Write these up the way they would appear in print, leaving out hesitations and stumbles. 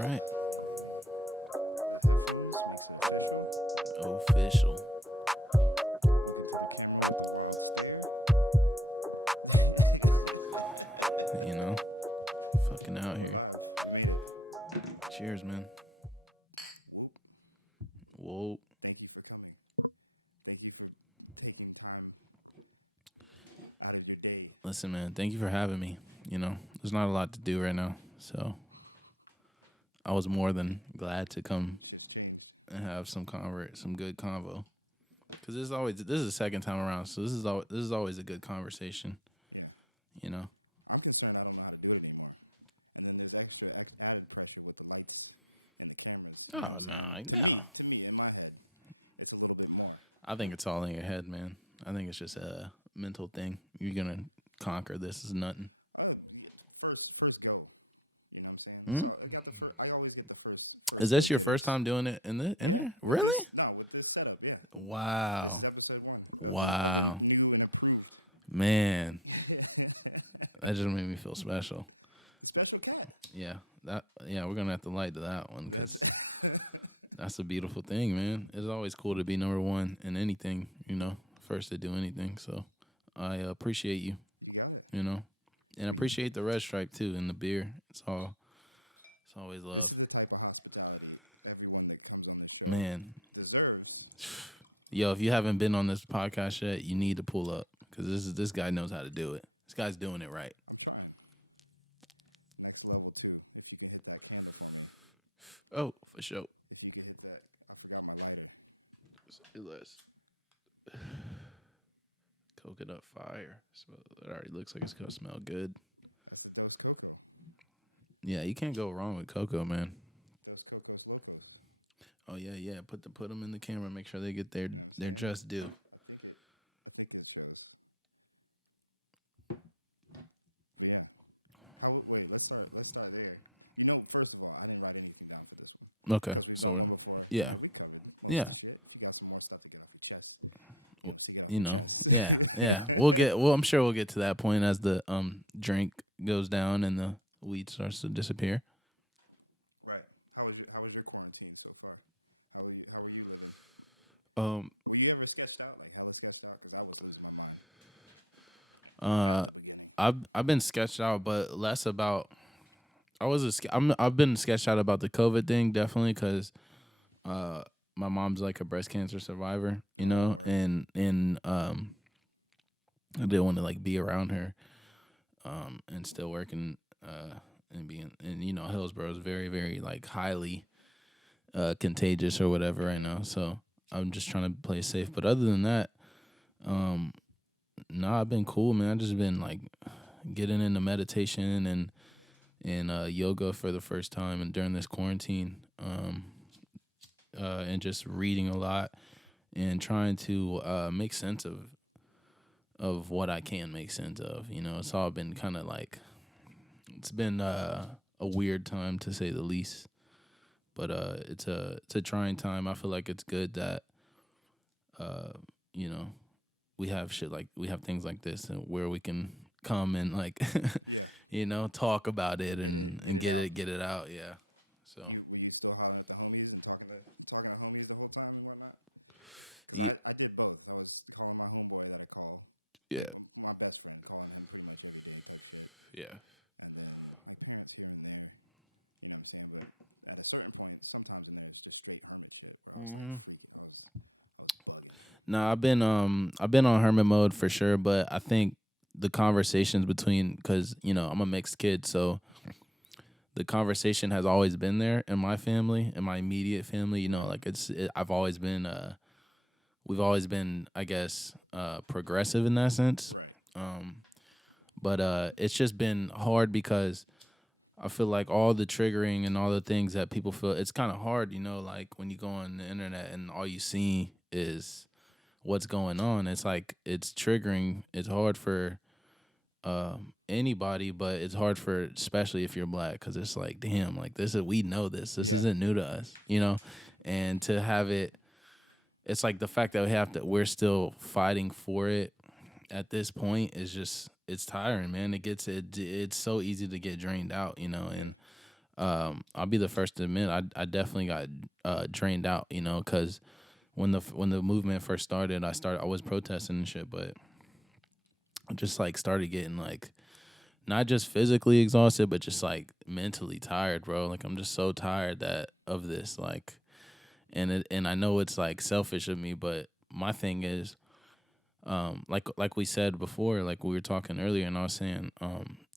right. Official. You know, fucking out here. Cheers, man. Whoa. Listen, man, thank you for having me. You know, there's not a lot to do right now, so I was more than glad to come and have some good convo. Because this is the second time around, so this is always a good conversation. You know. Oh no. I think it's all in your head, man. I think it's just a mental thing. You're gonna conquer this. Is nothing. Hmm? Is this your first time doing it in here? Really? Wow. Wow. Man, that just made me feel special. Yeah. We're gonna have to light to that one because that's a beautiful thing, man. It's always cool to be number one in anything, first to do anything. So I appreciate you, you know, and I appreciate the red stripe too and the beer. It's always love, man. Yo, if you haven't been on this podcast yet, you need to pull up because this guy knows how to do it. This guy's doing it right. Oh, for sure. Say less. Coconut fire. It already looks like it's gonna smell good. Yeah, you can't go wrong with cocoa, man. Oh yeah, yeah. Put them in the camera. Make sure they get their just due. Okay, so yeah, yeah. Yeah, yeah. Well, I'm sure we'll get to that point as the drink goes down and the weed starts to disappear. Um, uh, I've been sketched out, but less about. I've been sketched out about the COVID thing definitely because uh my mom's like a breast cancer survivor, and I didn't want to like be around her and still working and being and Hillsborough is very very like highly contagious or whatever right now. So I'm just trying to play safe. But other than that, um, nah, I've been cool, man. I just been like getting into meditation and yoga for the first time and during this quarantine, and just reading a lot and trying to make sense of what I can make sense of. It's all been kind of like it's been a weird time to say the least. But it's a trying time. I feel like it's good that uh, you know we have things like this and where we can come and like talk about it and get it out. Yeah. So yeah, yeah, yeah. Hmm. No, I've been on hermit mode for sure, but I think the conversations between because I'm a mixed kid, so the conversation has always been there in my family, in my immediate family. Like I've always been we've always been, I guess, progressive in that sense. Um, but it's just been hard because I feel like all the triggering and all the things that people feel, it's kind of hard, like when you go on the internet and all you see is what's going on. It's like it's triggering. It's hard for anybody, but it's hard for especially if you're black because it's like, damn, like this is we know this. This isn't new to us. And to have it, it's like the fact that we're still fighting for it at this point is just it's tiring, man. It's so easy to get drained out, and I'll be the first to admit I definitely got drained out, you know, because when the movement first started, I was protesting and shit, but I just like started getting like not just physically exhausted, but just like mentally tired, bro. Like I'm just so tired that of this, like, and I know it's like selfish of me, but my thing is, like we said before, like we were talking earlier, and I was saying,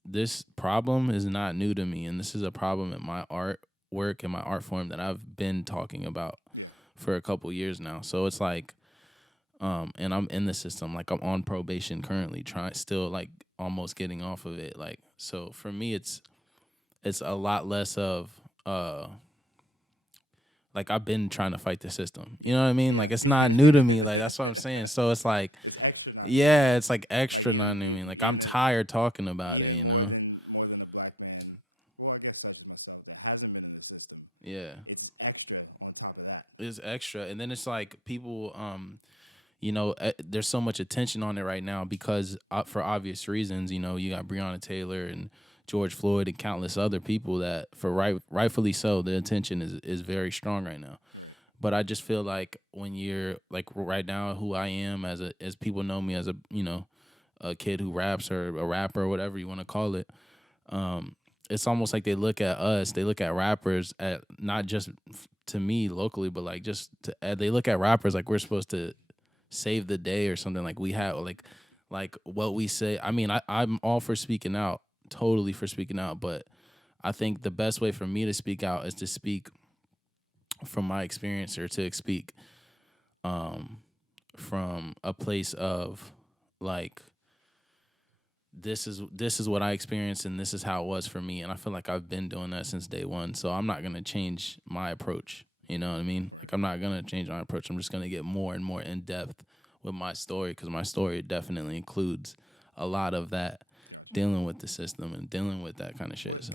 this problem is not new to me, and this is a problem in my art work and my art form that I've been talking about for a couple years now. So it's like, and I'm in the system, like I'm on probation currently, trying still like almost getting off of it. Like so for me, it's a lot less of like I've been trying to fight the system. You know what I mean? Like it's not new to me. Like that's what I'm saying. So it's like, yeah, it's like extra not new to me. Like I'm tired talking about it. You know? Yeah, it's extra, and then it's like people, there's so much attention on it right now because for obvious reasons, you know, you got Breonna Taylor and George Floyd and countless other people that for rightfully so, the attention is very strong right now. But I just feel like when you're like right now, who I am as people know me as a a kid who raps or a rapper or whatever you want to call it, it's almost like they look at us, they look at rappers at not just to me locally, but like just to, they look at rappers like we're supposed to save the day or something. Like we have like what we say. I mean, I'm all for speaking out, totally for speaking out, but I think the best way for me to speak out is to speak from my experience or to speak um from a place of like this is what I experienced and this is how it was for me, and I feel like I've been doing that since day one, so I'm not going to change my approach. You know what I mean? Like I'm not going to change my approach. I'm just going to get more and more in depth with my story because my story definitely includes a lot of that, dealing with the system and dealing with that kind of shit. So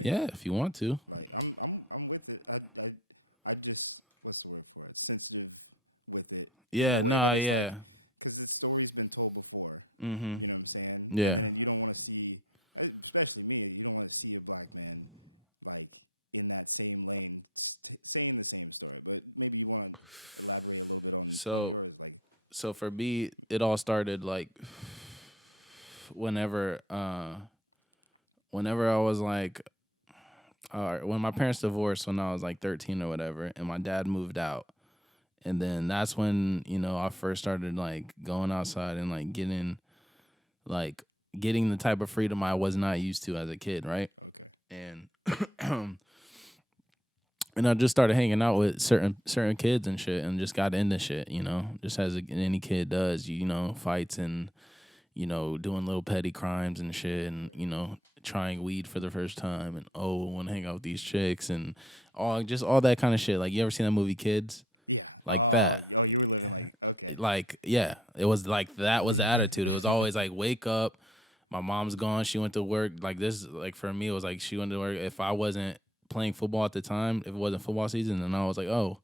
yeah, if you want to. Yeah, no, yeah. Mhm. Yeah. So so for me, it all started like whenever whenever I was like when my parents divorced when I was like 13 or whatever, and my dad moved out. And then that's when, you know, I first started like going outside and like getting the type of freedom I was not used to as a kid, right? And and I just started hanging out with certain kids and shit, and just got into shit, you know, just as any kid does, you know, fights and doing little petty crimes and shit, and trying weed for the first time, and oh, want to hang out with these chicks and all that kind of shit. Like you ever seen that movie Kids? Like that. Like yeah, it was like that was the attitude. It was always like wake up, my mom's gone, she went to work. Like this, like for me, it was like she went to work. If I wasn't playing football at the time, if it wasn't football season, then I was like, oh,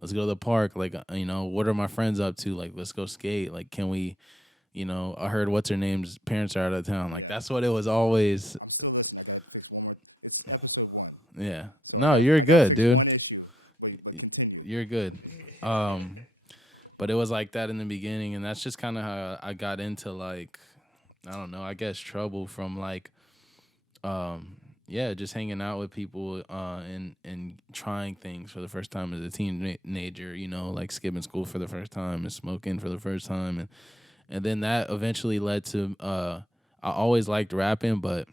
let's go to the park. Like what are my friends up to? Like let's go skate. Like can we? I heard what's her name's parents are out of town. Like that's what it was always. Yeah. No, you're good, dude. You're good. Um, but it was like that in the beginning, and that's just kind of how I got into like, I don't know, I guess trouble from like, um, yeah, just hanging out with people, and trying things for the first time as a teenager. Like skipping school for the first time and smoking for the first time, and then that eventually led to I always liked rapping, but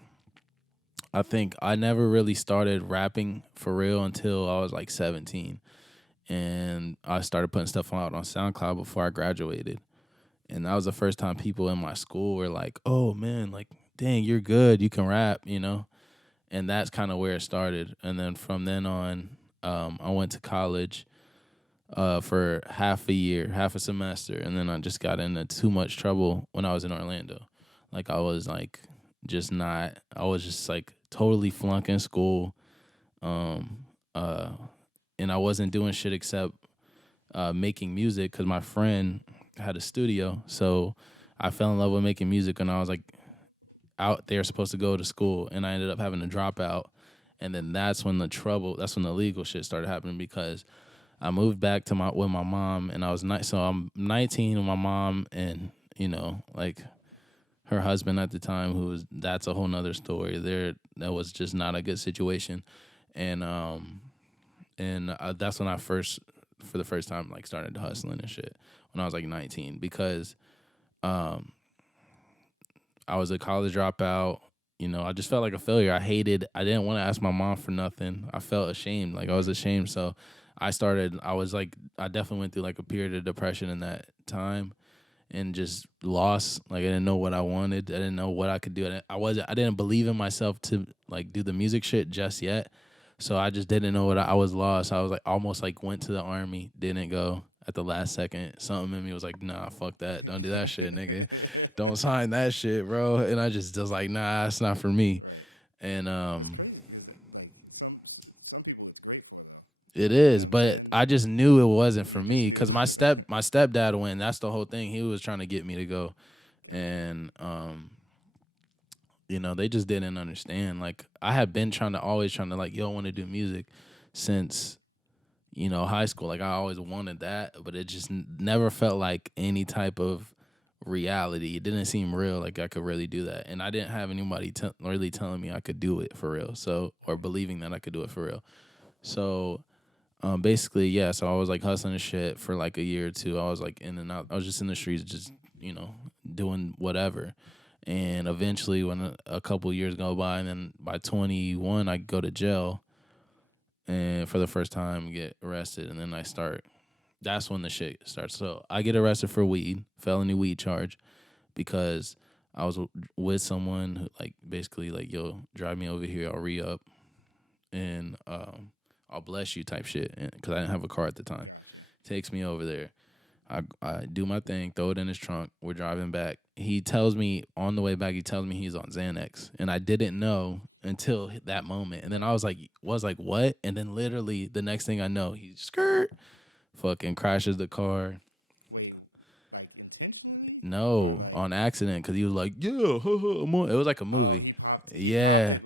I think I never really started rapping for real until I was like 17. And I started putting stuff out on SoundCloud before I graduated. And that was the first time people in my school were like, "Oh man, like dang, you're good. You can rap." And that's kind of where it started. And then from then on, I went to college for half a year, half a semester, and then I just got into too much trouble when I was in Orlando. Like I was like just not. I was just like totally flunking school, um, uh, and I wasn't doing shit except making music because my friend had a studio. So I fell in love with making music when I was like out there supposed to go to school, and I ended up having to drop out. And then that's when the legal shit started happening because I moved back to my with my mom, and I was so I'm 19 with my mom, and like her husband at the time, that's a whole nother story. That was just not a good situation, and that's when I for the first time, like started hustling and shit when I was like 19 because um, I was a college dropout. I just felt like a failure. I didn't want to ask my mom for nothing. I felt ashamed. Like I was ashamed. So I definitely went through like a period of depression in that time and just lost. Like I didn't know what I wanted. I didn't know what I could do. I didn't believe in myself to like do the music shit just yet. So I just didn't know I was lost. I was like almost like went to the army, didn't go at the last second. Something in me was like, nah, fuck that. Don't do that shit, nigga. Don't sign that shit, bro. And I just was like, nah, it's not for me. And it is, but I just knew it wasn't for me because my stepdad went. That's the whole thing. He was trying to get me to go, and they just didn't understand. Like I had been always trying to like, yo, I want to do music since high school. Like I always wanted that, but it just never felt like any type of reality. It didn't seem real, like I could really do that, and I didn't have anybody really telling me I could do it for real. So or believing that I could do it for real. So basically, yeah. So I was like hustling and shit for like a year or two. I was like in and out. I was just in the streets, just doing whatever. And eventually, when a couple years go by, and then by 21, I go to jail, and for the first time, get arrested, and then I start. That's when the shit starts. So I get arrested for weed, felony weed charge, because I was with someone who like basically like, yo, drive me over here, I'll re up, and I'll bless you type shit, because I didn't have a car at the time. Takes me over there. I do my thing, throw it in his trunk. We're driving back. He tells me on the way back, he's on Xanax. And I didn't know until that moment. And then I was like, what? And then literally the next thing I know, he fucking crashes the car. No, on accident, because he was like, yeah, it was like a movie. Yeah.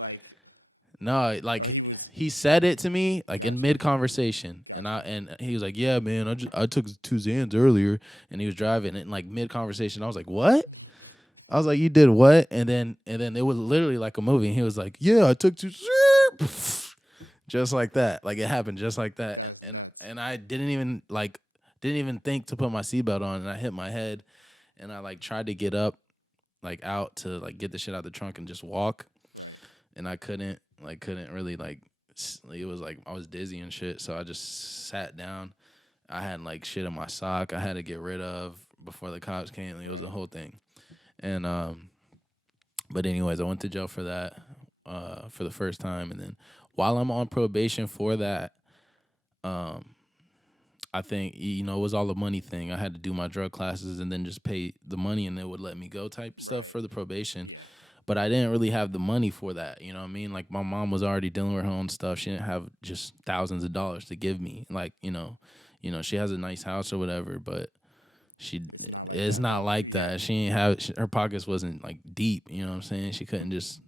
No, like he said it to me like in mid conversation, and he was like, "Yeah, man, I took 2 Xans earlier," and he was driving, and like mid conversation, I was like, "What?" I was like, "You did what?" And then it was literally like a movie. And he was like, "Yeah, I took two," just like that. Like it happened just like that, and I didn't even think to put my seatbelt on, and I hit my head, and I like tried to get up, like out to like get the shit out of the trunk and just walk, and I couldn't really like it was like I was dizzy and shit, so I just sat down. I had like shit in my sock I had to get rid of before the cops came. It was a whole thing. And but anyways, I went to jail for that for the first time, and then while I'm on probation for that, um I think it was all a money thing. I had to do my drug classes and then just pay the money and they would let me go type stuff for the probation. But I didn't really have the money for that. You know what I mean? Like my mom was already dealing with her own stuff. She didn't have just thousands of dollars to give me. Like, she has a nice house or whatever, but it's not like that. She ain't her pockets wasn't like deep, you know what I'm saying? She couldn't just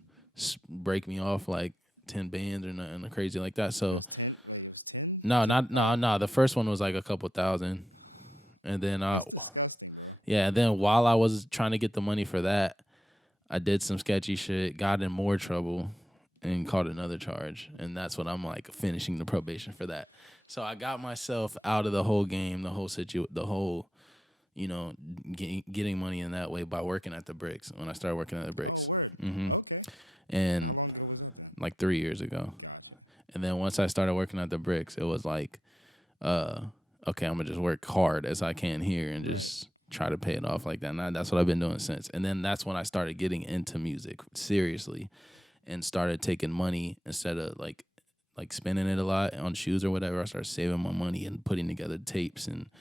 break me off like 10 bands or nothing crazy like that. So no, no. The first one was like a couple thousand. And then yeah, and then while I was trying to get the money for that, I did some sketchy shit, got in more trouble, and caught another charge. And that's what I'm like finishing the probation for that. So I got myself out of the whole game, the whole, getting money in that way by working at the bricks. When I started working at the bricks, and like 3 years ago. And then once I started working at the bricks, it was like, okay, I'm gonna just work hard as I can here and just try to pay it off like that. And that's what I've been doing since. And then that's when I started getting into music seriously and started taking money instead of like spending it a lot on shoes or whatever. I started saving my money and putting together tapes and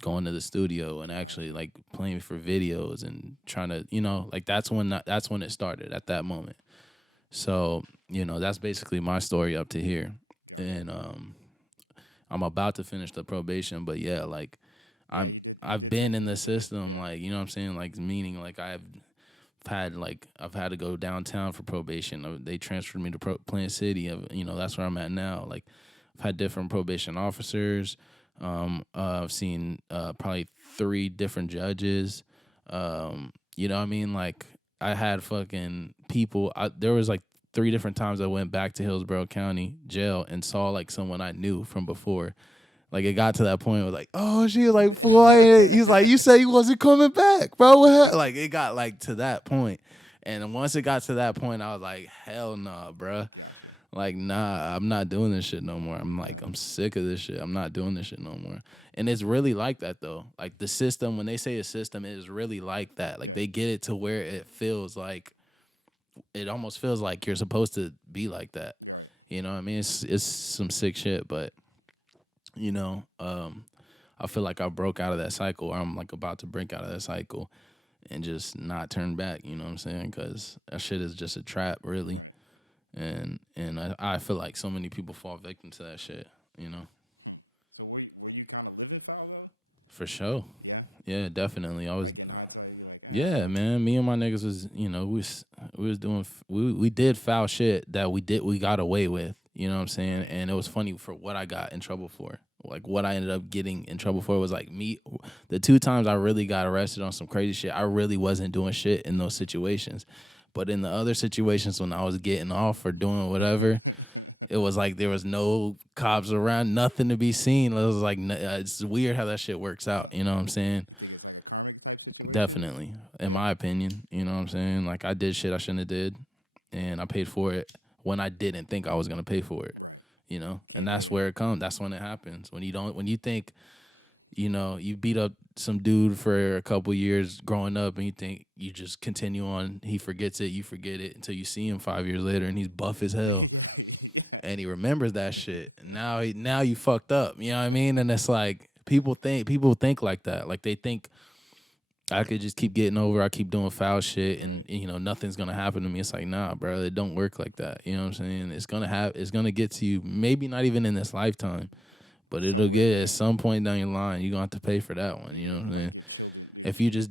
going to the studio and actually like playing for videos and trying to, like that's when it started at that moment. So, that's basically my story up to here. And I'm about to finish the probation, but yeah, like I've been in the system, like, you know what I'm saying? Like, meaning like I've I've had to go downtown for probation. They transferred me to Plant City. That's where I'm at now. Like I've had different probation officers. I've seen probably three different judges. You know what I mean? Like I had fucking people. There was like three different times I went back to Hillsborough County Jail and saw like someone I knew from before. Like it got to that point where like, oh, she was like, Floyd. He's like, you said you wasn't coming back, bro. Like it got like to that point. And once it got to that point, I was like, hell nah, bruh. Like, nah, I'm not doing this shit no more. I'm sick of this shit. I'm not doing this shit no more. And it's really like that though. Like the system, when they say a system, it is really like that. Like they get it to where it almost feels like you're supposed to be like that. You know what I mean? It's some sick shit, but you know, I feel like I broke out of that cycle, or I'm like about to break out of that cycle and just not turn back. You know what I'm saying? Because that shit is just a trap, really. And I feel like so many people fall victim to that shit. You know, for sure. Yeah, definitely. I was. Yeah, man. Me and my niggas was, we was doing, we did foul shit that we got away with. You know what I'm saying? And it was funny for what I got in trouble for. Like what I ended up getting in trouble for was like me. The two times I really got arrested on some crazy shit, I really wasn't doing shit in those situations. But in the other situations when I was getting off or doing whatever, it was like there was no cops around, nothing to be seen. It was like it's weird how that shit works out. You know what I'm saying? Definitely, in my opinion, you know what I'm saying? Like I did shit I shouldn't have did, and I paid for it when I didn't think I was gonna pay for it. And that's where it comes. That's when it happens. When you think, you beat up some dude for a couple years growing up, and you think you just continue on. He forgets it, you forget it until you see him 5 years later, and he's buff as hell, and he remembers that shit. Now you fucked up. You know what I mean? And it's like people think like that. Like they think I could just keep getting over. I keep doing foul shit, and nothing's gonna happen to me. It's like, nah, bro, it don't work like that. You know what I'm saying? It's gonna get to you. Maybe not even in this lifetime, but it'll get at some point down your line. You're gonna have to pay for that one. You know what I'm saying? If you just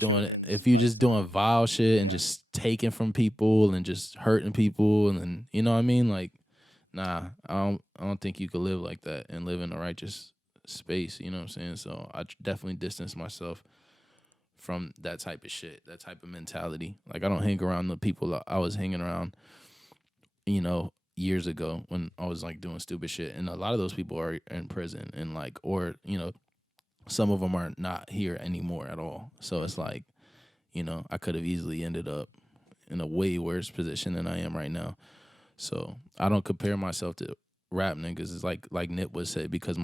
doing vile shit and just taking from people and just hurting people, and then you know what I mean? Like, nah, I don't think you could live like that and live in a righteous space. You know what I'm saying? So I definitely distance myself from that type of shit, that type of mentality. Like I don't hang around the people that I was hanging around, years ago when I was like doing stupid shit. And a lot of those people are in prison and like, or, some of them are not here anymore at all. So it's like, I could have easily ended up in a way worse position than I am right now. So I don't compare myself to rap niggas. It's like Nip would say, because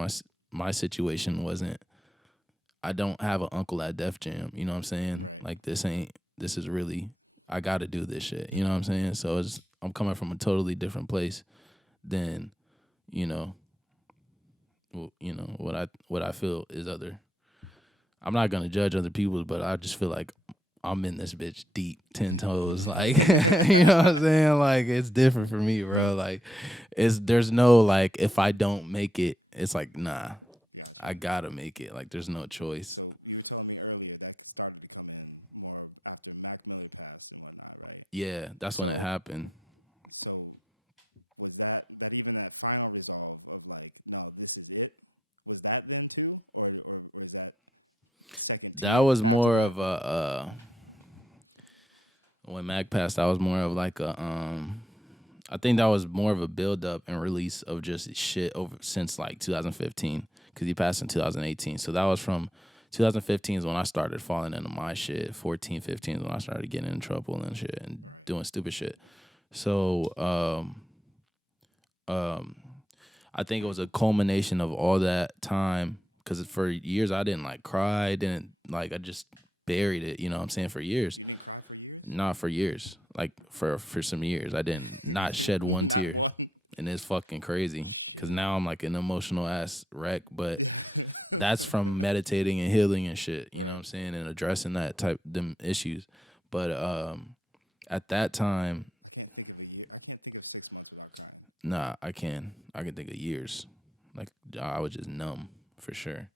my situation wasn't, I don't have an uncle at Def Jam. You know what I'm saying? Like this is really, I got to do this shit. You know what I'm saying? So I'm coming from a totally different place than, you know, what I feel is other. I'm not gonna judge other people, but I just feel like I'm in this bitch deep, 10 toes. Like, you know what I'm saying? Like, it's different for me, bro. Like, there's no like, if I don't make it, it's like, nah, I gotta make it. Like, there's no choice. Yeah, that's when it happened. That was more of a when Mac passed. That was more of like a I think that was more of a build up and release of just shit over since like 2015 because he passed in 2018. So that was from 2015 is when I started falling into my shit. 14, 15 is when I started getting in trouble and shit and doing stupid shit. So um, I think it was a culmination of all that time because for years I didn't like cry, I didn't like I just buried it. You know what I'm saying for years, not for years, like for some years I didn't not shed one tear, and it's fucking crazy because now I'm like an emotional ass wreck, but that's from meditating and healing and shit. You know what I'm saying and addressing that type them issues, but at that time, nah, I can think of years, like I was just numb for sure.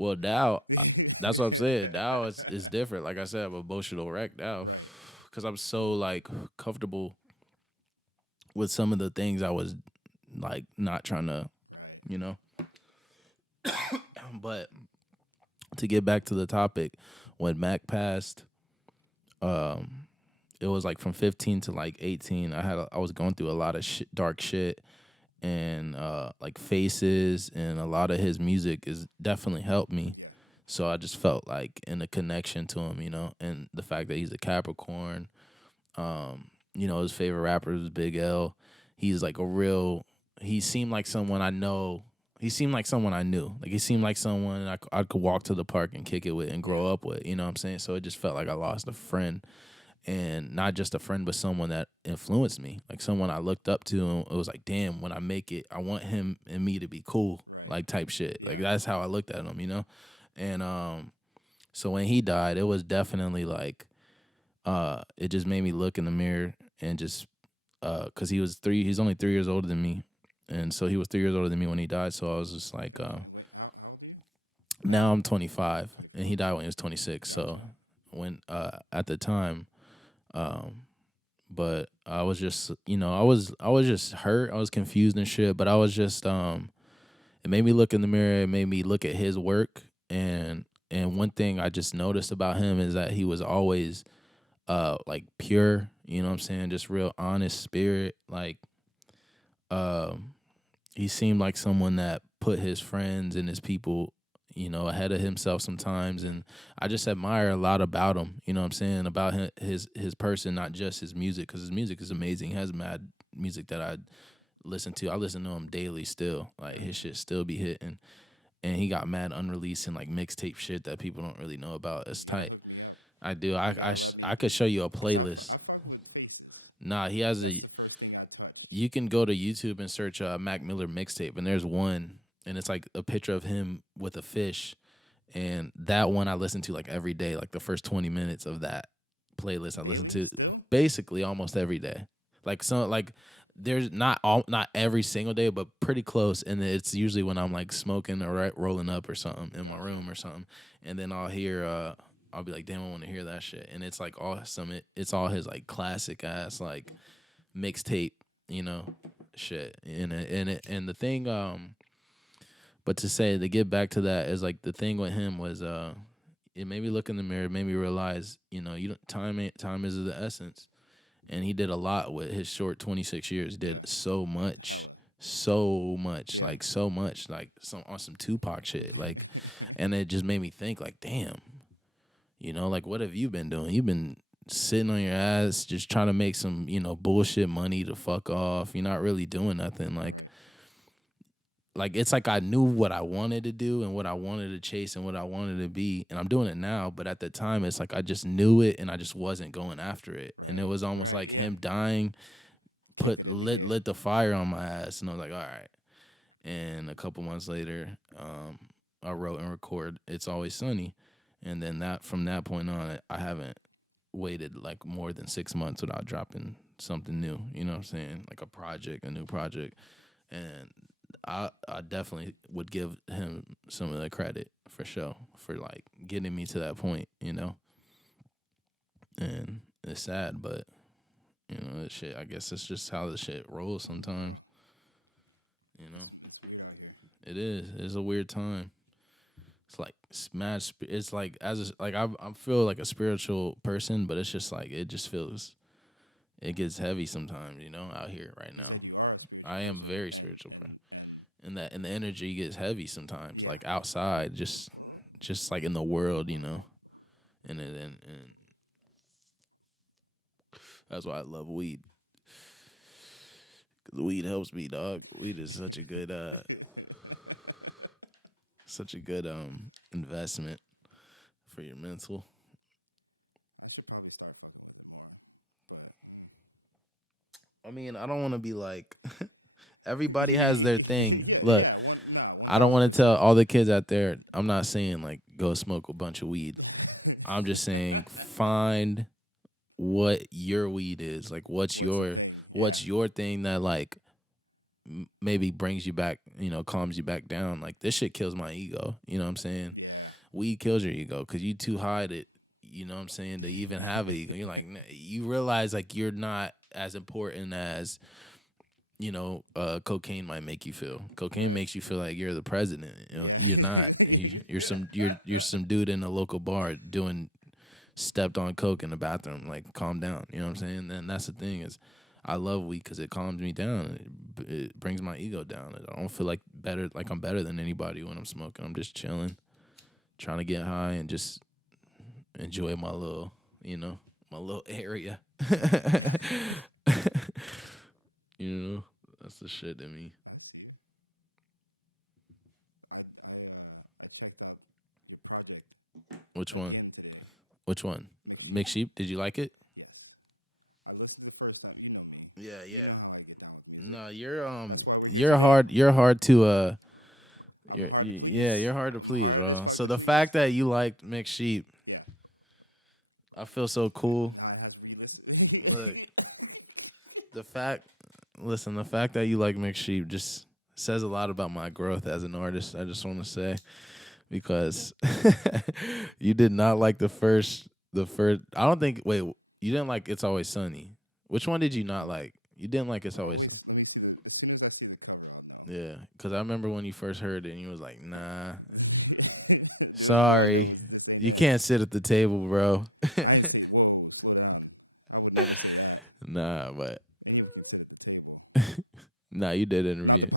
Well, now that's what I'm saying. Now it's different. Like I said, I'm emotional wreck now because I'm so like comfortable with some of the things I was like not trying to, you know. But to get back to the topic, when Mac passed, um, it was like from 15 to like 18. I was going through a lot of dark shit, and like Faces and a lot of his music is definitely helped me. So I just felt like in a connection to him, and the fact that he's a Capricorn. His favorite rapper is Big L. He's like a real. He seemed like someone I know. He seemed like someone I knew. Like he seemed like someone I could walk to the park and kick it with and grow up with. You know what I'm saying? So it just felt like I lost a friend, and not just a friend, but someone that influenced me, like someone I looked up to. And it was like, damn, when I make it, I want him and me to be cool, like type shit. Like that's how I looked at him. And so when he died, it was definitely like, it just made me look in the mirror and just, cause he's only 3 years older than me, and so he was 3 years older than me when he died. So I was just like, now I'm 25, and he died when he was 26. So when at the time. But I was just, I was just hurt. I was confused and shit. But I was just, it made me look in the mirror. It made me look at his work. And one thing I just noticed about him is that he was always, like pure. You know what I'm saying? Just real honest spirit. Like, um, he seemed like someone that put his friends and his people, ahead of himself sometimes. And I just admire a lot about him. You know what I'm saying? About his person, not just his music, because his music is amazing. He has mad music that I listen to. I listen to him daily still. Like his shit still be hitting. And he got mad unreleased and like mixtape shit that people don't really know about. It's tight. I do. I could show you a playlist. Nah, he has a. You can go to YouTube and search Mac Miller mixtape, and there's one, and it's like a picture of him with a fish, and that one I listen to like every day. Like the first 20 minutes of that playlist, I listen to basically almost every day. Like there's not every single day, but pretty close. And it's usually when I'm like smoking or rolling up or something in my room or something, and then I'll be like, damn, I want to hear that shit, and it's like awesome. It's all his like classic ass like mixtape, you know, shit. And the thing, but to get back to that is like the thing with him was, it made me look in the mirror, it made me realize, you don't, time is the essence, and he did a lot with his short 26 years. Did so much, like some on some Tupac shit, like, and it just made me think, like, damn, like what have you been doing? You've been sitting on your ass just trying to make some, bullshit money to fuck off. You're not really doing nothing. Like it's like I knew what I wanted to do and what I wanted to chase and what I wanted to be, and I'm doing it now. But at the time, it's like I just knew it and I just wasn't going after it. And it was almost like him dying lit the fire on my ass, and I was like, all right. And a couple months later, I wrote and recorded "It's Always Sunny," and then that from that point on, I haven't waited like more than 6 months without dropping something new. You know what I'm saying? Like a new project, and I definitely would give him some of the credit for sure for like getting me to that point. And it's sad, but that shit. I guess it's just how the shit rolls sometimes. You know, it is. It's a weird time. It's like smash. It's like like I feel like a spiritual person, but it's just like it just feels. It gets heavy sometimes. Out here right now. I am a very spiritual person. And the energy gets heavy sometimes, like outside, just like in the world. And that's why I love weed. 'Cause weed helps me, dog. Weed is such a good investment for your mental. I mean, I don't want to be like everybody has their thing. Look, I don't want to tell all the kids out there. I'm not saying like go smoke a bunch of weed. I'm just saying find what your weed is. Like what's your thing that like maybe brings you back, calms you back down. Like this shit kills my ego. You know what I'm saying? Weed kills your ego because you too high to, you know what I'm saying, to even have an ego. You're like, you realize like you're not as important as, cocaine might make you feel. Cocaine makes you feel like you're the president. You're not. You're some dude in a local bar doing stepped on coke in the bathroom. Like, calm down. You know what I'm saying? And that's the thing is, I love weed because it calms me down. It brings my ego down. I don't feel like I'm better than anybody when I'm smoking. I'm just chilling, trying to get high and just enjoy my little, my little area. you know, that's the shit to me. Which one? Which one? Mixed Sheep. Did you like it? Yeah, yeah. No, you're hard to yeah, you're hard to please, bro. So the fact that you liked Mixed Sheep, I feel so cool. Look, the fact, listen, the fact that you like Mixed Sheep just says a lot about my growth as an artist. I just want to say because you did not like the first. I don't think. Wait, you didn't like It's Always Sunny. Which one did you not like? You didn't like It's Always Sunny. Yeah, because I remember when you first heard it and you was like, nah, sorry. You can't sit at the table, bro. Nah, but nah, you did interview.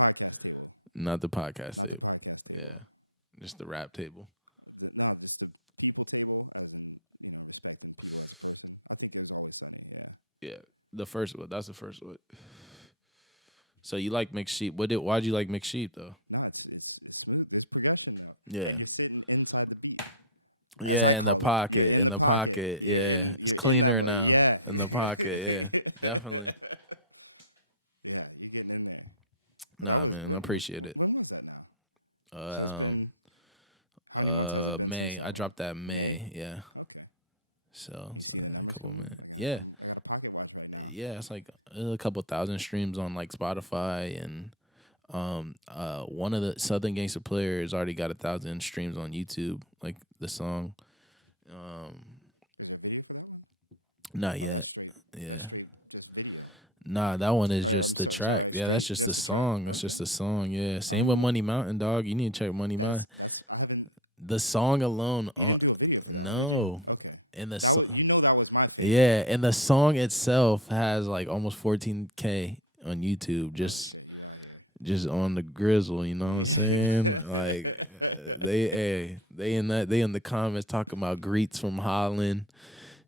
Not the podcast table. Yeah. Just the rap table. Yeah. The first one. That's the first one. So you like Mixed Sheep. Why'd you like Mixed Sheep though? Yeah. Yeah, in the pocket. In the pocket. Yeah. It's cleaner now. In the pocket, yeah. Definitely. Nah, man, I appreciate it. Um May. I dropped that May, yeah. So it's like a couple minutes. Yeah. Yeah, it's like a couple thousand streams on like Spotify and one of the Southern Gangster players already got 1,000 streams on YouTube, like the song. Um Not yet. Yeah. Nah, that one is just the track. Yeah, that's just the song. That's just the song. Yeah. Same with Money Mountain, dog. You need to check Money Mountain. The song alone on no. And yeah, and the song itself has like almost 14K on YouTube just on the grizzle, you know what I'm saying? Like they in the comments talking about greets from Holland.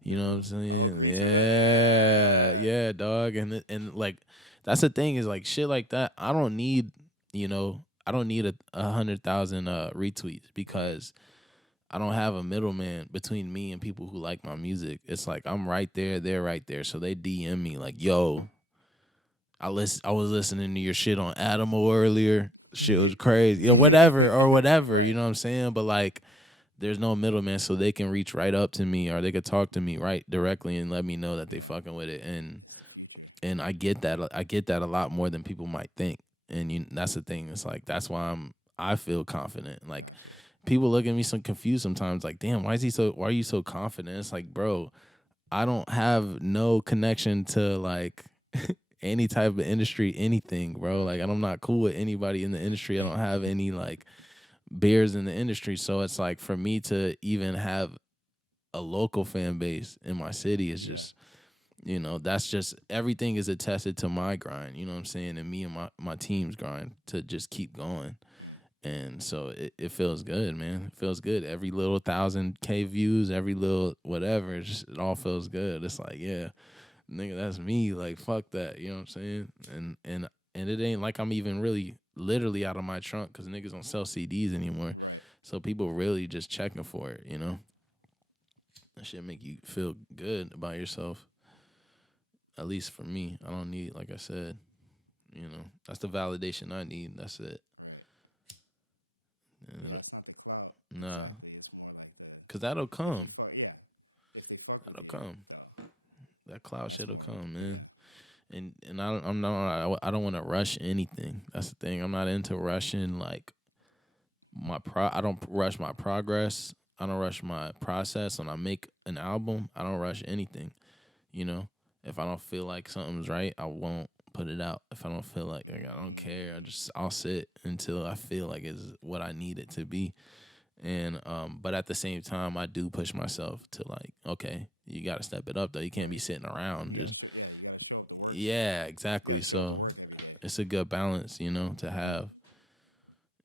You know what I'm saying? Yeah, yeah, dog. And like that's the thing is like shit like that. I don't need a 100,000 retweets because I don't have a middleman between me and people who like my music. It's like I'm right there, they're right there. So they DM me like, "Yo, I was listening to your shit on Adamo earlier. Shit was crazy. Whatever or whatever, you know what I'm saying? But like there's no middleman so they can reach right up to me or they could talk to me right directly and let me know that they fucking with it and I get that a lot more than people might think and that's the thing it's like that's why I feel confident like people look at me so confused sometimes like damn why are you so confident it's like bro I don't have no connection to like any type of industry anything bro like I'm not cool with anybody in the industry I don't have any like beers in the industry. So it's like for me to even have a local fan base in my city is just, that's just everything is attested to my grind, you know what I'm saying? And me and my team's grind to just keep going. And so it feels good, man. It feels good. Every little 1,000K views, every little whatever, it all feels good. It's like, yeah, nigga, that's me. Like, fuck that. You know what I'm saying? And it ain't like I'm even really literally out of my trunk because niggas don't sell CDs anymore. So people really just checking for it, you know? That shit make you feel good about yourself. At least for me. I don't need, like I said, that's the validation I need. That's it. Nah. Cause that'll come. That'll come. That cloud shit'll come, man. And I don't want to rush anything. That's the thing. I'm not into rushing like I don't rush my progress. I don't rush my process. When I make an album, I don't rush anything. You know, if I don't feel like something's right, I won't put it out. If I don't feel like I don't care, I'll sit until I feel like it's what I need it to be. And but at the same time, I do push myself to like, okay, you got to step it up though. You can't be sitting around just yeah, exactly. So it's a good balance, to have.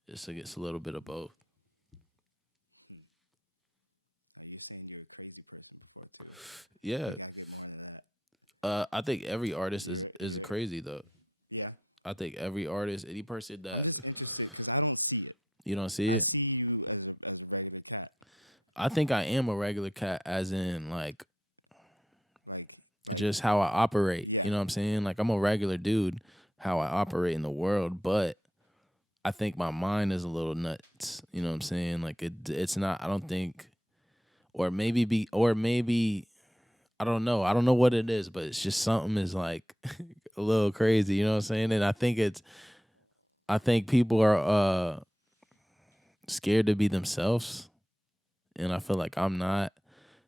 It's a little bit of both. Yeah. I think every artist is crazy though. I think every artist, any person that you don't see it. I think I am a regular cat, as in like just how I operate. You know what I'm saying? Like I'm a regular dude, how I operate in the world, but I think my mind is a little nuts. You know what I'm saying? Like it's not. I don't think, or maybe I don't know. I don't know what it is, but it's just something is like a little crazy. You know what I'm saying? And I think people are scared to be themselves, and I feel like I'm not.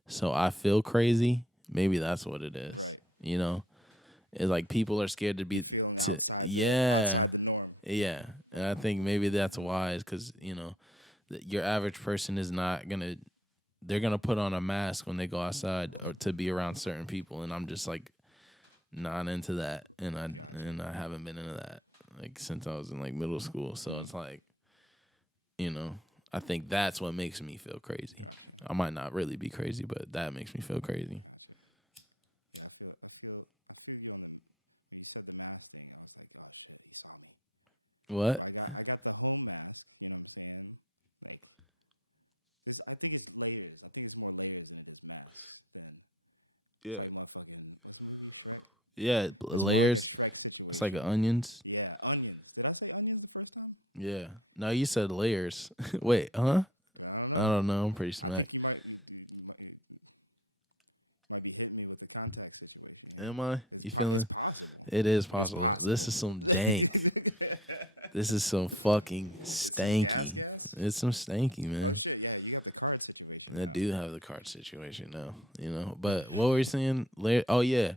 So I feel crazy. Maybe that's what it is. It's like people are scared to be yeah, yeah. And I think maybe that's why is because your average person is not gonna. They're gonna put on a mask when they go outside or to be around certain people, and I'm just like not into that, and I haven't been into that like since I was in like middle school. So it's like you know, I think that's what makes me feel crazy. I might not really be crazy, but that makes me feel crazy. What? Yeah. Yeah, layers. It's like onions. Yeah. No, you said layers. Wait, huh? I don't know. I'm pretty smack. Am I? You feeling? It is possible. This is some dank. This is some fucking stanky. It's some stanky, man. I do have the card situation now, But what were you saying? Oh yeah,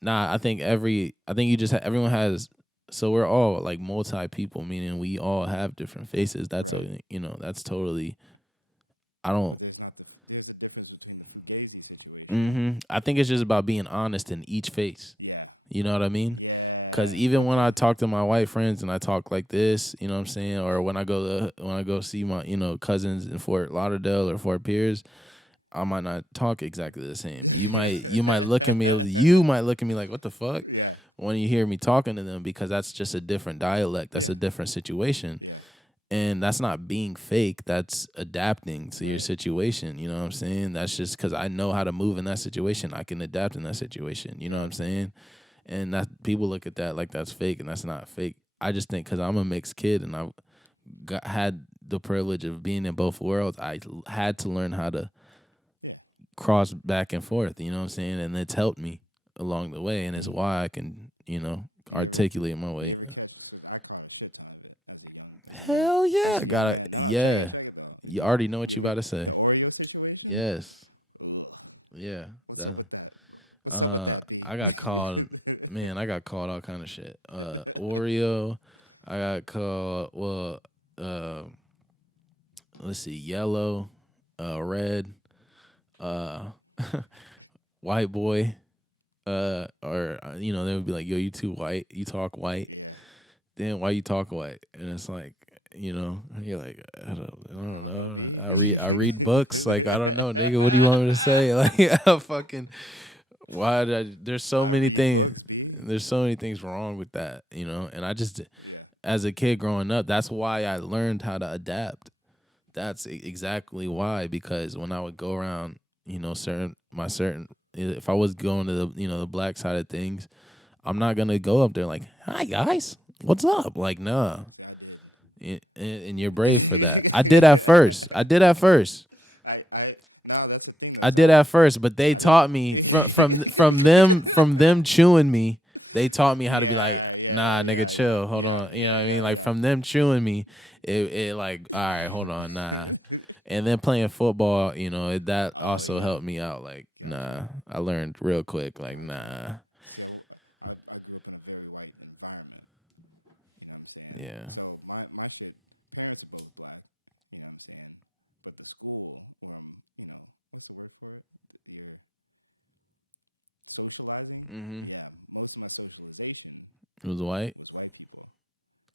nah. I think you just everyone has. So we're all like multi people, meaning we all have different faces. That's totally. I don't. I think it's just about being honest in each face. You know what I mean? Because even when I talk to my white friends and I talk like this, you know what I'm saying, or when I go see my cousins in Fort Lauderdale or Fort Pierce, I might not talk exactly the same. You might look at me like what the fuck when you hear me talking to them because that's just a different dialect. That's a different situation. And that's not being fake. That's adapting to your situation. You know what I'm saying? That's just because I know how to move in that situation. I can adapt in that situation. You know what I'm saying? And that people look at that like that's fake, and that's not fake. I just think because I'm a mixed kid and had the privilege of being in both worlds, had to learn how to cross back and forth. You know what I'm saying? And it's helped me along the way, and it's why I can articulate my way. Hell yeah, gotta yeah. You already know what you about to say. Yes, yeah. I got called. Man, I got called all kind of shit. Oreo. I got called. Well, uh, let's see, yellow, red, uh, white boy. Or they would be like, "Yo, you too white. You talk white. Then why you talk white?" And it's like, you're like, I don't know. I read books. Like, I don't know, nigga. What do you want me to say? Like, I fucking why did there's so many things. There's so many things wrong with that, And I just, as a kid growing up, that's why I learned how to adapt. That's exactly why. Because when I would go around, certain, if I was going to the black side of things, I'm not gonna go up there like, "Hi guys, what's up?" Like, nah. And you're brave for that. I did at first. I did at first, but they taught me from them chewing me. They taught me how to be like, nah, nigga, chill, hold on. You know what I mean? Like from them chewing me, it like, all right, hold on, nah. And then playing football, that also helped me out. Like, nah, I learned real quick. Like, nah, yeah. hmm It was white.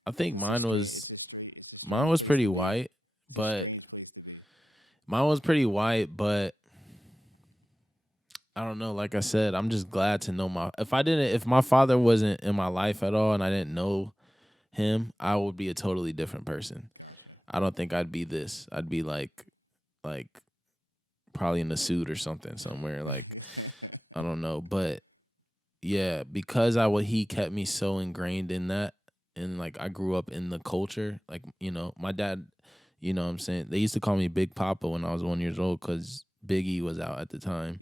I think mine was pretty white, but mine was pretty white, but I don't know. Like I said, I'm just glad to know if my father wasn't in my life at all and I didn't know him, I would be a totally different person. I don't think I'd be this. I'd be like probably in a suit or something somewhere. Like I don't know, but yeah, because he kept me so ingrained in that, and like I grew up in the culture. Like my dad, what I'm saying, they used to call me Big Papa when I was 1 years old because Biggie was out at the time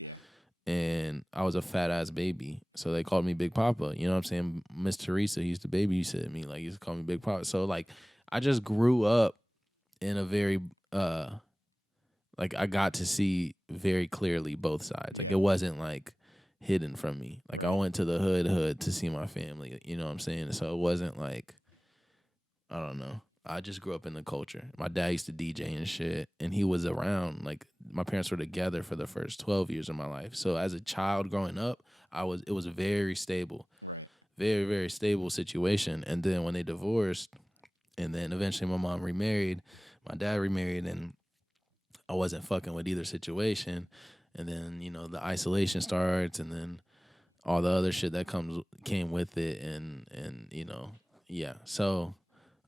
and I was a fat ass baby. So they called me Big Papa. You know what I'm saying? Miss Teresa used to babysit me, like used to call me Big Papa. So like I just grew up in a very like I got to see very clearly both sides. Like it wasn't like hidden from me. Like I went to the hood to see my family. You know what I'm saying? So it wasn't like I don't know. I just grew up in the culture. My dad used to DJ and shit, and he was around. Like my parents were together for the first 12 years of my life. So as a child growing up, it was very stable, very very stable situation. And then when they divorced, and then eventually my mom remarried, my dad remarried, and I wasn't fucking with either situation. And then the isolation starts, and then all the other shit that came with it, and yeah.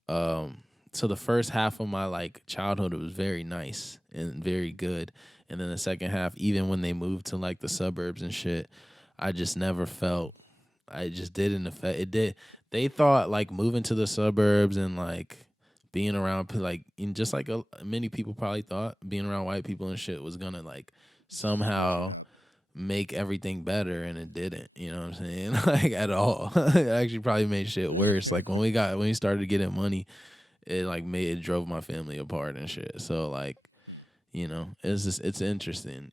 Um, so the first half of my like childhood it was very nice and very good, and then the second half, even when they moved to like the suburbs and shit, I just never felt. I just didn't affect it. Did they thought like moving to the suburbs and like being around like and just like many people probably thought being around white people and shit was gonna like somehow make everything better, and it didn't. You know what I'm saying? Like at all. It actually probably made shit worse. Like when we started getting money, it like it drove my family apart and shit. So like, it's interesting,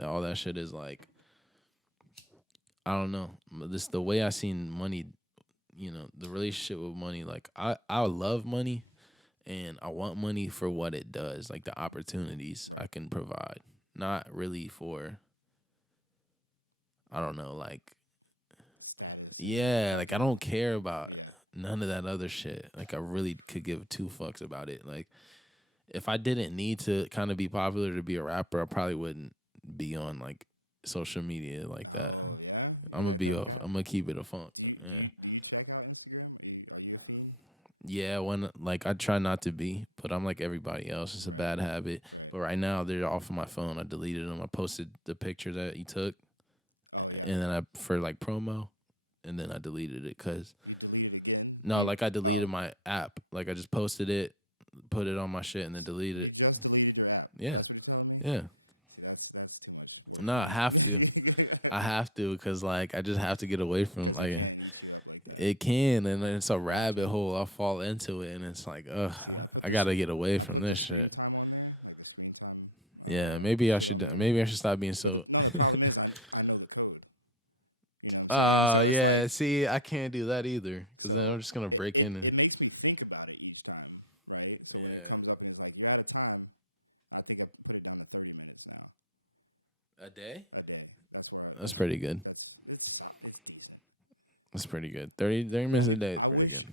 all that shit is like I don't know. This the way I seen money, the relationship with money, like I love money and I want money for what it does, like the opportunities I can provide. Not really for I don't know, like yeah, like I don't care about none of that other shit. Like I really could give two fucks about it. Like if I didn't need to kind of be popular to be a rapper, I probably wouldn't be on like social media like that. I'm gonna be off. I'm gonna keep it a funk. Yeah. Yeah, when like I try not to be, but I'm like everybody else. It's a bad habit. But right now they're off of my phone. I deleted them. I posted the picture that he took, and then I for like promo, and then I deleted it because no, like I deleted my app. Like I just posted it, put it on my shit, and then deleted it. Yeah, yeah. No, I have to. I have to because like I just have to get away from like it can, and then it's a rabbit hole. I'll fall into it, and it's like, ugh, I gotta get away from this shit. Yeah, maybe I should. Maybe I should stop being so. Yeah. See, I can't do that either because then I'm just gonna break in and. Yeah. A day? That's pretty good. That's pretty good. 30 minutes a day is pretty good.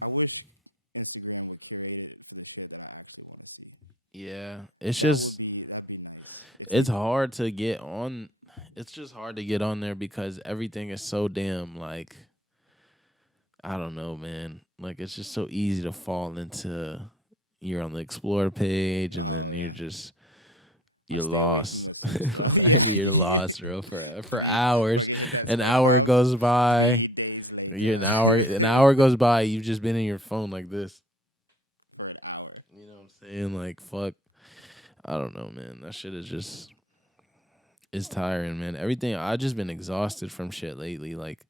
Yeah, it's hard to get on. It's just hard to get on there because everything is so damn like I don't know, man. Like it's just so easy to fall into. You're on the explore page, and then you're lost. Like, you're lost, bro, for hours. An hour goes by. You're an hour goes by. You've just been in your phone like this. You know what I'm saying? Like fuck. I don't know, man. That shit is just it's tiring, man. Everything I just been exhausted from shit lately. Like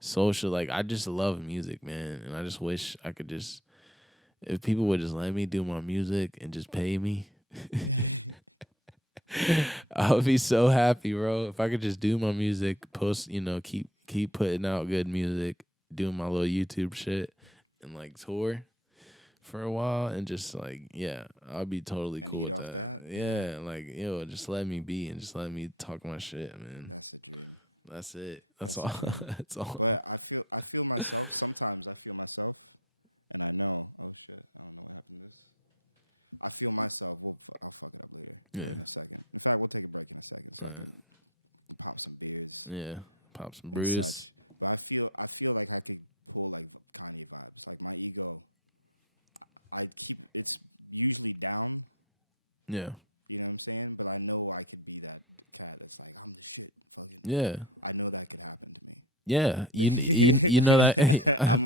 social. Like I just love music, man, and I just wish I could just if people would just let me do my music and just pay me. I would be so happy, bro. If I could just do my music, post, keep putting out good music, doing my little YouTube shit, and like tour for a while, and just like, yeah, I'd be totally cool with that. Yeah, like, just let me be and just let me talk my shit, man. That's it. That's all. That's all. Yeah. Yeah. Yeah. Pop some Bruce. Yeah. Yeah. Yeah. You know that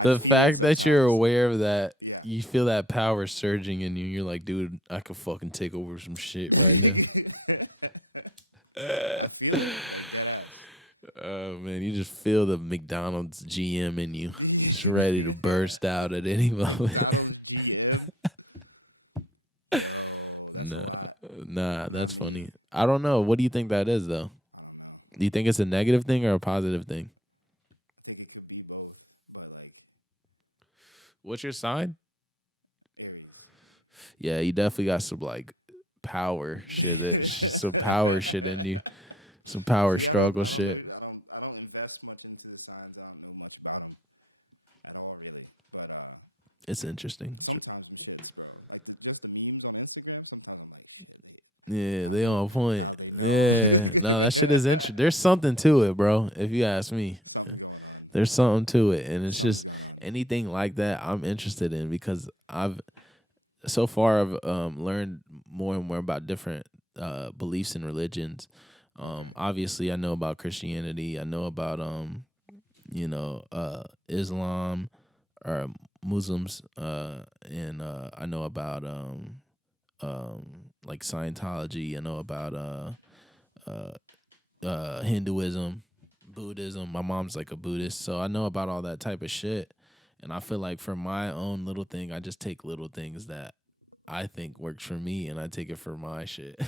the fact that you're aware of that, you feel that power surging in you. You're like, dude, I could fucking take over some shit right now. Oh man, you just feel the McDonald's GM in you, just ready to burst out at any moment. Nah, nah, that's funny. I don't know. What do you think that is, though? Do you think it's a negative thing or a positive thing? What's your sign? Yeah, you definitely got some like power shit. Some power shit in you. Some power struggle shit. It's interesting. Yeah, they on point. Yeah, no, that shit is interesting. There's something to it, bro. If you ask me, there's something to it, and it's just anything like that I'm interested in because I've learned more and more about different beliefs and religions. Obviously, I know about Christianity. I know about Islam or Muslims, and I know about like Scientology. I know about Hinduism, Buddhism. My mom's like a Buddhist, so I know about all that type of shit. And I feel like for my own little thing, I just take little things that I think works for me, and I take it for my shit.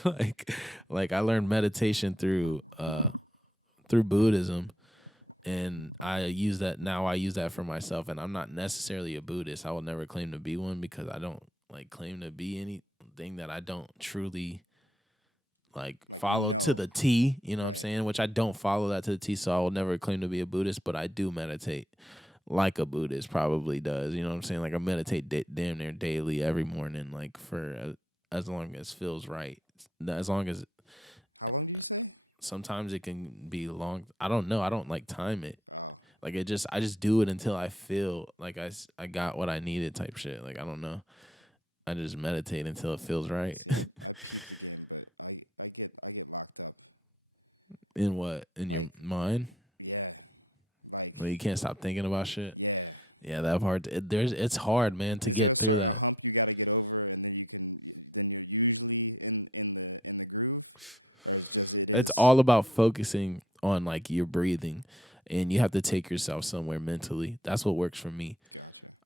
like I learned meditation through Buddhism, and I use that now. I use that for myself, and I'm not necessarily a Buddhist. I will never claim to be one because I don't like claim to be anything that I don't truly like follow to the T, you know what I'm saying? Which I don't follow that to the T, so I will never claim to be a Buddhist, but I do meditate like a Buddhist probably does, you know what I'm saying? Like I meditate damn near daily every morning, like for as long as feels right. As long as sometimes it can be long. I don't know. I don't like time it. Like I just do it until I feel like I got what I needed type shit. Like I don't know. I just meditate until it feels right. In what? In your mind? Like you can't stop thinking about shit. Yeah, that part. It's hard, man, to get through that. It's all about focusing on like your breathing, and you have to take yourself somewhere mentally. That's what works for me.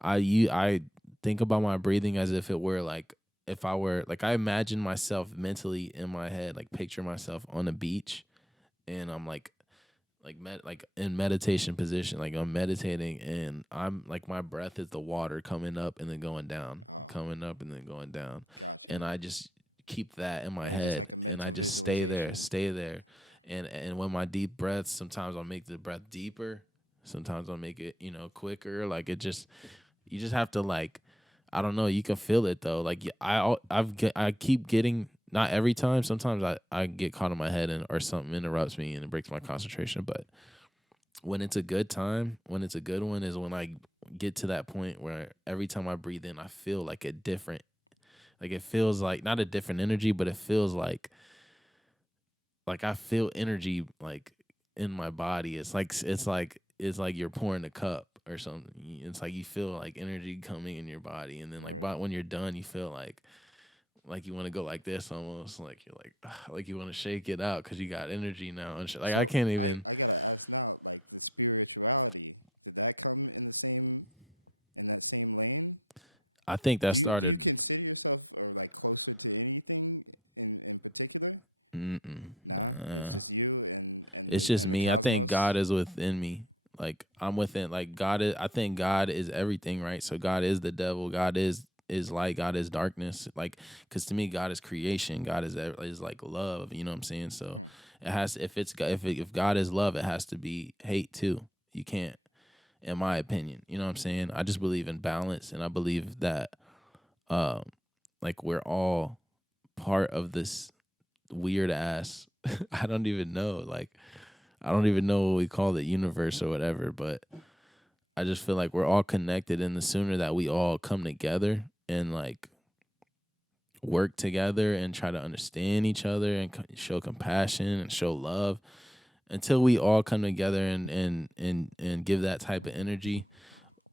I think about my breathing as if it were like if I were like I imagine myself mentally in my head, like picture myself on a beach, and I'm like in meditation position, like I'm meditating, and I'm like my breath is the water coming up and then going down, coming up and then going down, and I just keep that in my head, and I just stay there, and when my deep breaths, sometimes I'll make the breath deeper, sometimes I'll make it quicker, like it just you just have to like I don't know, you can feel it though, like I keep getting not every time. Sometimes I get caught in my head and or something interrupts me and it breaks my concentration. But when it's a good time, when it's a good one, is when I get to that point where every time I breathe in, I feel like a different, like it feels like not a different energy, but it feels like I feel energy like in my body. It's like you're pouring a cup or something. It's like you feel like energy coming in your body, and then like but when you're done, you feel like you want to go like this almost like you're like you want to shake it out because you got energy now and shit. Like I can't even I think that started. Mm-mm, nah. It's just me. I think God is within me. Like I'm within. Like God is. I think God is everything, right? So God is the devil. God is light. God is darkness. Like, cause to me, God is creation. God is like love. You know what I'm saying? So it has. If it's if God is love, it has to be hate too. You can't, in my opinion. You know what I'm saying? I just believe in balance, and I believe that, um, like we're all part of this weird ass. I don't even know. Like I don't even know what we call the universe or whatever, but I just feel like we're all connected, and the sooner that we all come together and like work together and try to understand each other and show compassion and show love, until we all come together and give that type of energy,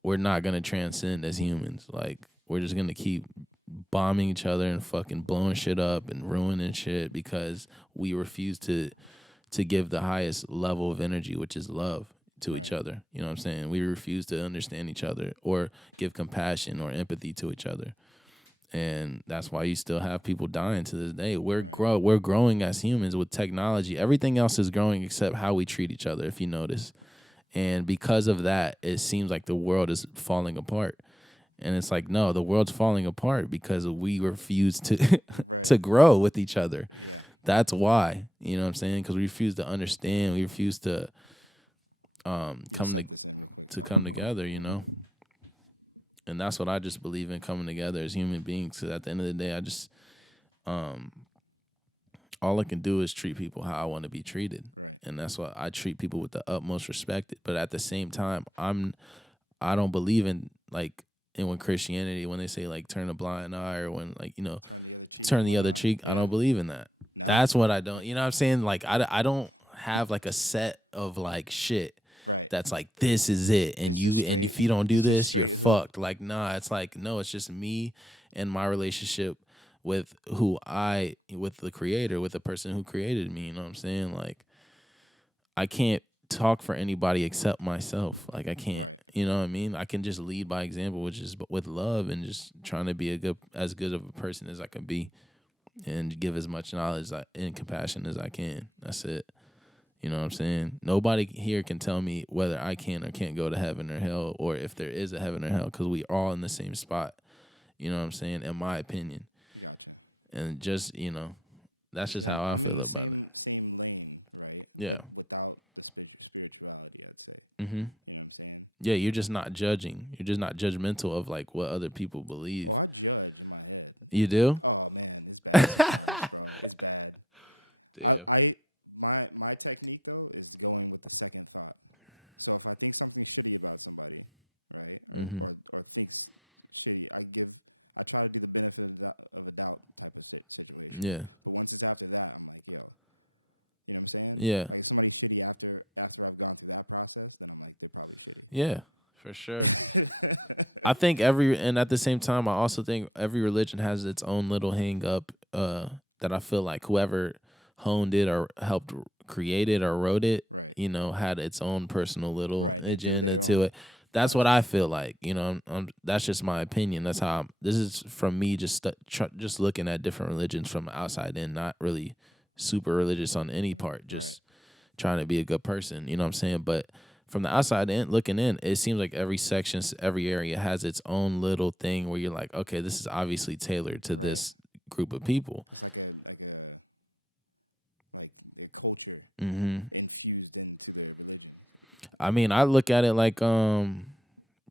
we're not gonna transcend as humans. Like we're just gonna keep bombing each other and fucking blowing shit up and ruining shit because we refuse to give the highest level of energy, which is love to each other. You know what I'm saying? We refuse to understand each other or give compassion or empathy to each other. And that's why you still have people dying to this day. We're growing as humans with technology. Everything else is growing except how we treat each other, if you notice. And because of that, it seems like the world is falling apart. And it's like, no, the world's falling apart because we refuse to to grow with each other. That's why, you know what I'm saying? Because we refuse to understand. We refuse to come to come together. And that's what I just believe in, coming together as human beings. Because at the end of the day, I just um all I can do is treat people how I want to be treated, and that's why I treat people with the utmost respect. But at the same time, I don't believe in like in when Christianity, when they say like turn a blind eye, or when like turn the other cheek. I don't believe in that. That's what I don't. You know what I'm saying? Like I don't have like a set of like shit that's like this is it, and if you don't do this, you're fucked. Like nah, it's like no, it's just me and my relationship with with the creator, with the person who created me. You know what I'm saying? Like I can't talk for anybody except myself. Like I can't. You know what I mean? I can just lead by example, which is with love and just trying to be as good of a person as I can be, and give as much knowledge and compassion as I can. That's it. You know what I'm saying? Nobody here can tell me whether I can or can't go to heaven or hell, or if there is a heaven or hell, because we all in the same spot. You know what I'm saying? In my opinion, and just that's just how I feel about it. Yeah. hmm Yeah, you're just not judging. You're just not judgmental of like what other people believe. You do? Damn. hmm Yeah. Yeah. Yeah. For sure. I think and at the same time, I also think every religion has its own little hang up, that I feel like whoever honed it or helped create it or wrote it, had its own personal little agenda to it. That's what I feel like. That's just my opinion. That's how this is from me, just just looking at different religions from the outside in, not really super religious on any part, just trying to be a good person. You know what I'm saying? But from the outside in, looking in, it seems like every section, every area has its own little thing where you're like, okay, this is obviously tailored to this group of people. hmm I mean, I look at it like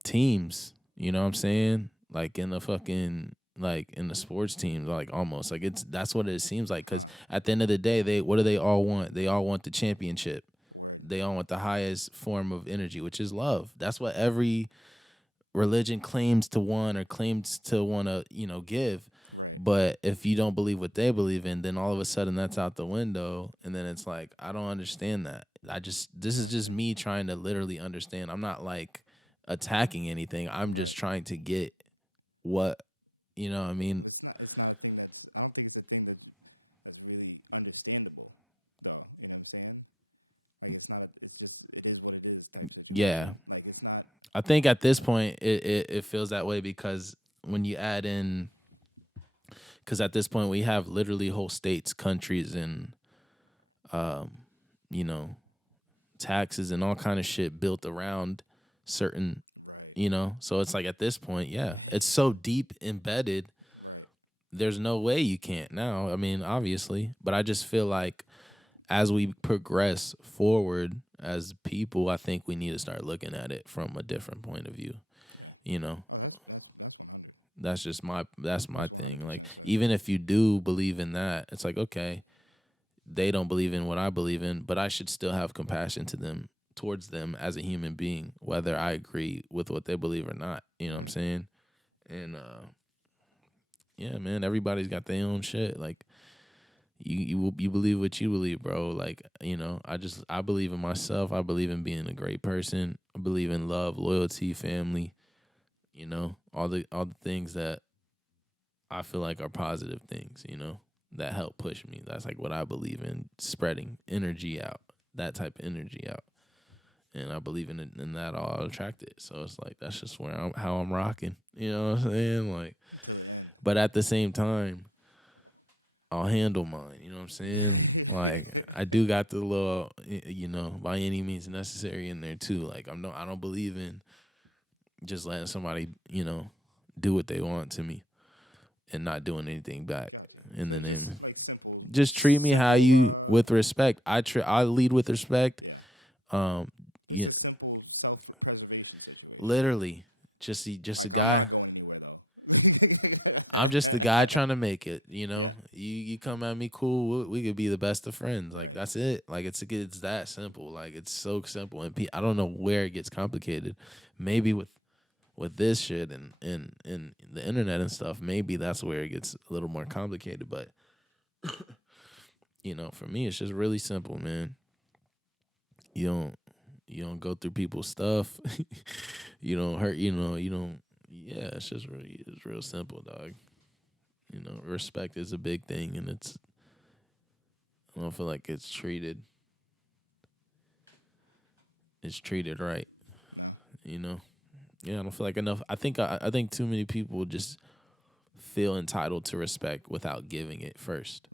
teams. You know what I'm saying? Like in the fucking like in the sports teams, like almost like that's what it seems like. Because at the end of the day, they what do they all want? They all want the championship. They all want the highest form of energy, which is love. That's what every religion claims to want or claims to want to give. But if you don't believe what they believe in, then all of a sudden that's out the window, and then it's like I don't understand that. This is just me trying to literally understand. I'm not like attacking anything. I'm just trying to get what I mean. Yeah, I think at this point it feels that way because when you add in, because at this point we have literally whole states, countries, and um, you know, taxes and all kind of shit built around certain, so it's like at this point, yeah, it's so deep embedded. There's no way you can't now. I mean, obviously, but I just feel like as we progress forward as people, I think we need to start looking at it from a different point of view. You know, that's my thing. Like, even if you do believe in that, it's like, okay, they don't believe in what I believe in, but I should still have compassion to them, towards them as a human being, whether I agree with what they believe or not. You know what I'm saying? And yeah, man, everybody's got their own shit. Like, you believe what you believe, bro. Like, I believe in myself. I believe in being a great person. I believe in love, loyalty, family. All the things that I feel like are positive things. That help push me. That's like what I believe in, spreading energy out, that type of energy out. And I believe in it, and that I'll attract it. So it's like that's just how I'm rocking. You know what I'm saying? Like, but at the same time, I'll handle mine. You know what I'm saying? Like, I do got the little, by any means necessary in there too. Like, I don't believe in just letting somebody, do what they want to me and not doing anything back in the name. Just treat me how you, with respect. I lead with respect. Um, yeah, literally, just a guy. I'm just the guy trying to make it. You come at me cool. We could be the best of friends. Like, that's it. Like, it's that simple. Like, it's so simple. And I don't know where it gets complicated. Maybe with this shit and the internet and stuff, maybe that's where it gets a little more complicated. But for me, it's just really simple, man. You don't you don't go through people's stuff. You don't hurt. You don't. Yeah, it's real simple, dog. Respect is a big thing, and I don't feel like it's treated right. You know. Yeah, I don't feel like enough. I think too many people just feel entitled to respect without giving it first,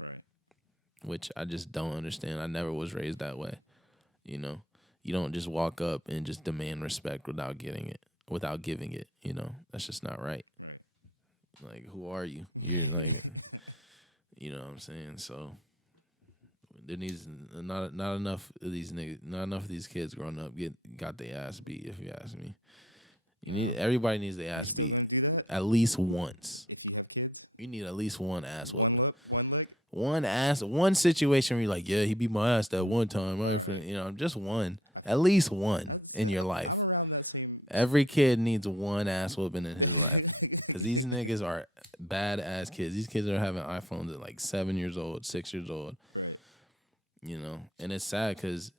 which I just don't understand. I never was raised that way. You know, you don't just walk up and just demand respect without getting it, without giving it. That's just not right. Like, who are you? You're like, you know what I'm saying? So there needs not enough of these niggas, not enough of these kids growing up got their ass beat. If you ask me, everybody needs their ass beat at least once. You need at least one ass whooping. One situation where you're like, yeah, he beat my ass that one time, right? Just one, at least one in your life. Every kid needs one ass whooping in his life, because these niggas are bad ass kids. These kids are having iPhones at like 7 years old, 6 years old. And it's sad because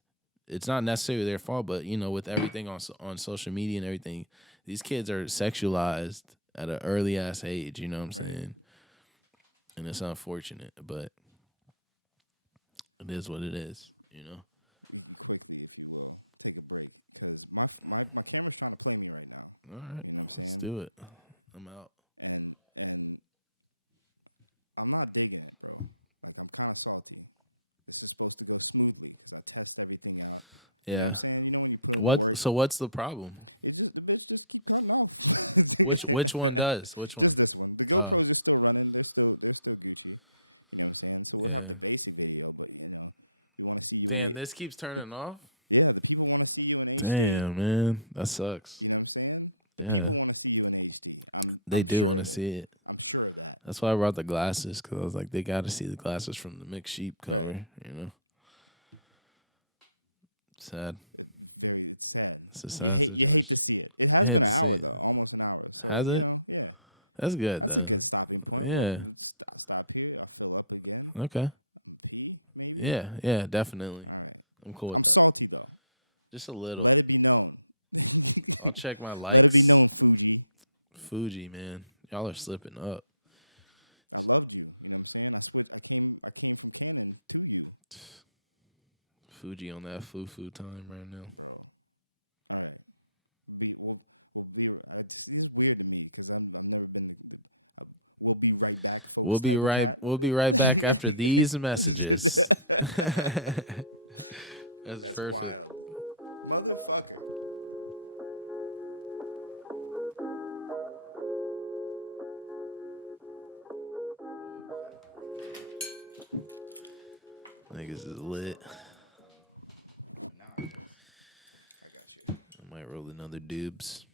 it's not necessarily their fault, but with everything on social media and everything, these kids are sexualized at an early ass age. You know what I'm saying? And it's unfortunate, but it is what it is. All right, let's do it. I'm out. Yeah. What? So what's the problem? Which one does? Which one? Uh, yeah. Damn, this keeps turning off. Damn, man, that sucks. Yeah, they do want to see it. That's why I brought the glasses, because I was like, they got to see the glasses from the mixed sheep cover. Sad. It's a sad situation. I had to see it. Has it? That's good though. Yeah. Okay. Yeah. Yeah. Definitely. I'm cool with that. Just a little. I'll check my likes. Fuji, man. Y'all are slipping up. Fuji on that foo time right now. We'll be right back after these messages. That's perfect. Niggas is lit. I might roll another dubs.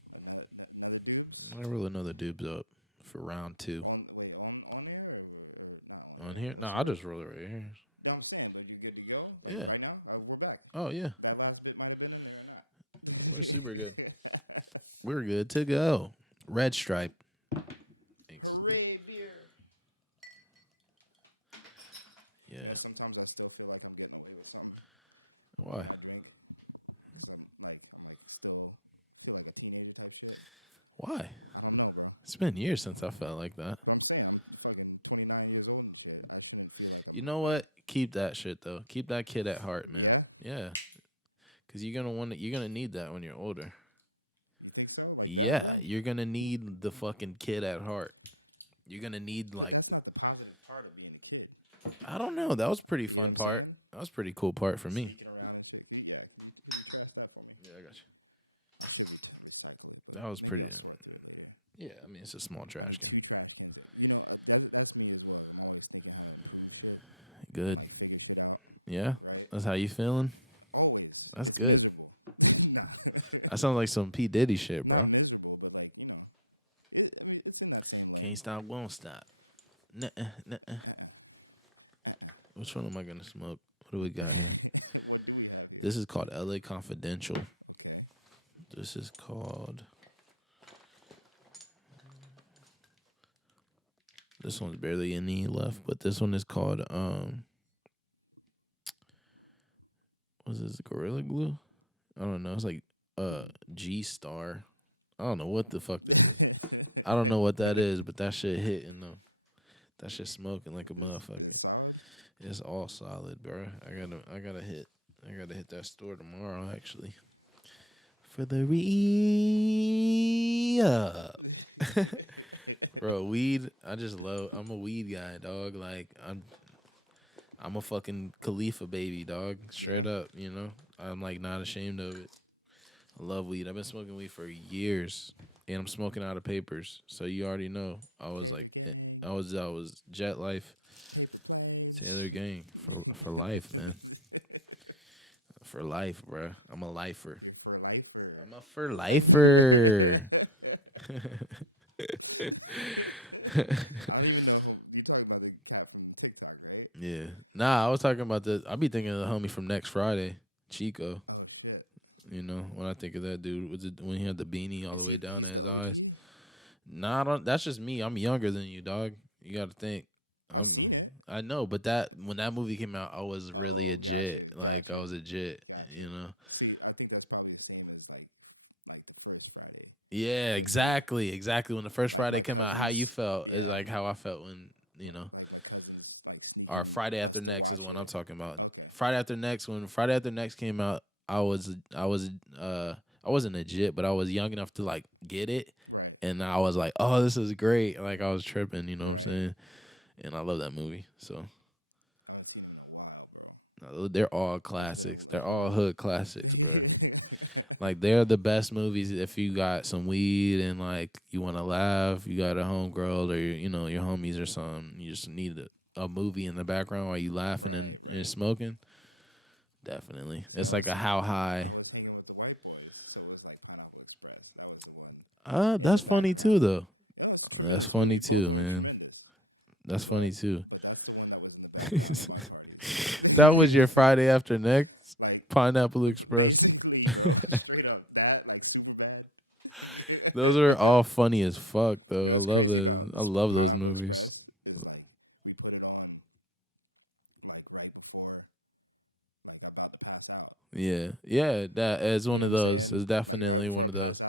I might roll another dubs up for round two. On here? No, I'll just roll it right here. Yeah. Oh yeah. We're super good. We're good to go. Red stripe. Thanks. Yeah. Why? Why? It's been years since I felt like that. You know what? Keep that shit though. Keep that kid at heart, man. Yeah, because you're gonna need that when you're older. Yeah, you're gonna need the fucking kid at heart. You're gonna need like I don't know. That was a pretty fun part. That was a pretty cool part for me. Yeah, I got you. That was pretty. Yeah, I mean it's a small trash can. Good. Yeah, that's how you feeling. That's good. That sounds like some P Diddy shit, bro. Can't stop, won't stop. Nuh-uh, nuh-uh. Which one am I gonna smoke? What do we got here? This is called LA Confidential. This is called. This one's barely any left, but this one is called what's this, Gorilla Glue? I don't know. It's like G Star. I don't know what the fuck this is. I don't know what that is, but that shit hitting though. That shit smoking like a motherfucker. It's all solid, bro. I gotta hit that store tomorrow actually. For the re-up. Bro, weed, I'm a weed guy, dog. Like I'm a fucking Khalifa baby, dog. Straight up, you know. I'm like not ashamed of it. I love weed. I've been smoking weed for years, and I'm smoking out of papers. So you already know. I was Jet Life, Taylor Gang for life, man. For life, bro. I'm a lifer. I'm a for lifer. Yeah. Nah, I was talking about the. I be thinking of the homie from next Friday, Chico. You know, when I think of that dude, was it when he had the beanie all the way down to his eyes? Nah, that's just me. I'm younger than you, dog. You got to think. I'm. I know, but that when that movie came out, I was really a jit. Like I was a jit. You know. Yeah, exactly, exactly. When the first Friday came out, how you felt is like how I felt when you know. Or Friday After Next is what I'm talking about. Friday After Next, when Friday After Next came out, I wasn't legit, but I was young enough to like get it, and I was like, oh, this is great. Like I was tripping, you know what I'm saying? And I love that movie. So they're all classics. They're all hood classics, bro. Like they're the best movies if you got some weed and like you want to laugh. You got a homegirl or your homies or something. You just need a movie in the background while you laughing and smoking. Definitely, it's like a how high. That's funny too, though. That's funny too, man. That's funny too. That was your Friday After Next, Pineapple Express. Those are all funny as fuck, though. I love those movies. Yeah, yeah. That is one of those. It's definitely one of those.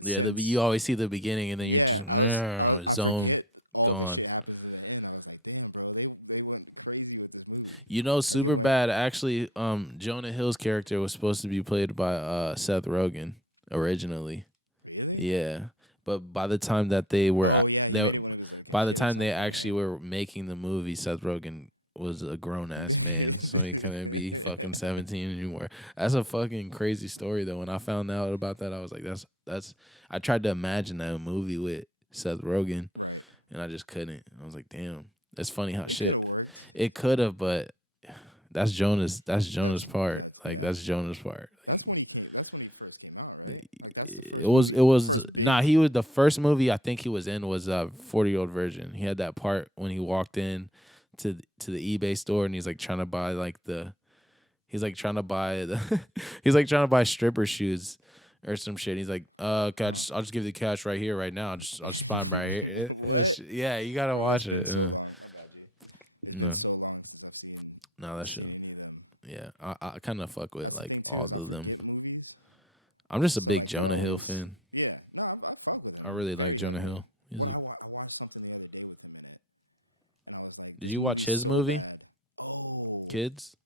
Yeah, you always see the beginning, and then you're just zone gone. You know, super bad. Actually, Jonah Hill's character was supposed to be played by Seth Rogen. originally. Yeah, but by the time that by the time they actually were making the movie, Seth Rogen was a grown ass man, so he couldn't be fucking 17 anymore. That's a fucking crazy story though. When I found out about that, I was like, that's. I tried to imagine that movie with Seth Rogen, and I just couldn't. I was like, damn, it's funny how shit it could have, but that's Jonah's. That's Jonah's part. Like that's Jonah's part. Like, it was nah. He was the first movie I think he was in was 40-year-old virgin. He had that part when he walked in to the eBay store and he's like trying to buy like the he's like trying to buy the he's like trying to buy stripper shoes or some shit. He's like, okay, I'll just give you the cash right here, right now. I'll just buy them right here. Yeah, you gotta watch it. No, no, that shit. Yeah, I kind of fuck with like all of them. I'm just a big Jonah Hill fan. I really like Jonah Hill. Did you watch his movie, Kids?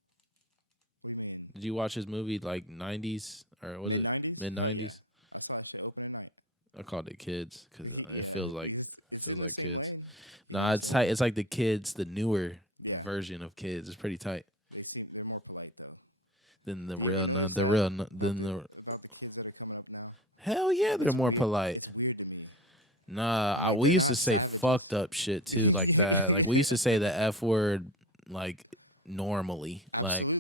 Did you watch his movie like '90s or was it mid '90s? I called it Kids because it feels like Kids. Nah, it's tight. It's like the Kids, the newer version of Kids. It's pretty tight than the real. No, the real. Than the hell yeah, they're more polite. Nah, we used to say fucked up shit too, like that. Like we used to say the f word, like normally. Like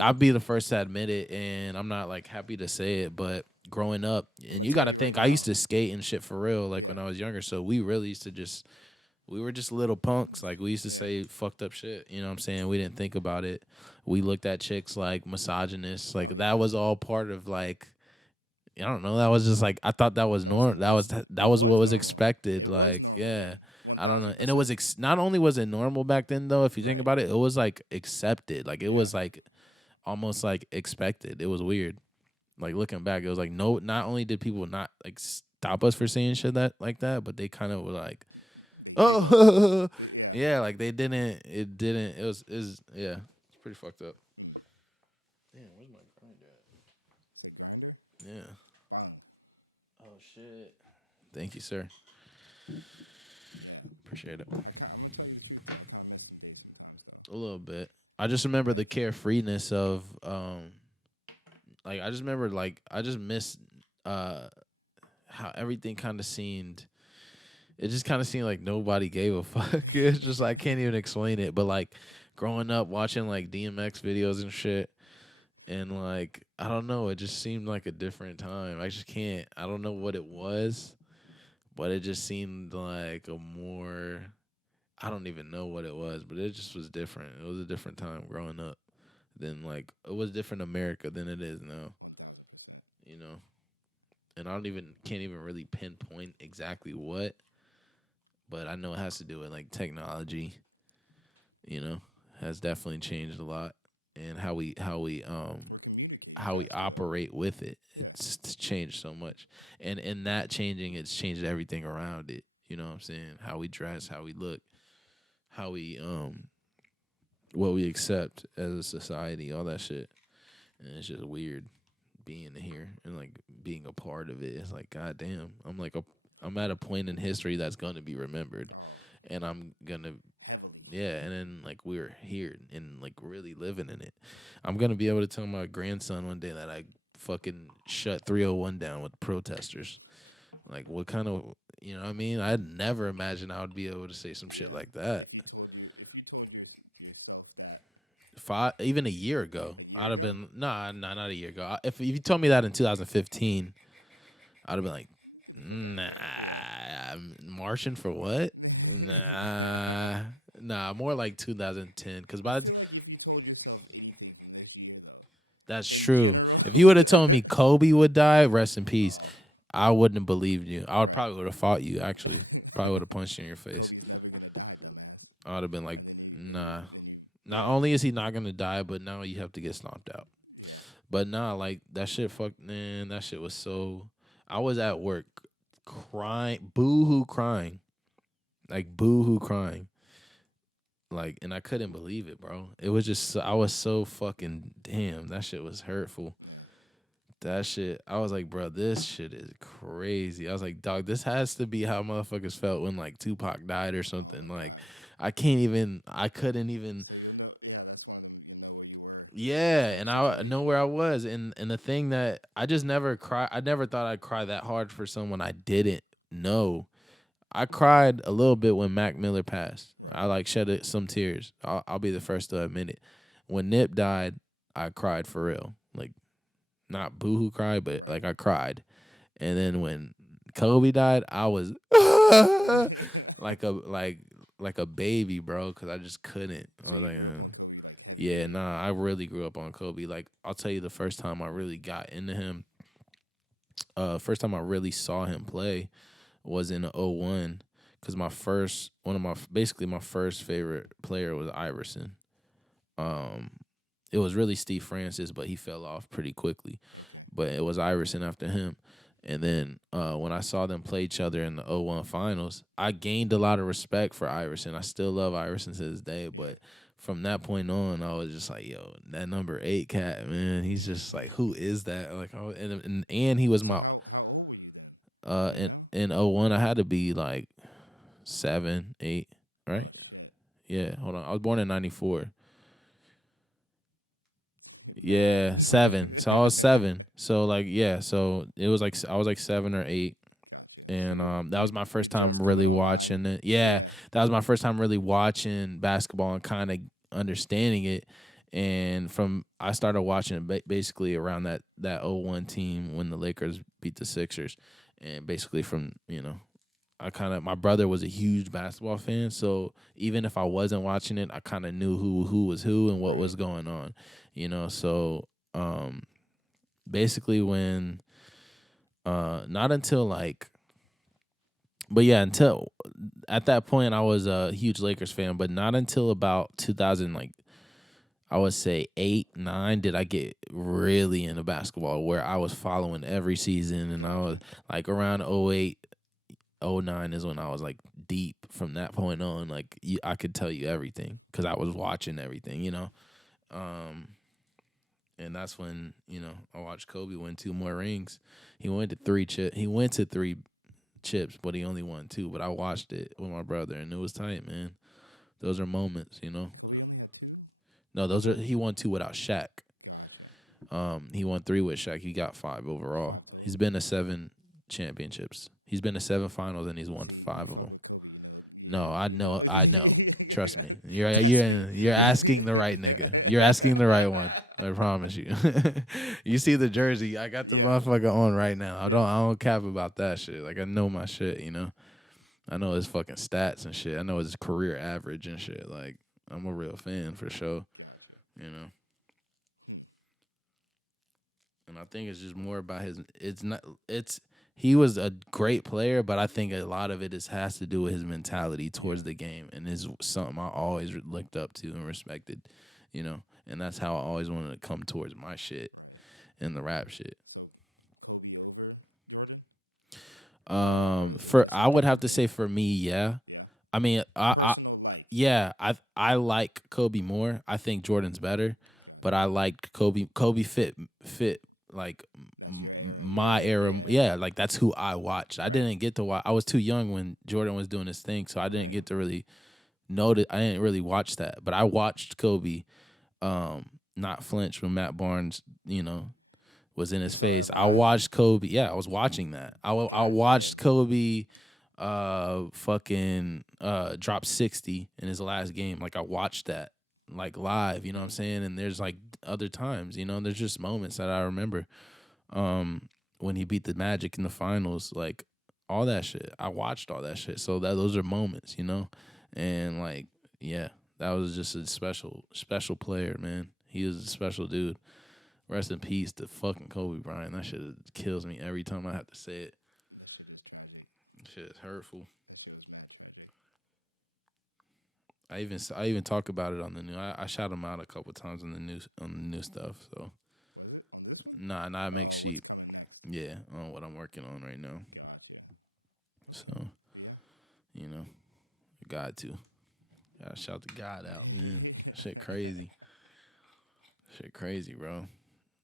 I'd be the first to admit it, and I'm not like happy to say it, but growing up, and you got to think I used to skate and shit for real, like when I was younger. So we really used to just we were just little punks. Like we used to say fucked up shit. You know what I'm saying? We didn't think about it. We looked at chicks like misogynists. Like that was all part of like I don't know. That was just like I thought that was normal. That was what was expected. Like yeah, I don't know. And it was not only was it normal back then though. If you think about it, it was like accepted. Like it was like almost like expected. It was weird. Like looking back, it was like no. Not only did people not like stop us for saying shit that like that, but they kind of were like, oh, yeah, like they didn't. It didn't. It was yeah. It's pretty fucked up. Damn, where's my grinder at? Yeah. Oh shit. Thank you, sir. Appreciate it. A little bit. I just remember the carefreeness of like I just remember like I just miss uh how everything kind of seemed. It just kind of seemed like nobody gave a fuck. It's just I can't even explain it. But like growing up watching like DMX videos and shit, and like I don't know, it just seemed like a different time. I just can't. I don't know what it was, but it just seemed like a more. I don't even know what it was, but it just was different. It was a different time growing up than like it was different America than it is now. You know, and I don't even can't even really pinpoint exactly what, but I know it has to do with like technology. You know, has definitely changed a lot, and how we operate with it. It's changed so much, and in that changing, it's changed everything around it. You know what I'm saying? How we dress, how we look, how we what we accept as a society, all that shit, and it's just weird being here and like being a part of it. It's like, goddamn, I'm at a point in history that's gonna be remembered, and I'm gonna yeah, and then like we're here and like really living in it. I'm gonna be able to tell my grandson one day that I fucking shut 301 down with protesters. Like what kind of you know what I mean? I'd never imagine I would be able to say some shit like that. Even a year ago, I'd have been nah, not a year ago. If you told me that in 2015, I'd have been like, nah, I'm marching for what? Nah, nah, more like 2010. Because that's true. If you would have told me Kobe would die, rest in peace, I wouldn't have believed you. I would probably would have fought you. Actually, probably would have punched you in your face. I would have been like, nah. Not only is he not gonna die, but now you have to get stomped out. But nah, like that shit. Fuck, man, that shit was so. I was at work, crying, boo hoo, crying, like boo hoo, crying, like, and I couldn't believe it, bro. It was just I was so fucking damn. That shit was hurtful. That shit, I was like, bro, this shit is crazy. I was like, dog, this has to be how motherfuckers felt when like Tupac died or something. Like, I couldn't even. Yeah, and I know where I was, and the thing that I just never cry. I never thought I'd cry that hard for someone I didn't know. I cried a little bit when Mac Miller passed. I like some tears. I'll be the first to admit it. When Nip died, I cried for real. Like not boohoo cried, but like I cried. And then when Kobe died, I was like a baby, bro, because I just couldn't. I was like, yeah, nah. I really grew up on Kobe. Like I'll tell you, the first time I really got into him, first time I really saw him play was in '01, because my first one of my basically my first favorite player was Iverson. Um, it was really Steve Francis, but he fell off pretty quickly. But it was Iverson after him. And then when I saw them play each other in the '01 finals, I gained a lot of respect for Iverson. I still love Iverson to this day, but from that point on, I was just like, yo, that number 8 cat, man, he's just like, who is that? Like, and he was my in '01, I had to be like 7, 8, right? Yeah, hold on. I was born in '94. Yeah, 7. So I was 7. So like yeah, so it was like I was like 7 or 8, and that was my first time really watching it. Yeah, that was my first time really watching basketball and kind of understanding it. And from I started watching it basically around that '01 team when the Lakers beat the Sixers, and basically from I kind of my brother was a huge basketball fan, so even if I wasn't watching it, I kind of knew who was who and what was going on, So um, basically, when not until like, but yeah, until at that point I was a huge Lakers fan, but not until about 2000, like I would say 8, 9, did I get really into basketball where I was following every season, and I was like around '08. '09 is when I was like deep. From that point on, like I could tell you everything because I was watching everything. Um, and that's when I watched Kobe win 2 more rings. He went to 3 chips, but he only won 2. But I watched it with my brother, and it was tight, man. Those are moments. No, those are he won 2 without Shaq. He won 3 with Shaq. He got 5 overall. He's been to 7 championships. He's been to 7 finals, and he's won 5 of them. No, I know. Trust me. You're asking the right nigga. You're asking the right one. I promise you. You see the jersey? I got the motherfucker on right now. I don't cap about that shit. Like I know my shit. I know his fucking stats and shit. I know his career average and shit. Like I'm a real fan for sure. You know. And I think it's just more about his. It's not. It's he was a great player, but I think a lot of it has to do with his mentality towards the game, and is something I always looked up to and respected. And that's how I always wanted to come towards my shit and the rap shit. For I would have to say for me, yeah. I mean, yeah, I like Kobe more. I think Jordan's better, but I liked Kobe. Kobe fit like my era. Yeah, like that's who I watched. I didn't get to watch. I was too young when Jordan was doing his thing, so I didn't get to really notice. I didn't really watch that, but I watched Kobe. Not flinch when Matt Barnes, was in his face. I watched Kobe. Yeah, I was watching that. I watched Kobe fucking drop 60 in his last game. Like I watched that like live, you know what I'm saying? And there's like other times, there's just moments that I remember. When he beat the Magic in the finals, like all that shit. I watched all that shit. So those are moments. And like, yeah, that was just a special player, man. He was a special dude. Rest in peace to fucking Kobe Bryant. That shit kills me every time I have to say it. Shit is hurtful. I even talk about it on the new. I shout him out a couple times on the new stuff. So nah, I make sheep. Yeah, on what I'm working on right now. So you know, got to gotta shout the God out, man. Shit crazy, bro.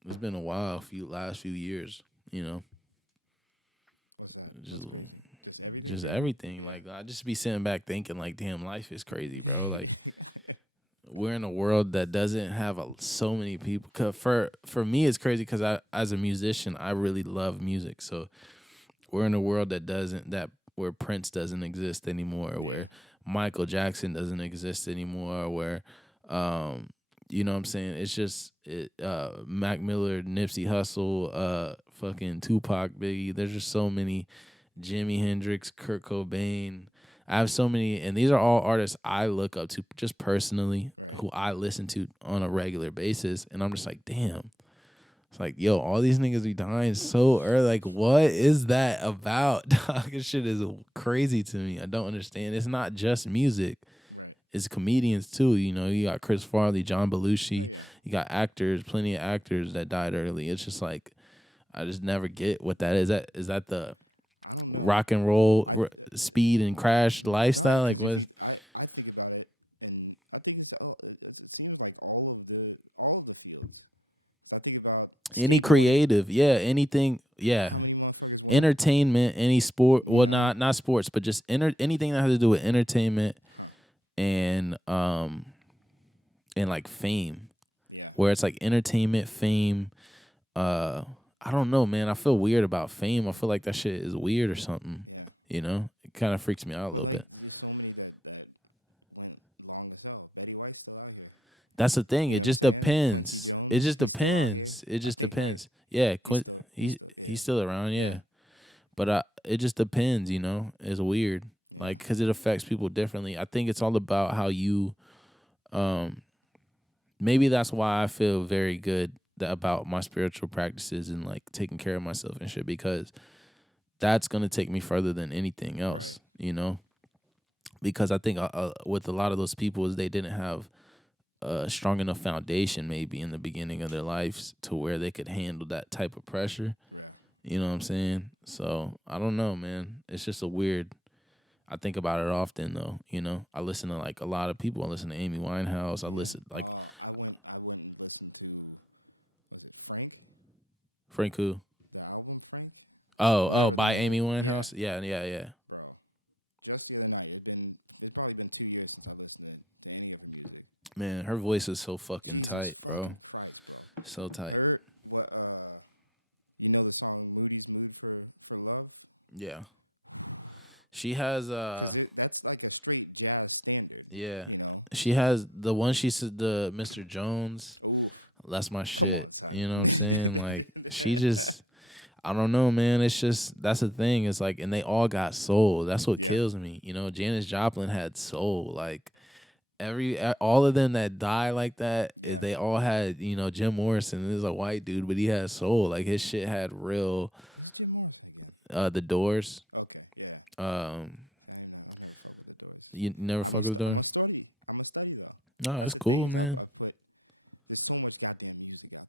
It's been a while, last few years. You know, just just everything. Like I just be sitting back thinking, like, damn, life is crazy, bro. Like we're in a world that doesn't have so many people. 'Cause for me, it's crazy because I, as a musician, I really love music. So we're in a world that doesn't that where Prince doesn't exist anymore, where Michael Jackson doesn't exist anymore, where you know what I'm saying? It's just Mac Miller, Nipsey Hussle, fucking Tupac, Biggie. There's just so many, Jimi Hendrix, Kurt Cobain. I have so many, and these are all artists I look up to just personally, who I listen to on a regular basis, and I'm just like, damn. It's like, yo, all these niggas be dying so early. Like, what is that about? Dog, this shit is crazy to me. I don't understand. It's not just music. It's comedians too. You know, you got Chris Farley, John Belushi. You got actors, plenty of actors that died early. It's just like, I just never get what that is. That the rock and roll speed and crash lifestyle? Like, what? Any creative, yeah, anything, yeah, entertainment, any sport. Well, not sports, but just anything that has to do with entertainment and like fame, where it's like entertainment, fame. Uh, I don't know, man. I feel weird about fame. I feel like that shit is weird or something. You know, it kind of freaks me out a little bit. That's the thing. It just depends. It just depends. It just depends. Yeah, he's still around. Yeah, but it just depends. You know, it's weird. Like, cause it affects people differently. I think it's all about how you. Um, maybe that's why I feel very good about my spiritual practices and like taking care of myself and shit, because that's gonna take me further than anything else. You know, because I think with a lot of those people is they didn't have a strong enough foundation maybe in the beginning of their lives to where they could handle that type of pressure. You know what I'm saying? So I don't know, man. It's just a weird. I think about it often though. You know, I listen to like a lot of people. I listen to Amy Winehouse. I listen like Frank who? Oh, by Amy Winehouse. Yeah, yeah, yeah. Man, her voice is so fucking tight, bro. So tight. Yeah. She has yeah. She has the one she said, the Mr. Jones. That's my shit. You know what I'm saying? Like she just I don't know, man. It's just that's the thing. It's like and they all got soul. That's what kills me. You know, Janis Joplin had soul. Like all of them that die like that, they all had, you know, Jim Morrison is a white dude, but he had soul. Like his shit had real the Doors. Um you never fuck with the Doors? No, it's cool, man.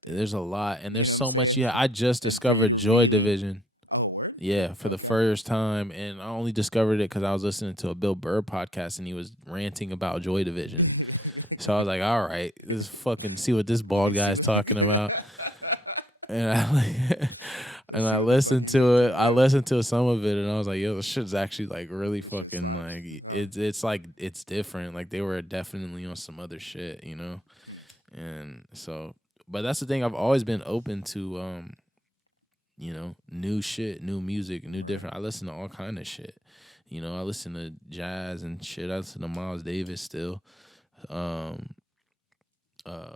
There's a lot, and there's so much. Yeah, I just discovered Joy Division. Yeah, for the first time, and I only discovered it because I was listening to a Bill Burr podcast, and he was ranting about Joy Division. So I was like, all right, let's fucking see what this bald guy's talking about. And I like, and I listened to it. I listened to some of it, and I was like, yo, this shit's actually like really fucking like it's like it's different. Like they were definitely on some other shit, you know. And so, but that's the thing. I've always been open to you know, new shit, new music, new different. I listen to all kind of shit. You know, I listen to jazz and shit. I listen to Miles Davis still. Um,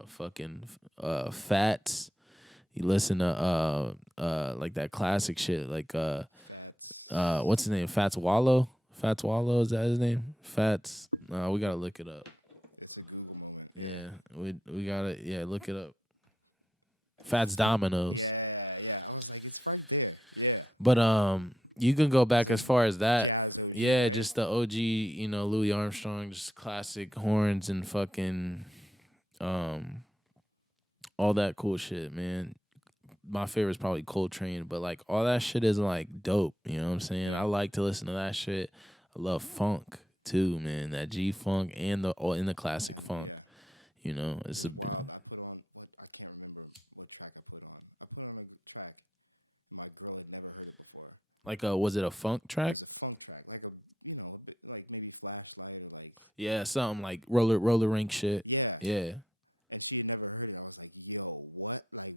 fucking Fats. You listen to like that classic shit, like what's his name? Fats Wallow. Fats Wallow, is that his name? Fats. We gotta look it up. Yeah, we gotta look it up. Fats Dominoes. But you can go back as far as that. Yeah, just the OG, you know, Louis Armstrong, just classic horns and fucking um all that cool shit, man. My favorite is probably Coltrane, but like all that shit is like dope. You know what I'm saying? I like to listen to that shit. I love funk too, man. That G funk and the in the classic funk. You know, it's a Like was it a funk track? Yeah, something like roller rink shit. Yeah.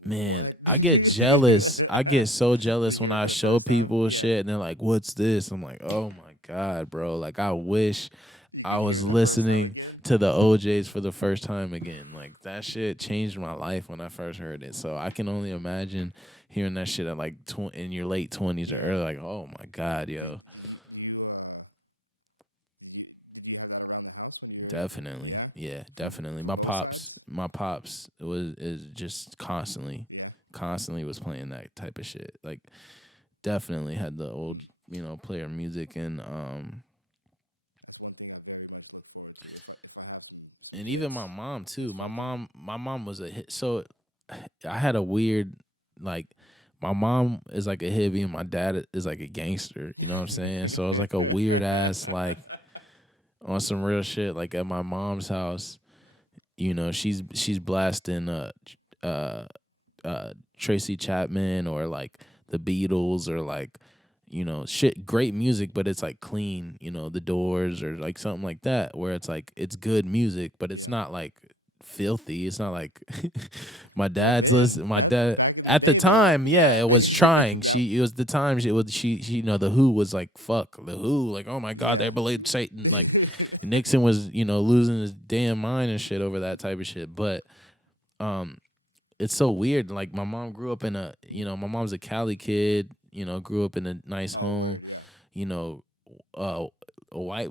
Man, I get jealous. I get so jealous when I show people shit and they're like, "What's this?" I'm like, "Oh my god, bro! Like, I wish I was listening to the OJ's for the first time again. Like, that shit changed my life when I first heard it. So I can only imagine hearing that shit at like in your late 20s or early. Like, oh my god, yo, definitely, yeah, definitely. My pops was is just constantly was playing that type of shit. Like, definitely had the old, player music and even my mom too. My mom was a hit. So I had a weird, like, my mom is like a hippie and my dad is like a gangster. You know what I'm saying? So it was like a weird ass, like, on some real shit. Like at my mom's house, she's blasting uh Tracy Chapman or like the Beatles or like, shit, great music, but it's like clean, the Doors or like something like that, where it's like it's good music, but it's not like filthy. It's not like my dad at the time, yeah, it was trying. It was the time she the Who was like, fuck the Who, like, oh my god, they believed Satan, like Nixon was, losing his damn mind and shit over that type of shit. But um it's so weird. Like my mom grew up in my mom's a Cali kid, grew up in a nice home, you know,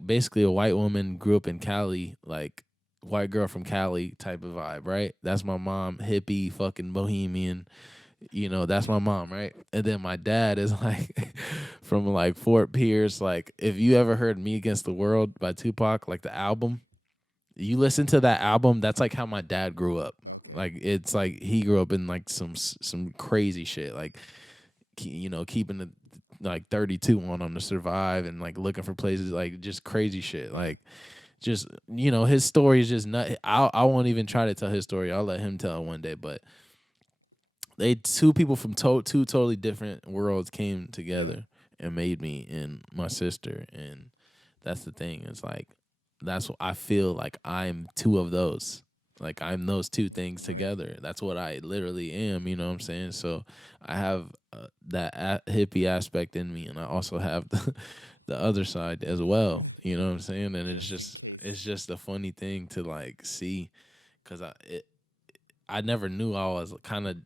basically a white woman grew up in Cali, like white girl from Cali type of vibe, right? That's my mom, hippie, fucking bohemian, that's my mom, right? And then my dad is like from like Fort Pierce. Like if you ever heard Me Against the World by Tupac, like the album, you listen to that album, that's like how my dad grew up. Like it's like he grew up in like some crazy shit, like keeping the like 32 on him to survive and like looking for places, like just crazy shit. Like just his story is just not. I won't even try to tell his story. I'll let him tell it one day. But they two people from two totally different worlds came together and made me and my sister. And that's the thing. It's like that's what I feel like. I'm two of those. Like I'm those two things together. That's what I literally am. You know what I'm saying? So I have that hippie aspect in me, and I also have the other side as well. You know what I'm saying? And it's just a funny thing to like see, because I never knew I was kind of.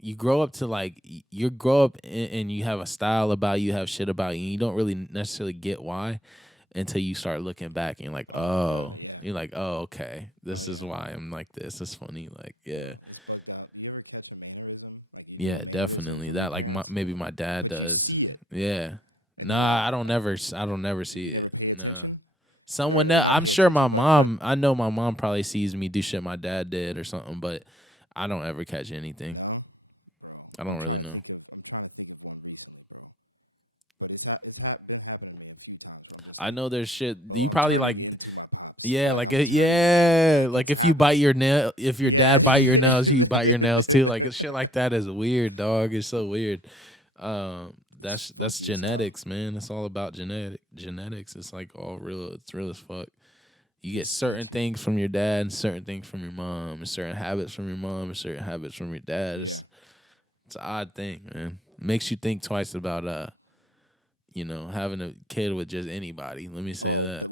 You grow up to like you grow up and you have a style about you, have shit about you, and you don't really necessarily get why until you start looking back and you're like, oh, okay, this is why I'm like this. It's funny, like, yeah, yeah, definitely that. Like maybe my dad does. Yeah, nah, I don't never see it. Nah, someone that I'm sure my mom. I know my mom probably sees me do shit my dad did or something, but I don't ever catch anything. I don't really know. I know there's shit you probably like. Yeah, like yeah, like if you bite your nail, if your dad bite your nails, you bite your nails too. Like shit like that is weird, dog. It's so weird. That's genetics, man. It's all about genetics. It's like all real. It's real as fuck. You get certain things from your dad and certain things from your mom, and certain habits from your mom and certain habits from your dad. It's an odd thing, man. Makes you think twice about having a kid with just anybody. Let me say that.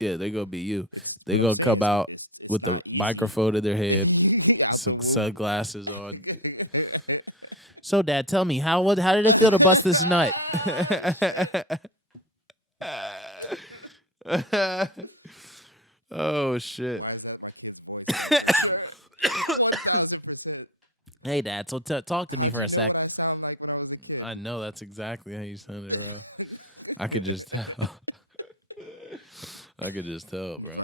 Yeah, they gonna be you. They gonna come out with the microphone in their head, some sunglasses on. So, Dad, tell me how did it feel to bust this nut? Oh shit! Hey, Dad. So talk to me for a sec. I know that's exactly how you sounded, bro. I could just tell. I could just tell, bro.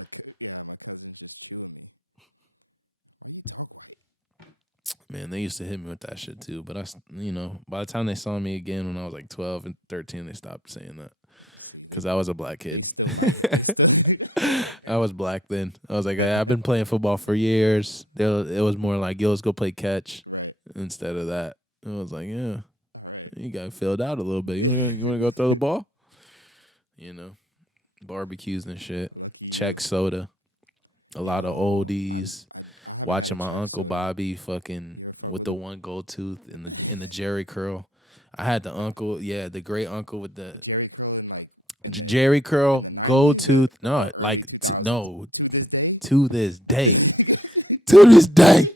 Man, they used to hit me with that shit too. But by the time they saw me again when I was like 12 and 13, they stopped saying that because I was a black kid. I was black then. I was like, I've been playing football for years. It was more like, yo, let's go play catch instead of that. I was like, yeah, you got filled out a little bit. You wanna go throw the ball? You know, barbecues and shit. Check soda. A lot of oldies. Watching my uncle Bobby fucking with the one gold tooth in the Jerry curl. I had the uncle, yeah, the great uncle with the Jerry curl, gold tooth. No, like no, to this day, to this day.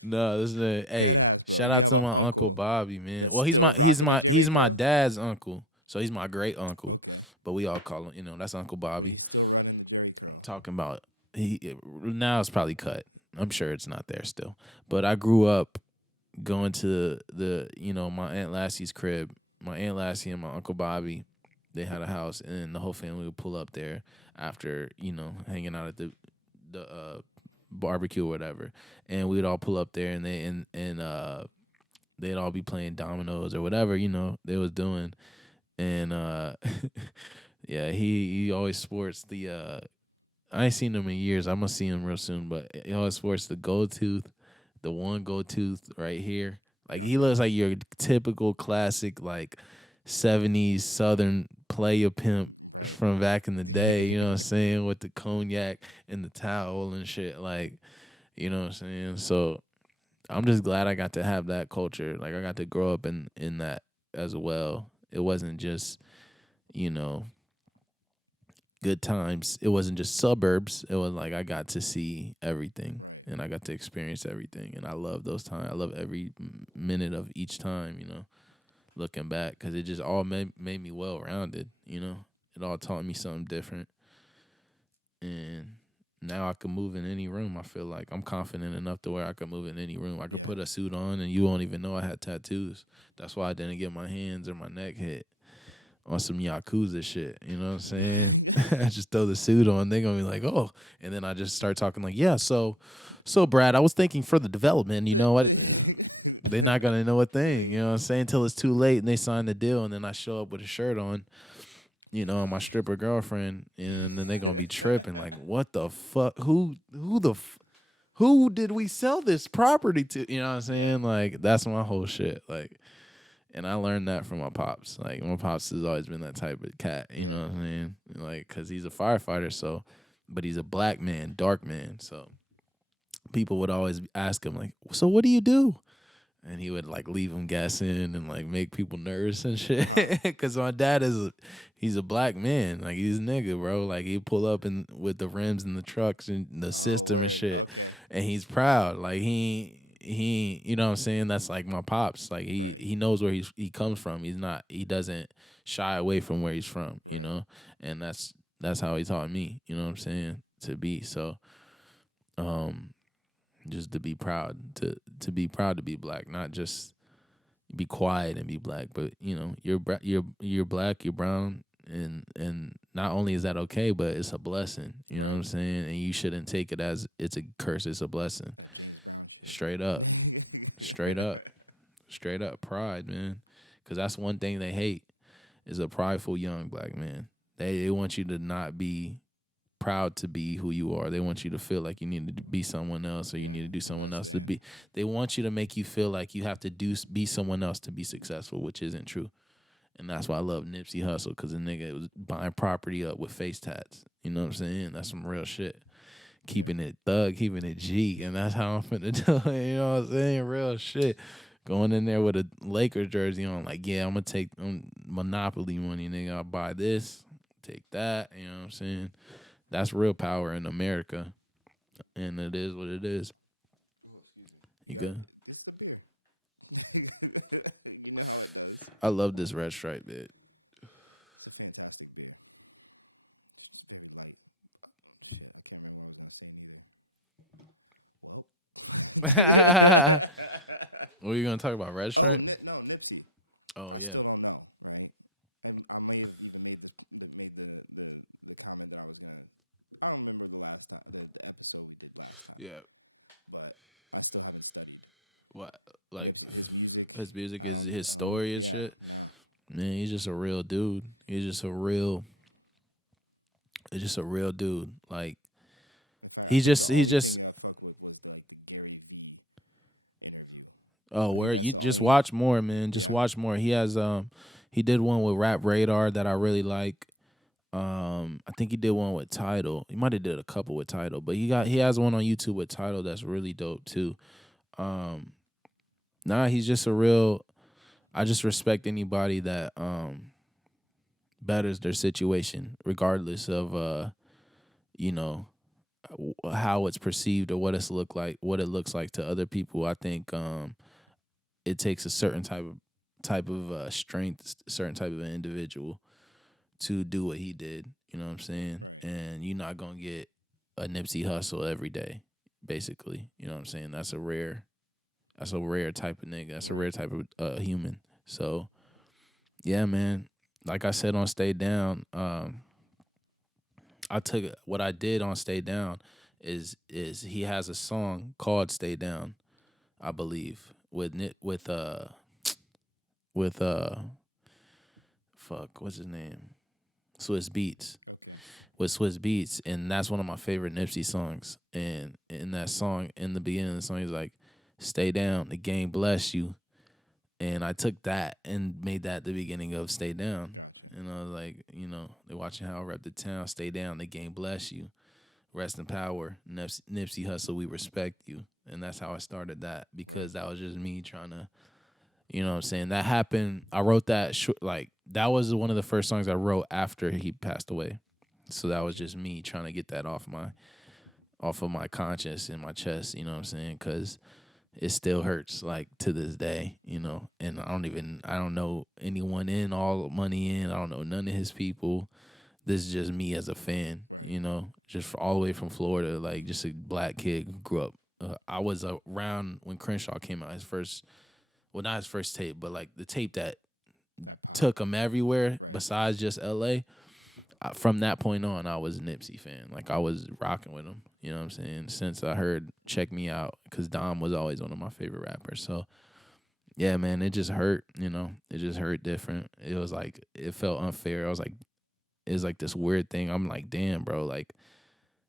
No, this is hey. Shout out to my uncle Bobby, man. Well, he's my dad's uncle, so he's my great uncle, but we all call him, that's Uncle Bobby. I'm talking about now it's probably cut. I'm sure it's not there still, but I grew up going to my Aunt Lassie's crib. My Aunt Lassie and my Uncle Bobby, they had a house, and the whole family would pull up there after hanging out at the barbecue or whatever, and we'd all pull up there, and they'd all be playing dominoes or whatever they was doing, and yeah, he always sports the I ain't seen him in years. I'm gonna see him real soon, but he always sports the gold tooth, the one gold tooth right here. Like he looks like your typical classic like '70s Southern player pimp from back in the day. You know what I'm saying, with the cognac and the towel and shit. Like, you know what I'm saying. So I'm just glad I got to have that culture. Like I got to grow up in that as well. It wasn't just you know good times. It wasn't just suburbs. It was like I got to see everything and I got to experience everything. And I love those times. I love every minute of each time, looking back, because it just all made me well rounded, It all taught me something different. And now I can move in any room. I feel like I'm confident enough to where I can move in any room. I could put a suit on and you won't even know I had tattoos. That's why I didn't get my hands or my neck hit on some Yakuza shit. You know what I'm saying? I just throw the suit on. They're going to be like, oh. And then I just start talking like, yeah, so Brad, I was thinking for the development, you know what? They're not going to know a thing, you know what I'm saying, until it's too late and they sign the deal. And then I show up with a shirt on, my stripper girlfriend. And then they're going to be tripping like, what the fuck? Who did we sell this property to? You know what I'm saying? Like, that's my whole shit. Like, and I learned that from my pops. Like, my pops has always been that type of cat, you know what I'm saying? Like, because he's a firefighter, but he's a black man, dark man. So people would always ask him, like, so what do you do? And he would, like, leave them guessing and, like, make people nervous and shit. Because my dad he's a black man. Like, he's a nigga, bro. Like, he pull up with the rims and the trucks and the system and shit. And he's proud. Like, he you know what I'm saying, that's like my pops. Like he knows where he comes from. He doesn't shy away from where he's from, and that's how he taught me, you know what I'm saying, to be. So just to be proud, to be proud to be black, not just be quiet and be black, but you're black, you're brown, and not only is that okay, but it's a blessing, you know what I'm saying, and you shouldn't take it as it's a curse. It's a blessing. Straight up. Straight up. Straight up pride, man. Because that's one thing they hate is a prideful young black man. They want you to not be proud to be who you are. They want you to feel like you need to be someone else or you need to do someone else to be. They want you to make you feel like you have to be someone else to be successful, which isn't true. And that's why I love Nipsey Hussle, because the nigga was buying property up with face tats. You know what I'm saying? That's some real shit. Keeping it thug, keeping it G, and that's how I'm finna do it. You know what I'm saying? Real shit. Going in there with a Lakers jersey on, like, yeah, I'm gonna take Monopoly money, nigga. I'll buy this, take that. You know what I'm saying? That's real power in America, and it is what it is. You good? I love this red stripe bit. What are you gonna talk about? Red stripe? Oh yeah. Yeah. What like his music is his story and shit. Man, he's just a real dude. He's just a real dude. Like he's just oh where you just watch more, man. Just watch more. He did one with Rap Radar that I really like. I think he did one with Title. He might have did a couple with Title, but he has one on YouTube with Title that's really dope too. Um nah, he's just a real I just respect anybody that betters their situation regardless of you know how it's perceived or what it looks like to other people. I think it takes a certain type of strength, a certain type of individual to do what he did. You know what I'm saying? And you're not gonna get a Nipsey Hustle every day, basically. You know what I'm saying? That's a rare type of nigga. That's a rare type of human. So yeah, man. Like I said on Stay Down, I took what I did on Stay Down is he has a song called Stay Down, I believe, with fuck, what's his name? Swiss Beats. With Swiss Beats, and that's one of my favorite Nipsey songs. And in that song, in the beginning of the song, he's like, "Stay down, the game bless you." And I took that and made that the beginning of Stay Down. And I was like, they're watching how I rep the town. Stay down, the game bless you. Rest in power, Nipsey Hussle, we respect you. And that's how I started that because that was just me trying to, you know what I'm saying? That happened. I wrote that, like, that was one of the first songs I wrote after he passed away. So that was just me trying to get that off of my conscience and my chest, you know what I'm saying? Because it still hurts like to this day, and I don't know anyone in All Money in. I don't know none of his people. This is just me as a fan, just all the way from Florida, like just a black kid who grew up. I was around when Crenshaw came out, not his first tape, but like the tape that took him everywhere besides just LA. From that point on, I was a Nipsey fan. Like I was rocking with him. You know what I'm saying? Since I heard "Check Me Out," because Dom was always one of my favorite rappers. So yeah, man, it just hurt. It just hurt different. It was like it felt unfair. It was like this weird thing. I'm like, damn, bro. Like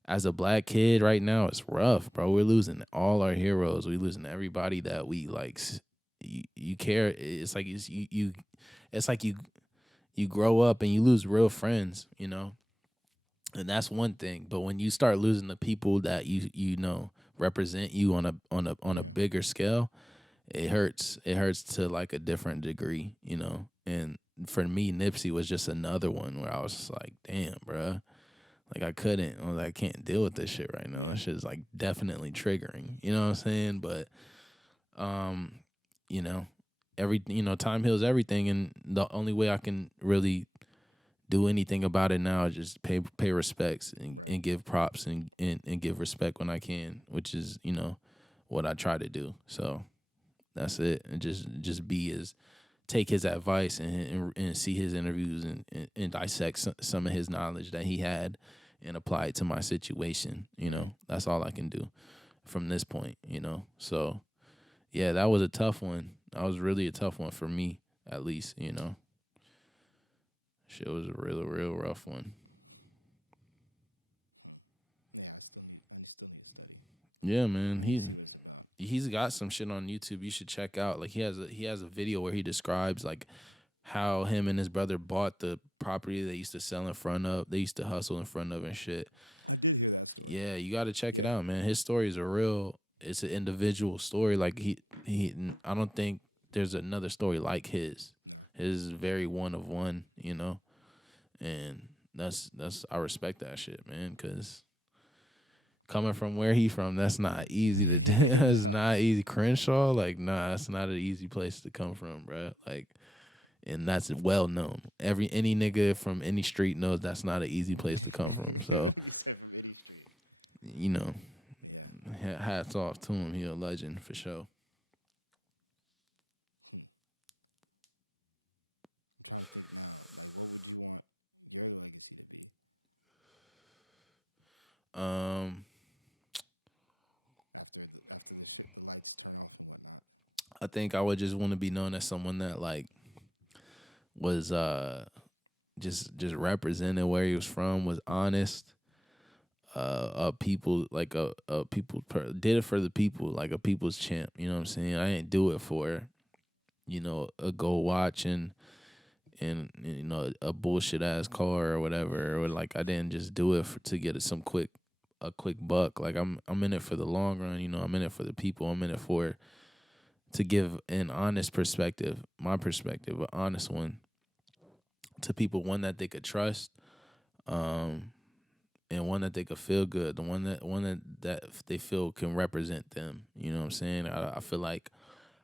as a black kid right now, it's rough, bro. We're losing all our heroes. We losing everybody that we like. You care. It's like you. It's like you grow up and you lose real friends, and that's one thing. But when you start losing the people that represent you on a bigger scale, it hurts. It hurts to like a different degree, And for me, Nipsey was just another one where I was just like, damn, bruh. Like I was like, I can't deal with this shit right now. This shit is like definitely triggering. You know what I'm saying? But um, you know, time heals everything, and the only way I can really do anything about it now is just pay respects and give props and give respect when I can, which is what I try to do. So that's it, and just be as take his advice and see his interviews and dissect some of his knowledge that he had and apply it to my situation. That's all I can do from this point. So yeah, that was a tough one. That was really a tough one for me, at least. Shit was a real rough one. Yeah, man. He's got some shit on YouTube you should check out. Like he has a video where he describes like how him and his brother bought the property they used to sell in front of, they used to hustle in front of and shit. Yeah, you got to check it out, man. His story is a real. It's an individual story. Like he. I don't think there's another story like his. His is very one of one, and that's I respect that shit, man. Cause coming from where he from, that's not easy to do. That's not easy. Crenshaw, like, nah, that's not an easy place to come from, bro. Like, and that's well known. Any nigga from any street knows that's not an easy place to come from. So, you know, hats off to him. He a legend for sure. Um, I think I would just want to be known as someone that like was just represented where he was from, was honest, people like a people did it for the people, like a people's champ. You know what I'm saying? I didn't do it for a gold watch and a bullshit ass car or whatever, or like I didn't just do it to get a quick buck. Like I'm in it for the long run. I'm in it for the people. I'm in it for to give an honest perspective, my perspective, an honest one to people, one that they could trust, um, and one that they could feel good, the one that they feel can represent them. You know what I'm saying? I feel like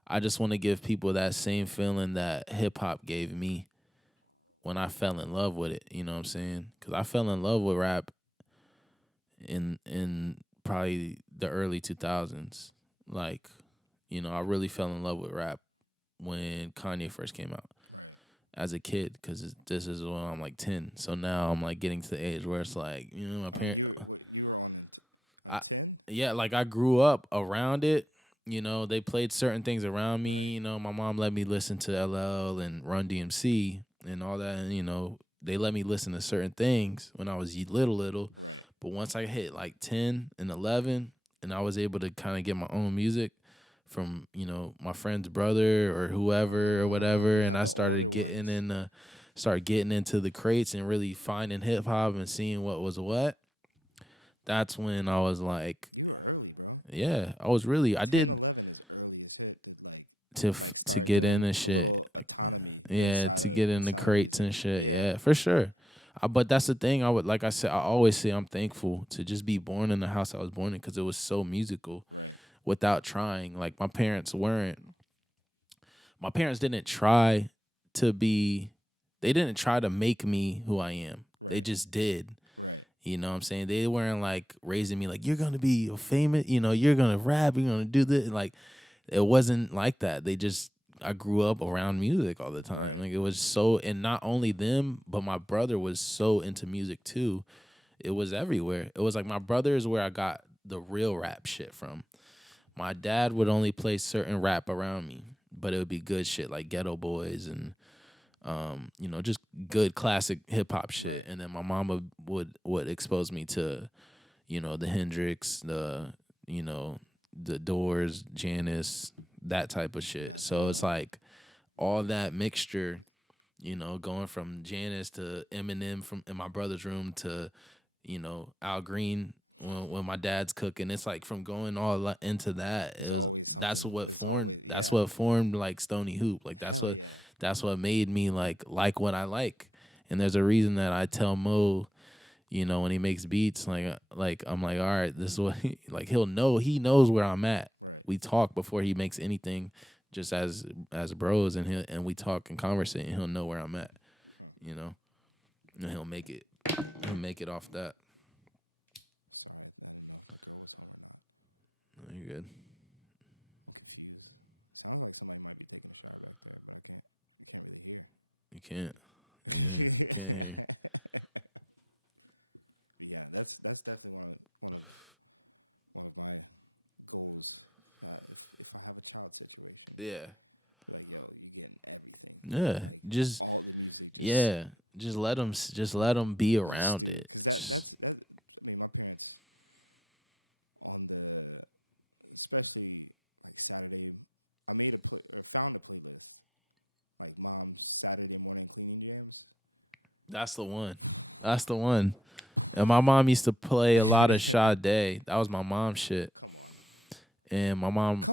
I just want to give people that same feeling that hip hop gave me when I fell in love with it. You know what I'm saying? Because I fell in love with rap in probably the early 2000s. Like, I really fell in love with rap when Kanye first came out as a kid, because this is when I'm like 10. So now I'm like getting to the age where it's like, my parents, I yeah, like I grew up around it. They played certain things around me. My mom let me listen to LL and Run DMC and all that. And, they let me listen to certain things when I was little. But once I hit like 10 and 11, and I was able to kind of get my own music from, my friend's brother or whoever or whatever, and I started getting into the crates and really finding hip hop and seeing what was what. That's when I was like, yeah, I did to get in and shit. Yeah, to get in the crates and shit. Yeah, for sure. But that's the thing. Like I said, I always say I'm thankful to just be born in the house I was born in, because it was so musical without trying. Like my parents didn't try to be, they didn't try to make me who I am. They just did. You know what I'm saying? They weren't like raising me like, you're gonna be famous, you're gonna rap, you're gonna do this. Like, it wasn't like that. I grew up around music all the time. Like, it was so, and not only them, but my brother was so into music too. It was everywhere. It was like my brother is where I got the real rap shit from. My dad would only play certain rap around me, but it would be good shit like Ghetto Boys and just good classic hip hop shit. And then my mama would expose me to, the Hendrix, the Doors, Janice, that type of shit. So it's like all that mixture, going from Janice to Eminem from in my brother's room to, Al Green when my dad's cooking. It's like from going into that, that's what formed like Stoney Hoop. Like that's what made me like what I like. And there's a reason that I tell Mo, when he makes beats, like I'm like, all right, this is what like he knows where I'm at. We talk before he makes anything, just as bros, and we talk and conversate, and he'll know where I'm at, you know, and he'll make it off that. No, you good? You can't. You can't hear. Yeah, yeah. Yeah, just let them be around it. That's the one. That's the one. And my mom used to play a lot of Sade. That was my mom's shit. And my mom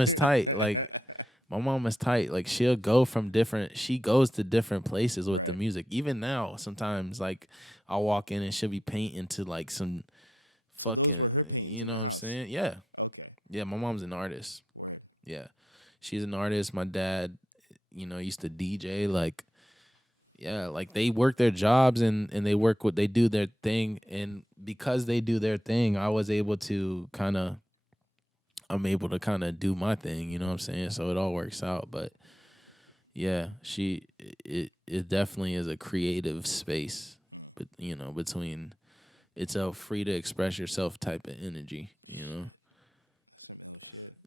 is tight. Like, my mom is tight. Like, she goes to different places with the music. Even now, sometimes, like, I'll walk in and she'll be painting to like some fucking, you know what I'm saying? Yeah. Yeah, my mom's an artist. Yeah. She's an artist. My dad, used to DJ. Like, yeah, like they work their jobs and they do their thing, and because they do their thing, I'm able to kind of do my thing, you know what I'm saying? So it all works out. But yeah, it definitely is a creative space, but between, it's a free to express yourself type of energy.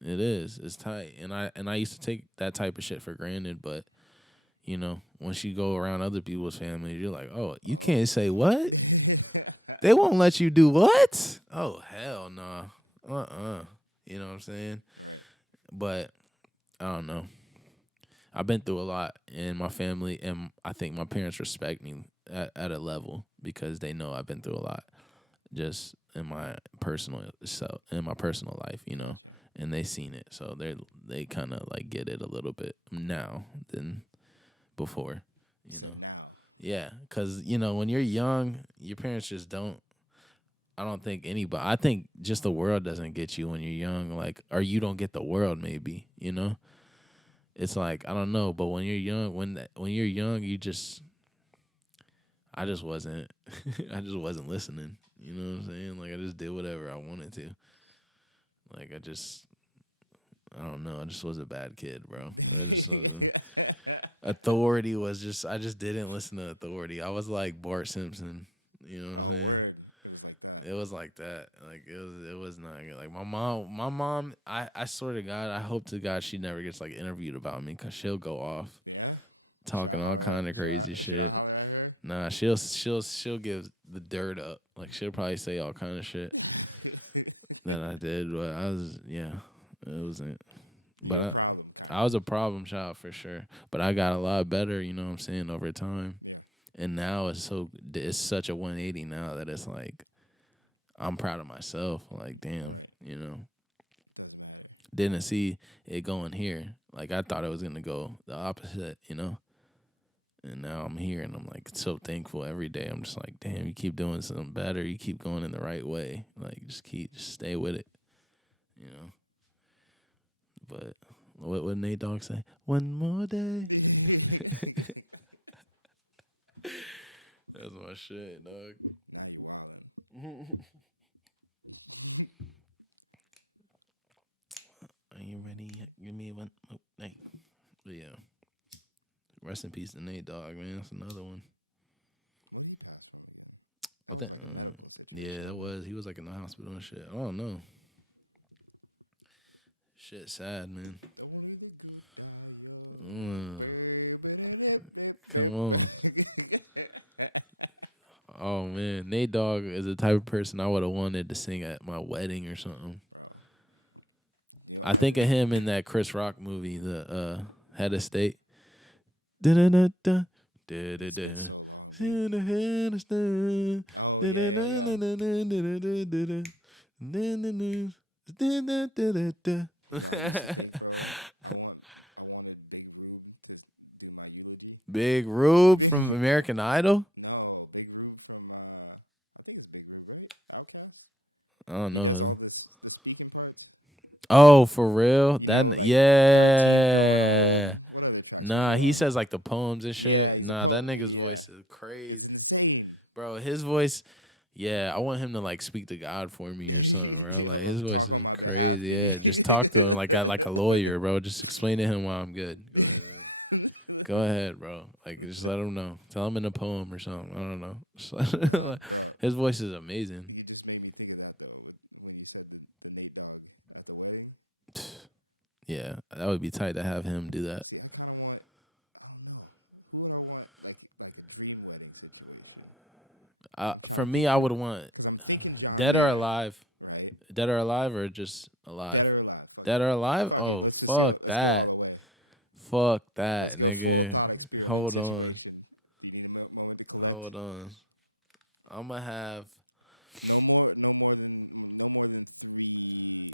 It is. It's tight. And I used to take that type of shit for granted, but once you go around other people's families, you're like, oh, you can't say what? They won't let you do what? Oh hell no. You know what I'm saying? But I don't know. I've been through a lot in my family, and I think my parents respect me at a level because they know I've been through a lot, just in my personal life, and they seen it, so they kind of like get it a little bit now than before, you know. Yeah, because when you're young, your parents just don't. I don't think anybody. I think just the world doesn't get you when you're young, like, or you don't get the world. Maybe it's like I don't know, but when you're young, when you're young, I just wasn't, I just wasn't listening. You know what I'm saying? Like I just did whatever I wanted to. Like I don't know. I just was a bad kid, bro. I just wasn't. Authority was just I just didn't listen to authority. I was like Bart Simpson. You know what I'm saying? It was like that. Like it was not good. Like my mom. I swear to God, I hope to God she never gets like interviewed about me because she'll go off talking all kind of crazy shit. Nah, she'll give the dirt up. Like she'll probably say all kind of shit that I did, but I was yeah, it wasn't. But I was a problem child for sure. But I got a lot better. You know what I'm saying over time. And now it's such a 180 now that it's like I'm proud of myself. Like, damn, didn't see it going here. Like, I thought it was gonna go the opposite. And now I'm here, and I'm like so thankful every day. I'm just like, damn, you keep doing something better. You keep going in the right way. Like, just stay with it. You know. But what would Nate Dogg say? One more day. That's my shit, dog. Are you ready? Give me one. Oh, hey. But yeah. Rest in peace to Nate Dogg, man. That's another one. I think, yeah, that was. He was like in the hospital and shit. I don't know. Shit, sad, man. Mm, come on. Oh man, Nate Dogg is the type of person I would have wanted to sing at my wedding or something. I think of him in that Chris Rock movie, the Head of State. Da-da-da-da, da-da-da. In the head of state. Da-da-da-da-da-da-da-da-da-da. Da-da-da. Da-da-da-da-da. Big Rube from American Idol. I don't know who. Oh, for real? Yeah. Nah, he says like the poems and shit. Nah, that nigga's voice is crazy. Bro, his voice, yeah, I want him to like speak to God for me or something, bro. Like his voice is crazy. Yeah, just talk to him like a lawyer, bro. Just explain to him why I'm good. Go ahead. Go ahead, bro. Like just let him know. Tell him in a poem or something. I don't know. His voice is amazing. Yeah, that would be tight to have him do that. For me, I would want dead or alive. Dead or alive or just alive? Dead or alive? Oh, fuck that. Fuck that, nigga. Hold on. Hold on. I'ma have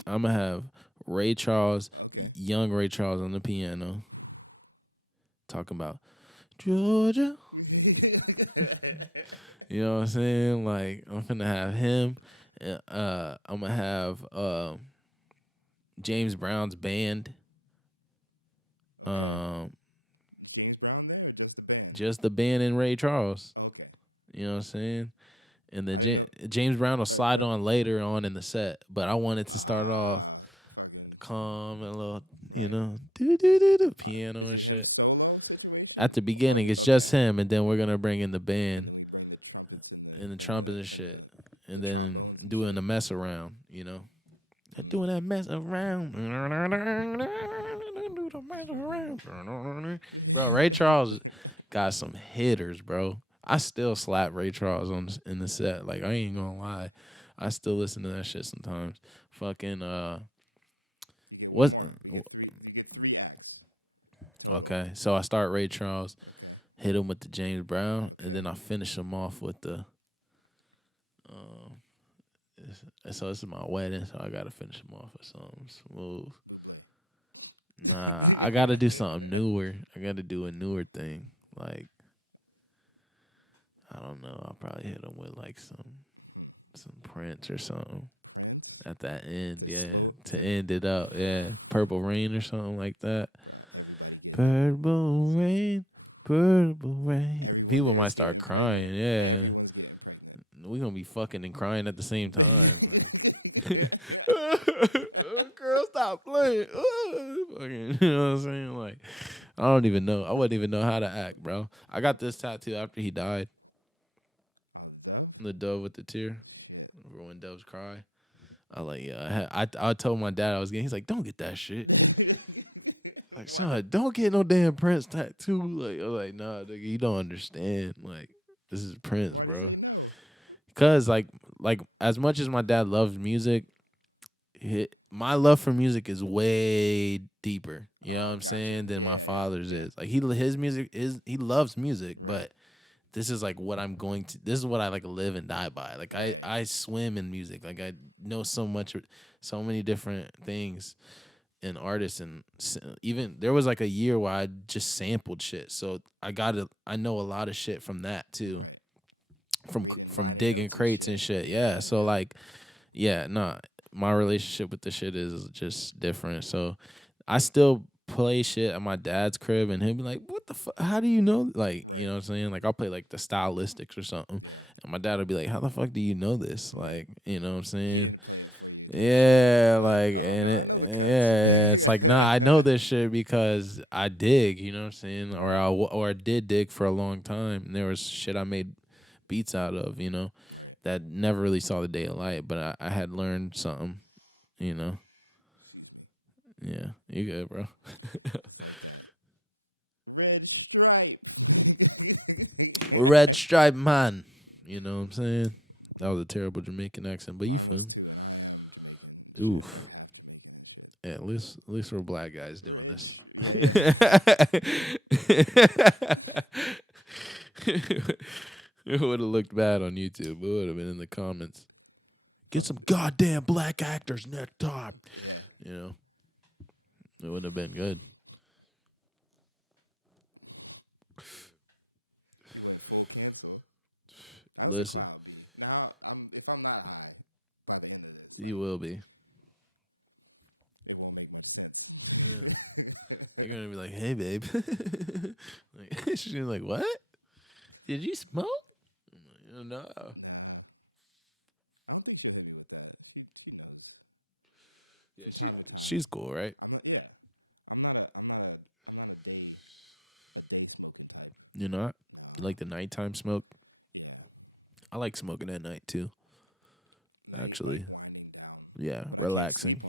I'ma have Ray Charles, young Ray Charles on the piano, talking about Georgia. You know what I'm saying? Like I'm finna have him. I'm gonna have James Brown's band. Um, just the band and Ray Charles. You know what I'm saying? And then James Brown will slide on later on in the set. But I wanted to start off calm and a little, do do do do piano and shit. At the beginning, it's just him, and then we're gonna bring in the band and the trumpet and shit, and then doing the mess around. Doing that mess around. Bro, Ray Charles got some hitters, bro. I still slap Ray Charles in the set. Like I ain't gonna lie, I still listen to that shit sometimes. Fucking what? Okay, so I start Ray Charles, hit him with the James Brown, and then I finish him off with the. Um, so this is my wedding, so I gotta finish him off with something smooth. Nah, I gotta do something newer. I gotta do a newer thing. Like I don't know. I'll probably hit him with like some Prince or something at that end. Yeah, to end it up. Yeah, Purple Rain or something like that. Purple rain, purple rain. People might start crying. Yeah, we gonna be fucking and crying at the same time. Like, girl, stop playing. Fucking, you know what I'm saying? Like, I don't even know. I wouldn't even know how to act, bro. I got this tattoo after he died. The dove with the tear. Remember when doves cry? I like, yeah. I told my dad I was getting. He's like, don't get that shit. Like, son, don't get no damn Prince tattoo. Like, I was like, nah, nigga, you don't understand. Like, this is Prince, bro. Cause like as much as my dad loves music, my love for music is way deeper. You know what I'm saying? Than my father's is. Like his music is he loves music, but this is like what I'm going to. This is what I like live and die by. Like I swim in music. Like I know so much, so many different things and artists, and even there was like a year where I just sampled shit. So I know a lot of shit from that too, from digging crates and shit. Yeah. So like, yeah, nah, my relationship with the shit is just different. So I still play shit at my dad's crib, and he'll be like, "What the fuck? How do you know?" Like, you know what I'm saying? Like, I'll play like the Stylistics or something, and my dad will be like, "How the fuck do you know this?" Like, you know what I'm saying? Yeah, like, and it's like, nah, I know this shit because I dig, you know what I'm saying? Or I did dig for a long time, and there was shit I made beats out of, that never really saw the day of light, but I had learned something, you know. Yeah, you good, bro. Red Stripe Man. You know what I'm saying? That was a terrible Jamaican accent, but you feel me? Oof. Yeah, at least we're black guys doing this. It would have looked bad on YouTube. It would have been in the comments. Get some goddamn black actors next time. You know, it wouldn't have been good. Listen, you will be. Yeah. They're gonna be like, "Hey, babe." Like, she's gonna be like, "What? Did you smoke?" I'm like, "No." Yeah, she's cool, right? You know, you like the nighttime smoke. I like smoking at night too. Actually, yeah, relaxing.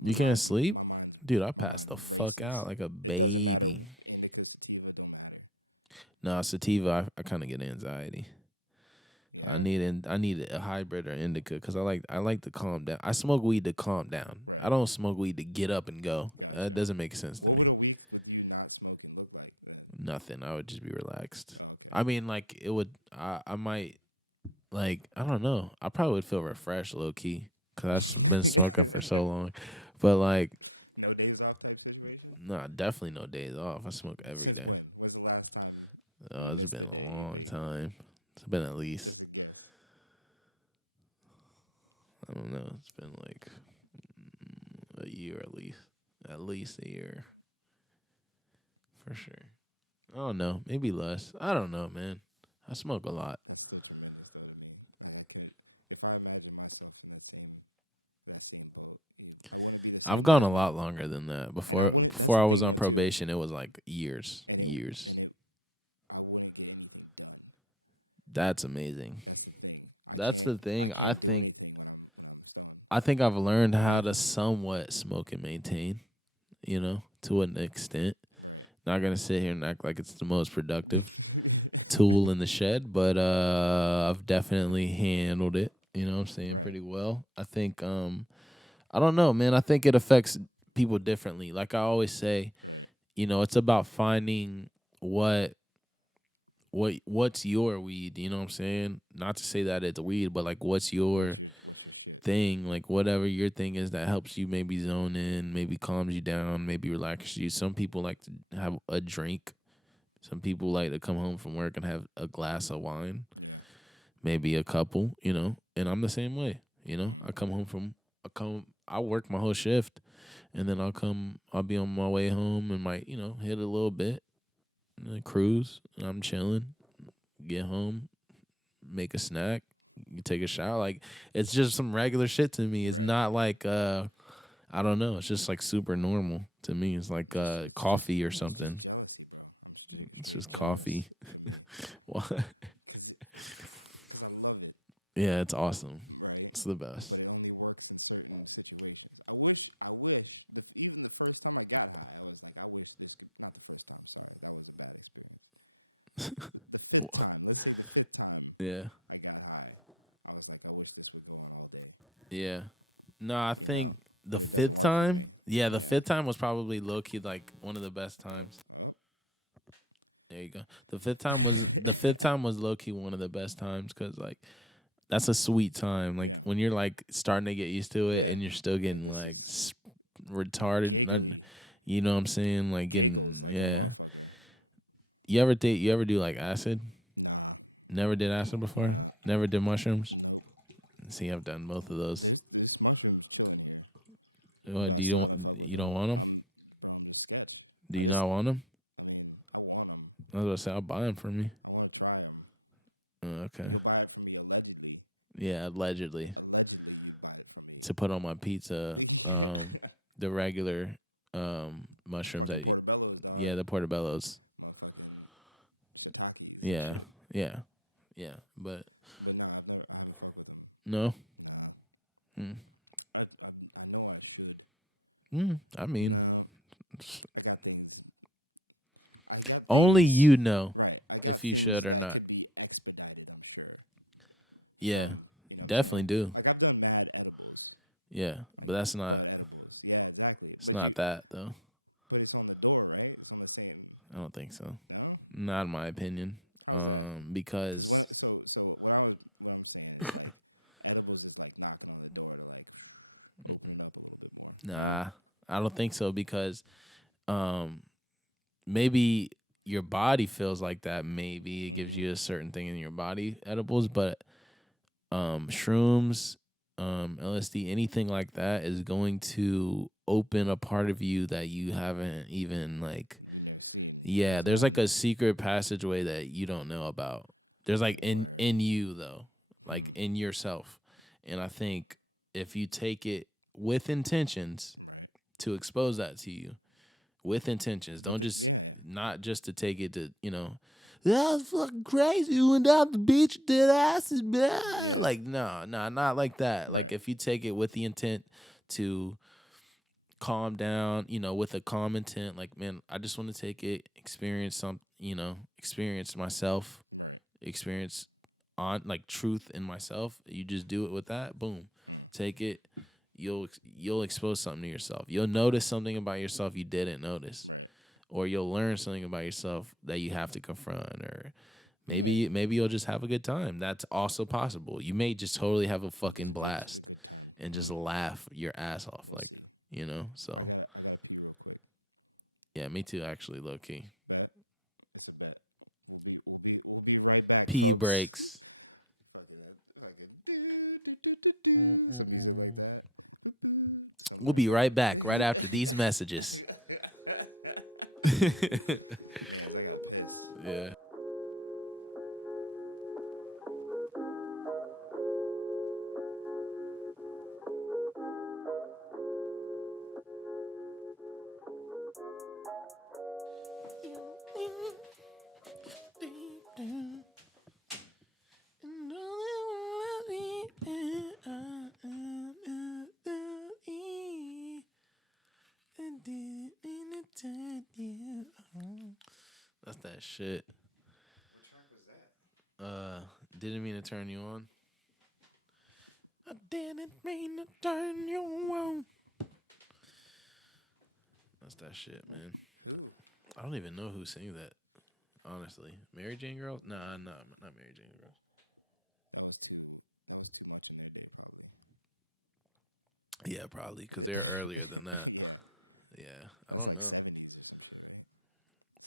You can't sleep, dude. I passed the fuck out like a baby. No, sativa. I kind of get anxiety. I need a hybrid or indica because I like to calm down. I smoke weed to calm down. I don't smoke weed to get up and go. That doesn't make sense to me. Nothing. I would just be relaxed. I mean, like it would. I might like. I don't know. I probably would feel refreshed, low key, because I've been smoking for so long. But like, nah, definitely no days off. I smoke every day. Oh, it's been a long time. It's been at least I don't know. It's been like a year at least. At least a year for sure. I don't know. Maybe less. I don't know, man. I smoke a lot. I've gone a lot longer than that. Before I was on probation, it was like years, years. That's amazing. That's the thing. I think I've learned how to somewhat smoke and maintain, to an extent. Not gonna sit here and act like it's the most productive tool in the shed, but I've definitely handled it, what I'm saying, pretty well. I don't know, man. I think it affects people differently. Like I always say, it's about finding what what's your weed, you know what I'm saying? Not to say that it's weed, but like what's your thing, like whatever your thing is that helps you maybe zone in, maybe calms you down, maybe relaxes you. Some people like to have a drink. Some people like to come home from work and have a glass of wine, maybe a couple, and I'm the same way, I come home from I work my whole shift and then I'll be on my way home and might, hit a little bit and then cruise and I'm chilling, get home, make a snack, you take a shower. Like it's just some regular shit to me. It's not like I don't know, it's just like super normal to me. It's like coffee or something. It's just coffee. What? Yeah, it's awesome. It's the best. Yeah. Yeah. No, I think the fifth time, yeah, the fifth time was probably low key like one of the best times. There you go. The fifth time was low key one of the best times because like that's a sweet time. Like when you're like starting to get used to it and you're still getting like retarded. You know what I'm saying? Like getting yeah. You ever do like acid? Never did acid before. Never did mushrooms. See, I've done both of those. What do you don't want them? Do you not want them? I was gonna say I'll buy them for me. Okay. Yeah, allegedly to put on my pizza. The regular mushrooms yeah, the portobellos. Yeah, yeah, yeah. But no. Mm. I mean, only you know if you should or not. Yeah, definitely do. Yeah, but that's not. It's not that though. I don't think so. Not in my opinion. Because nah, I don't think so because um maybe your body feels like that. Maybe it gives you a certain thing in your body, edibles, but shrooms, LSD, anything like that is going to open a part of you that you haven't even like. Yeah, there's like a secret passageway that you don't know about. There's like in you though, like in yourself, and I think if you take it with intentions to expose that to you, with intentions, don't just not just to take it to that was fucking crazy. You went out the beach, did acid, man. Like no, no, not like that. Like if you take it with the intent to calm down, with a calm intent, like man, I just want to take it, experience experience myself, experience on like truth in myself. You just do it with that, boom, take it. You'll expose something to yourself. You'll notice something about yourself you didn't notice, or you'll learn something about yourself that you have to confront, or maybe you'll just have a good time. That's also possible. You may just totally have a fucking blast and just laugh your ass off, like so yeah, me too, actually, low key. Pee breaks. Mm-mm-mm. We'll be right back right after these messages. Yeah. off that shit. Uh, didn't mean to turn you on. I didn't mean to turn you on. That's that shit, man. I don't even know who sings that. Honestly, Mary Jane Girls? Nah, not Mary Jane Girls. Yeah, probably because they're earlier than that. Yeah, I don't know.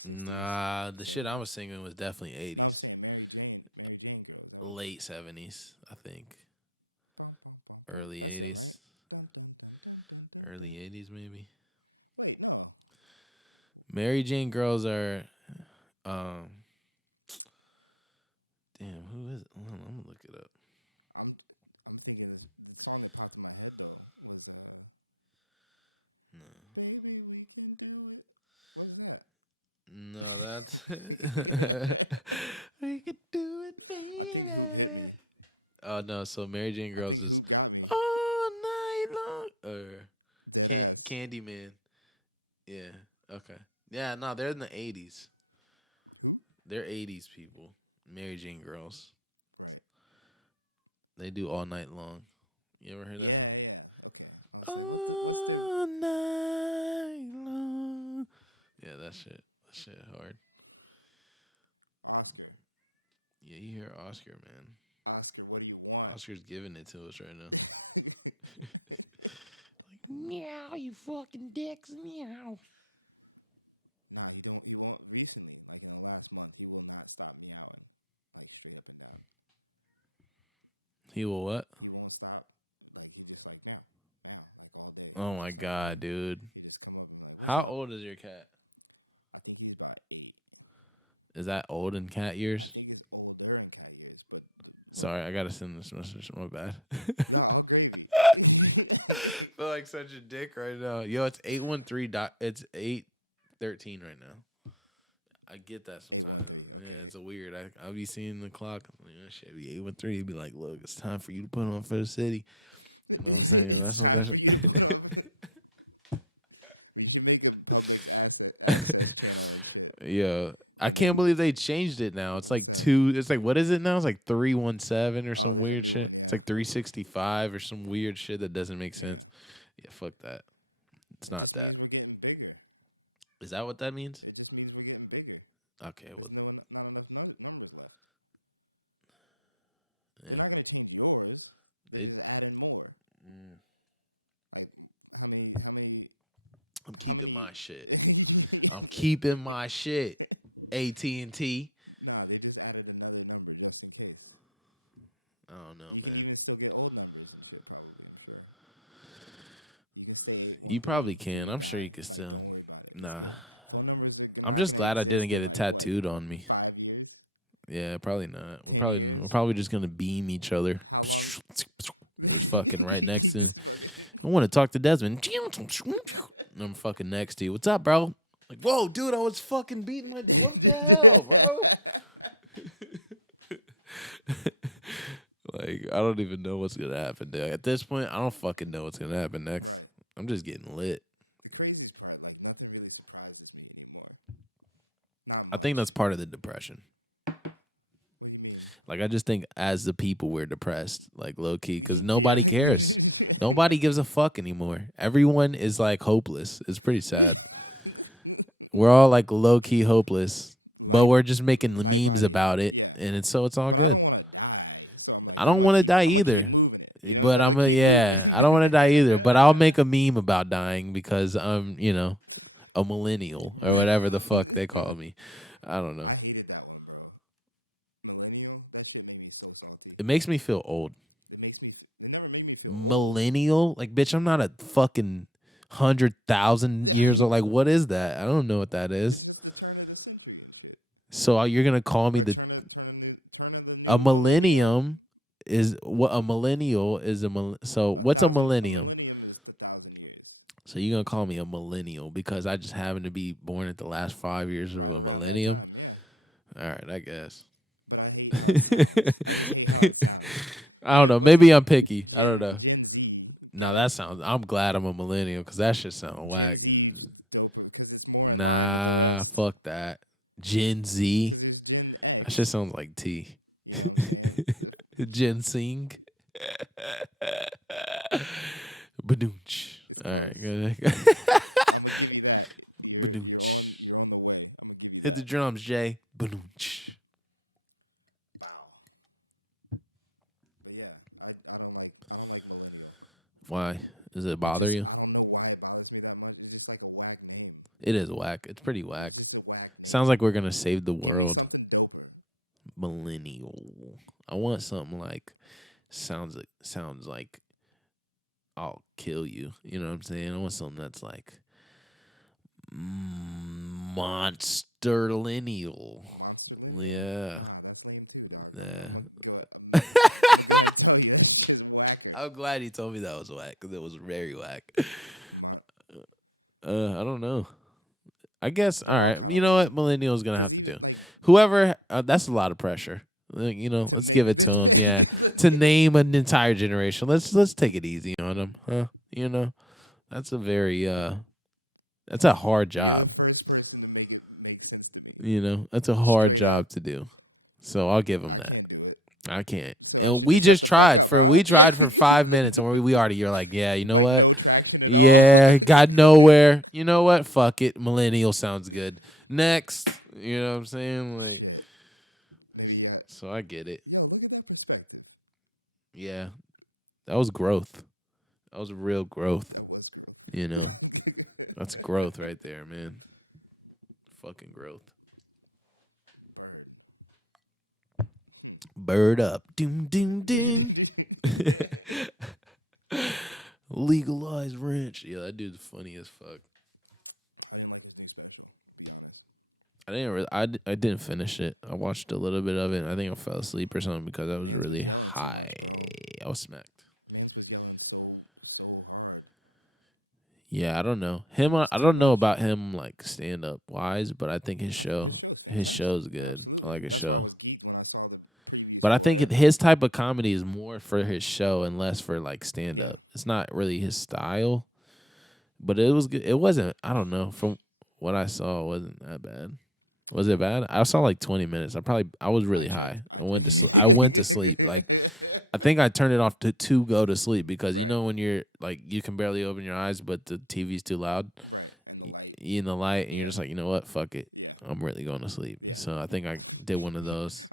Nah, the shit I was singing was definitely 80s, late 70s, I think, early 80s, early 80s maybe. Mary Jane Girls are, um, damn, who is it? Hold on, I'm gonna look it up. No, that's we could do it, baby. Oh no, so Mary Jane Girls is all night long, or Candyman. Yeah, okay. Yeah, no, they're in the 80s. They're 80s people. Mary Jane Girls. They do all night long. You ever heard that? All night long. Yeah, that shit. That shit hard. Yeah, you hear Oscar, man. Oscar's giving it to us right now. Meow, you fucking dicks, meow. He will what? Oh my god, dude. How old is your cat? Is that old in cat years? Sorry, I gotta send this message. My bad. Feel like such a dick right now. Yo, it's 813 dot it's 8:13 right now. I get that sometimes. Yeah, it's a weird. I'll be seeing the clock. You know, shit be 813. It'd be like, look, it's time for you to put on for the city. You know what I'm saying? That's what that's Yeah. I can't believe they changed it now. It's like two. It's like what is it now? It's like 317 or some weird shit. It's like 365 or some weird shit that doesn't make sense. Yeah, fuck that. It's not that. Is that what that means? Okay, well, yeah. They, mm, I'm keeping my shit. I'm keeping my shit. AT&T. I don't know, man. You probably can. I'm sure you could still. Nah. I'm just glad I didn't get it tattooed on me. Yeah, probably not. We're probably just gonna beam each other. Just fucking right next to. I want to talk to Desmond. And I'm fucking next to you. What's up, bro? Like, whoa, dude, I was fucking beating my. What the hell, bro? Like, I don't even know what's gonna happen. Dude. At this point, I don't fucking know what's gonna happen next. I'm just getting lit. I think that's part of the depression. Like, I just think as the people, we're depressed, like low key, because nobody cares. Nobody gives a fuck anymore. Everyone is like hopeless. It's pretty sad. We're all like low key hopeless, but we're just making memes about it, and it's all good. I don't want to die either, but yeah. I don't want to die either, but I'll make a meme about dying because I'm a millennial or whatever the fuck they call me. I don't know. It makes me feel old. Millennial, like bitch, I'm not a fucking 100,000 years old. Like, what is that? I don't know what that is. So you're gonna call me a millennium is what a millennial is so what's a millennium? So you're gonna call me a millennial because I just happen to be born at the last 5 years of a millennium? All right, I guess. I don't know. Maybe I'm picky. I don't know. No, that sounds. I'm glad I'm a millennial because that shit sound whack. Nah, fuck that. Gen Z. That shit sounds like tea. Ginseng. Badoonch. All right, good. Badoonch. Hit the drums, Jay. Badoonch. Why? Does it bother you? It is whack. It's pretty whack. Sounds like we're gonna save the world. Millennial. I want something like sounds like I'll kill you. You know what I'm saying? I want something that's like monster lineal. Yeah. Yeah. I'm glad he told me that was whack because it was very whack. I don't know. I guess all right. You know what? Millennial's gonna have to do. Whoever. That's a lot of pressure. Let's give it to him. Yeah, to name an entire generation. Let's take it easy on him, huh? That's a very that's a hard job. That's a hard job to do. So I'll give him that. I can't. And we tried for 5 minutes and we already you're like, yeah, you know what? Yeah, got nowhere. You know what? Fuck it. Millennial sounds good. Next. You know what I'm saying? Like, so I get it. Yeah. That was growth. That was real growth. You know. That's growth right there, man. Fucking growth. Bird up. Doom doom ding. Legalized wrench. Yeah, that dude's funny as fuck. I didn't finish it. I watched a little bit of it. I think I fell asleep or something because I was really high. I was smacked. Yeah, I don't know him. I don't know about him like stand up wise, but I think his show's good. I like his show, but I think his type of comedy is more for his show and less for like stand up. It's not really his style, but it was good. It wasn't. I don't know. From what I saw, it wasn't that bad. Was it bad? I saw like 20 minutes. I was really high. I went to sleep. Like I think I turned it off to go to sleep because when you're like you can barely open your eyes, but the TV's too loud, you in the light, and you're just like, you know what, fuck it, I'm really going to sleep. So I think I did one of those.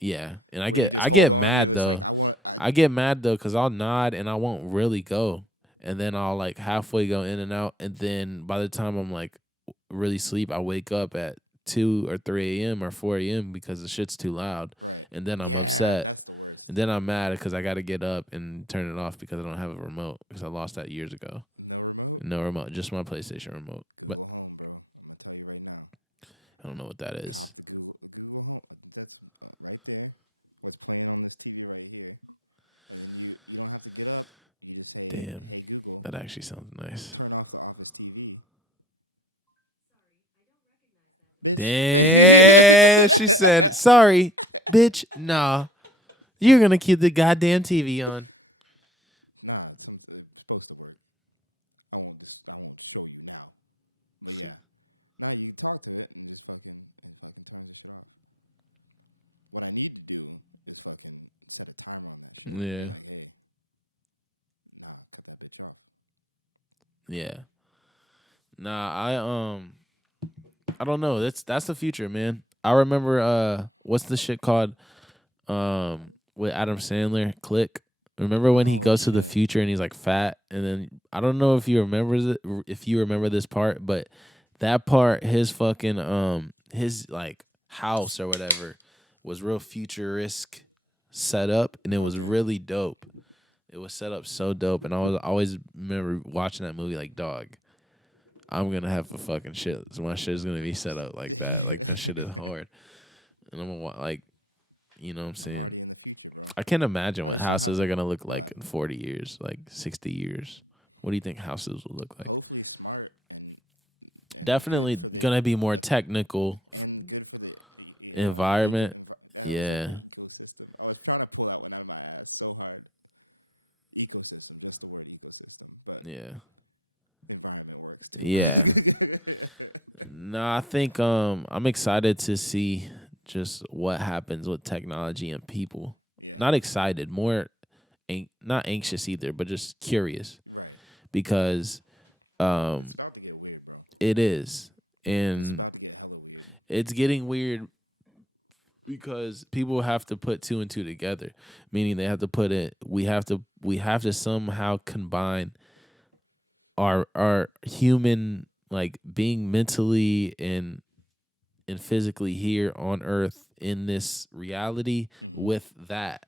Yeah, and I get mad though. I get mad though because I'll nod and I won't really go, and then I'll like halfway go in and out, and then by the time I'm like really sleep, I wake up at 2 or 3 a.m. or 4 a.m. because the shit's too loud, and then I'm upset, and then I'm mad because I got to get up and turn it off because I don't have a remote because I lost that years ago. No remote, just my PlayStation remote, but I don't know what that is. Damn, that actually sounds nice. Damn, she said, sorry, bitch, nah. You're gonna keep the goddamn TV on. Yeah, yeah. Nah, I don't know. That's the future, man. I remember what's the shit called with Adam Sandler, Click. Remember when he goes to the future and he's like fat, and then I don't know if you remember this part, but that part, his fucking his like house or whatever was real futuristic set up, and it was really dope. It was set up so dope, and I was always remember watching that movie like, dog, I'm gonna have a fucking shit. So my shit's gonna be set up like that. Like that shit is hard, and I'm gonna like, you know what I'm saying. I can't imagine what houses are gonna look like in 40 years, like 60 years. What do you think houses will look like? Definitely gonna be more technical environment. Yeah, yeah, yeah. No, I think I'm excited to see just what happens with technology and people. Not excited, more not anxious either, but just curious because um it is. And it's getting weird because people have to put two and two together, meaning they have to put it we have to somehow combine our human, like, being mentally and physically here on earth in this reality with that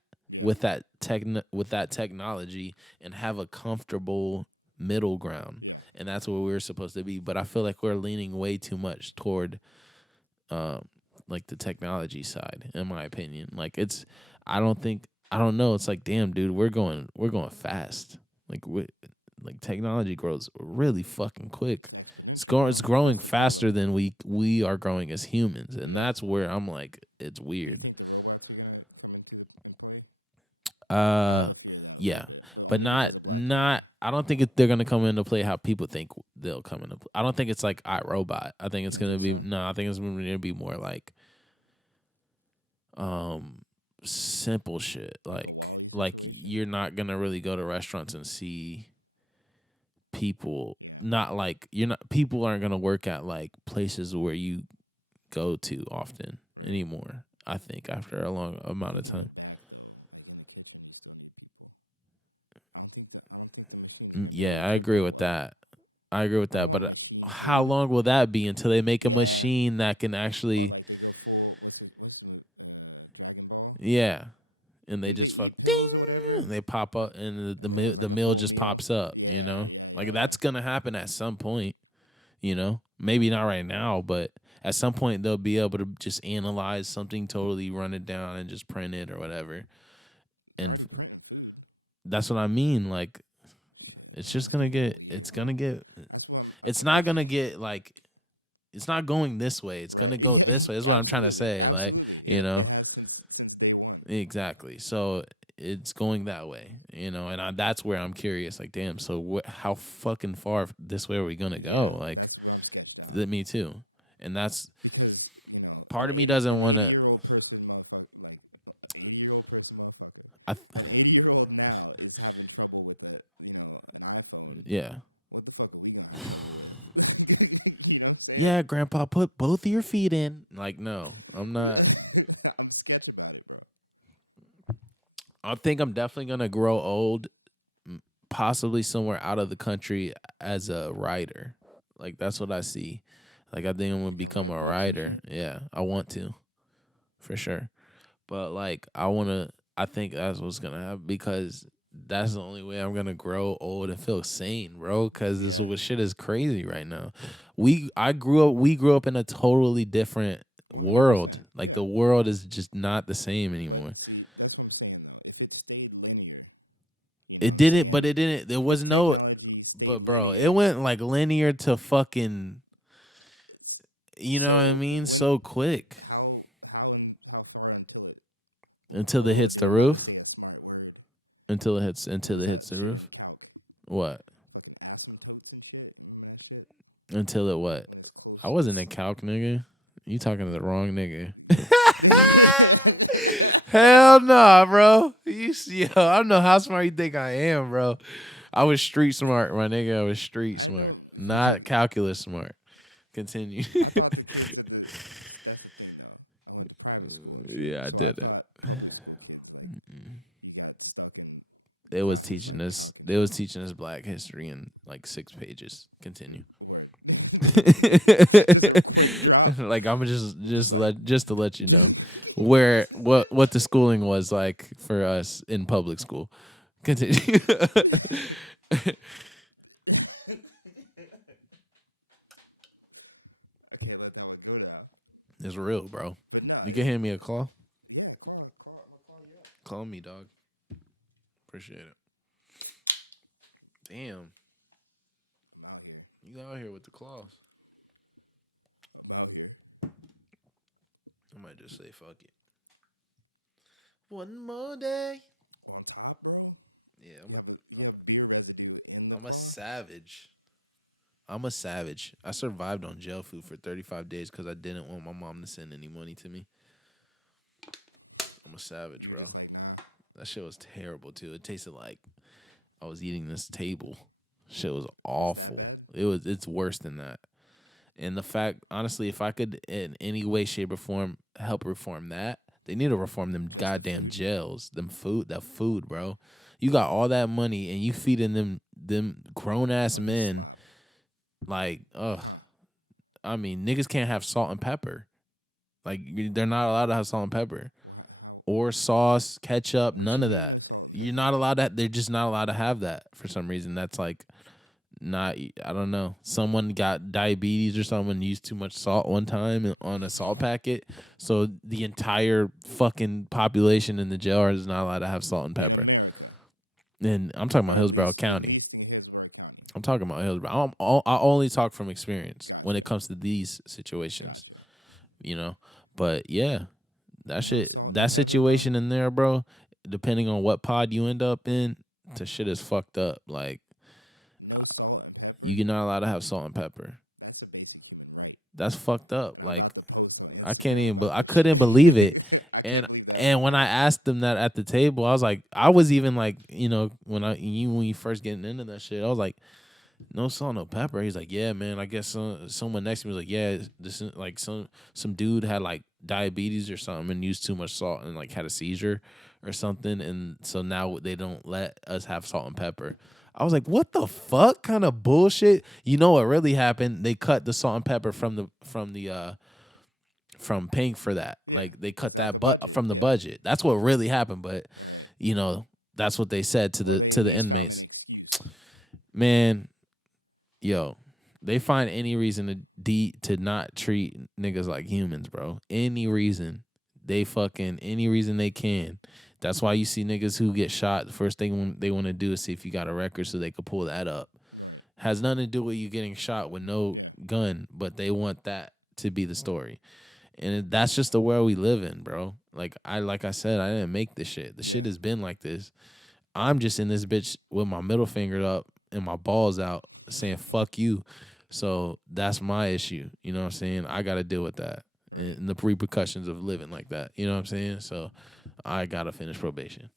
technology, and have a comfortable middle ground. And that's where we're supposed to be, but I feel like we're leaning way too much toward um like the technology side, in my opinion. Like, it's I don't know, it's like, damn, dude, we're going fast. Like, like, technology grows really fucking quick. It's growing faster than we are growing as humans, and that's where I'm like, it's weird. Uh, yeah, but not. I don't think they're gonna come into play how people think they'll come into. I don't think it's like iRobot. I think it's gonna be no. I think it's gonna be more like um simple shit. Like you're not gonna really go to restaurants and see people. Not like you're not people aren't gonna work at like places where you go to often anymore. I think after a long amount of time. Yeah, I agree with that. I agree with that. But how long will that be until they make a machine that can actually, yeah, and they just fuck ding, and they pop up, and the meal just pops up. Like, that's gonna happen at some point. Maybe not right now, but at some point they'll be able to just analyze something, totally run it down, and just print it or whatever. And that's what I mean. Like, it's not gonna get like, it's not going this way. It's gonna go this way. That's what I'm trying to say. Like, you know, exactly. So it's going that way, and that's where I'm curious. Like, damn. So how fucking far this way are we gonna go? Like, me too. And that's part of me doesn't want to. I Yeah, yeah, Grandpa, put both of your feet in. Like, no, I'm not. I think I'm definitely gonna grow old, possibly somewhere out of the country as a writer. Like, that's what I see. Like, I think I'm gonna become a writer. Yeah, I want to, for sure. But like, I think that's what's gonna happen, because that's the only way I'm gonna grow old and feel sane, bro. Because shit is crazy right now. We grew up in a totally different world. Like, the world is just not the same anymore. It didn't, but it didn't. There was no, but bro, it went like linear to fucking. You know what I mean? So quick until it hits the roof. Until it hits the roof. What? Until it what? I wasn't a calc nigga. You talking to the wrong nigga. Hell nah, bro. Yo, I don't know how smart you think I am, bro. I was street smart, my nigga. I was street smart, not calculus smart. Continue. Yeah, I did it. It was teaching us Black history in like 6 pages. Continue. Like, I'm just to let you know where what the schooling was like for us in public school. Continue. It's real, bro. You can hand me a call. Call me, dog. Appreciate it. Damn, you out here with the claws. I might just say fuck it. One more day. Yeah, I'm a savage. I'm a savage. I survived on jail food for 35 days because I didn't want my mom to send any money to me. I'm a savage, bro. That shit was terrible too. It tasted like I was eating this table. Shit was awful. It's worse than that. And the fact, honestly, if I could in any way, shape, or form help reform that, they need to reform them goddamn jails, that food, bro. You got all that money and you feeding them grown ass men like, ugh. I mean, niggas can't have salt and pepper. Like they're not allowed to have salt and pepper or sauce, ketchup, none of that. You're not allowed to. They're just not allowed to have that for some reason. That's like not. I don't know. Someone got diabetes or someone used too much salt one time on a salt packet, so the entire fucking population in the jail is not allowed to have salt and pepper. And I'm talking about Hillsborough County. I'm talking about Hillsborough. I only talk from experience when it comes to these situations, you know. But yeah, that situation in there, bro. Depending on what pod you end up in, the shit is fucked up. Like you're not allowed to have salt and pepper. That's fucked up. Like I can't even. I couldn't believe it. And when I asked them that at the table, I was like, I was even like, when you first getting into that shit, I was like, no salt, no pepper. He's like, yeah, man. I guess someone next to me was like, yeah, this is like some dude had like diabetes or something and used too much salt and like had a seizure or something, and so now they don't let us have salt and pepper. I was like, what the fuck kind of bullshit? You know what really happened? They cut the salt and pepper from paying for that. Like they cut that from the budget. That's what really happened. But that's what they said to the inmates. Man, yo, they find any reason to not treat niggas like humans, bro. Any reason. Any reason they can. That's why you see niggas who get shot, the first thing they want to do is see if you got a record so they could pull that up. Has nothing to do with you getting shot with no gun, but they want that to be the story. And that's just the world we live in, bro. Like I said, I didn't make this shit. The shit has been like this. I'm just in this bitch with my middle finger up and my balls out saying fuck you. So that's my issue. You know what I'm saying? I got to deal with that and the repercussions of living like that. You know what I'm saying? So I got to finish probation.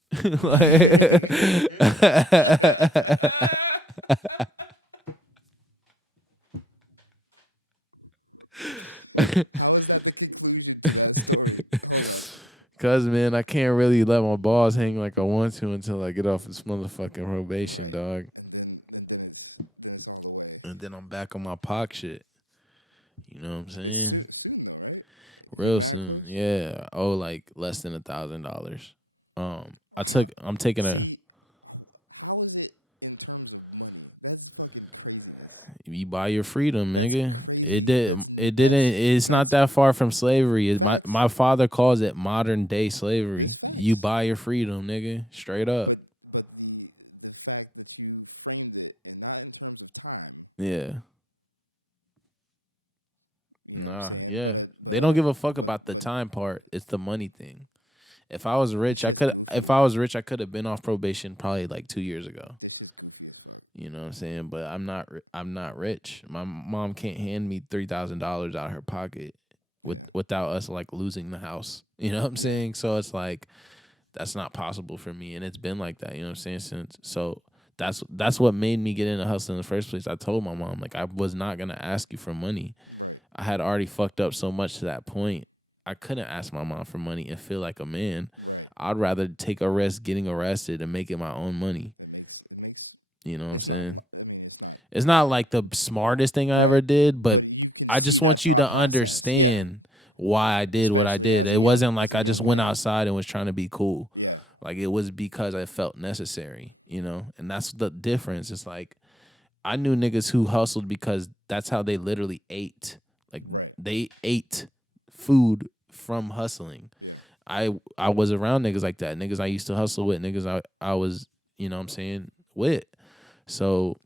Cause man, I can't really let my balls hang like I want to until I get off this motherfucking probation, dog. And then I'm back on my POC shit. You know what I'm saying? Real soon, yeah. Oh, like less than $1,000. I'm taking a. You buy your freedom, nigga. It didn't. It's not that far from slavery. My father calls it modern day slavery. You buy your freedom, nigga. Straight up. Yeah. Nah. Yeah. They don't give a fuck about the time part. It's the money thing. If I was rich, I could. If I was rich, I could have been off probation probably like 2 years ago. You know what I'm saying? But I'm not. I'm not rich. My mom can't hand me $3,000 out of her pocket without us like losing the house. You know what I'm saying? So it's like that's not possible for me, and it's been like that. You know what I'm saying? Since so. That's what made me get into hustling in the first place. I told my mom like I was not gonna ask you for money. I had already fucked up so much to that point. I couldn't ask my mom for money and feel like a man. I'd rather take a risk getting arrested and making my own money. You know what I'm saying? It's not like the smartest thing I ever did, but I just want you to understand why I did what I did. It wasn't like I just went outside and was trying to be cool. Like it was because I felt necessary, And that's the difference. It's like I knew niggas who hustled because that's how they literally ate. Like they ate food from hustling. I was around niggas like that. Niggas I used to hustle with, niggas I was, what I'm saying, with. So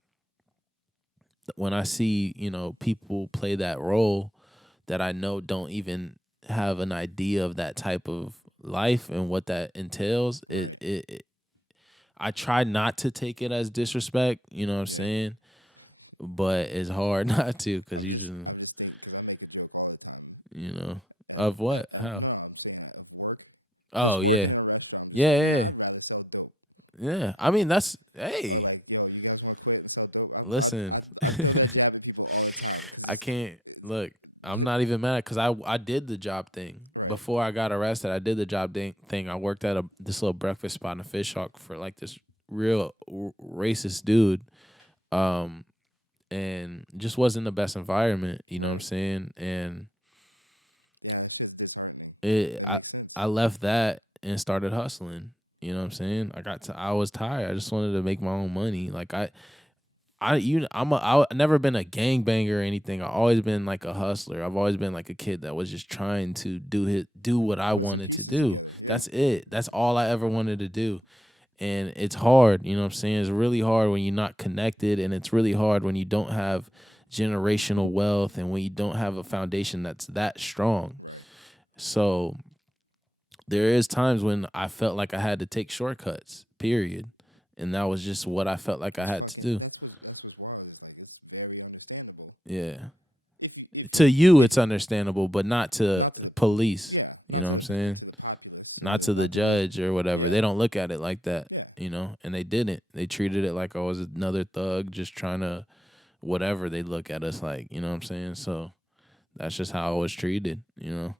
when I see, people play that role that I know don't even have an idea of that type of life and what that entails, I try not to take it as disrespect, you know what I'm saying? but it's hard not to because you just, of what? How? Oh yeah, yeah, yeah, yeah. I mean, that's hey, listen, I can't look. I'm not even mad because I did the job thing before I got arrested. I did the job thing. I worked at this little breakfast spot in a fish hawk for like this real racist dude. Um, and just wasn't the best environment. You know what I'm saying? And it I left that and started hustling. You know what I'm saying? I was tired. I just wanted to make my own money. Like I never been a gangbanger or anything. I always been like a hustler. I've always been like a kid that was just trying to do what I wanted to do. That's it. That's all I ever wanted to do. And it's hard, you know what I'm saying? It's really hard when you're not connected, and it's really hard when you don't have generational wealth and when you don't have a foundation that's that strong. So there is times when I felt like I had to take shortcuts, period. And that was just what I felt like I had to do. Yeah. To you it's understandable, but not to police. You know what I'm saying? Not to the judge or whatever. They don't look at it like that, and they didn't. They treated it like I was another thug just trying to whatever they look at us like, you know what I'm saying? So that's just how I was treated. And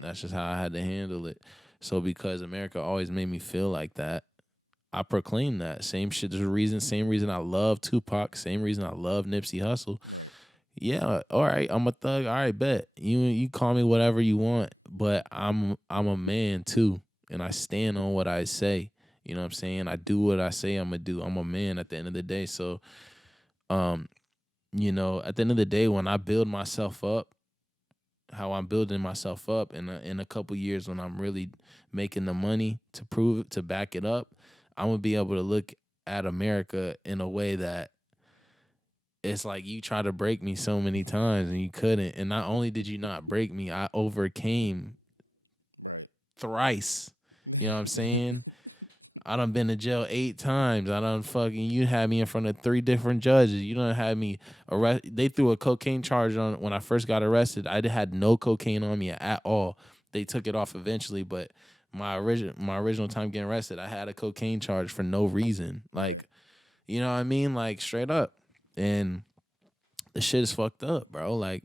that's just how I had to handle it. So because America always made me feel like that, I proclaim that same shit. There's a reason, same reason I love Tupac, same reason I love Nipsey Hussle. Yeah, all right, I'm a thug. All right, bet you call me whatever you want, but I'm a man too, and I stand on what I say. You know what I'm saying? I do what I say I'm gonna do. I'm a man at the end of the day. So, um, at the end of the day, when I build myself up, how I'm building myself up in a couple years when I'm really making the money to prove it, to back it up, I'm gonna be able to look at America in a way that it's like you tried to break me so many times and you couldn't. And not only did you not break me, I overcame thrice. You know what I'm saying? I done been to jail 8 times. You had me in front of 3 different judges. You done had me arrest. They threw a cocaine charge on when I first got arrested. I had no cocaine on me at all. They took it off eventually, but my original time getting arrested, I had a cocaine charge for no reason. Like, you know what I mean? Like straight up. And the shit is fucked up, bro. Like,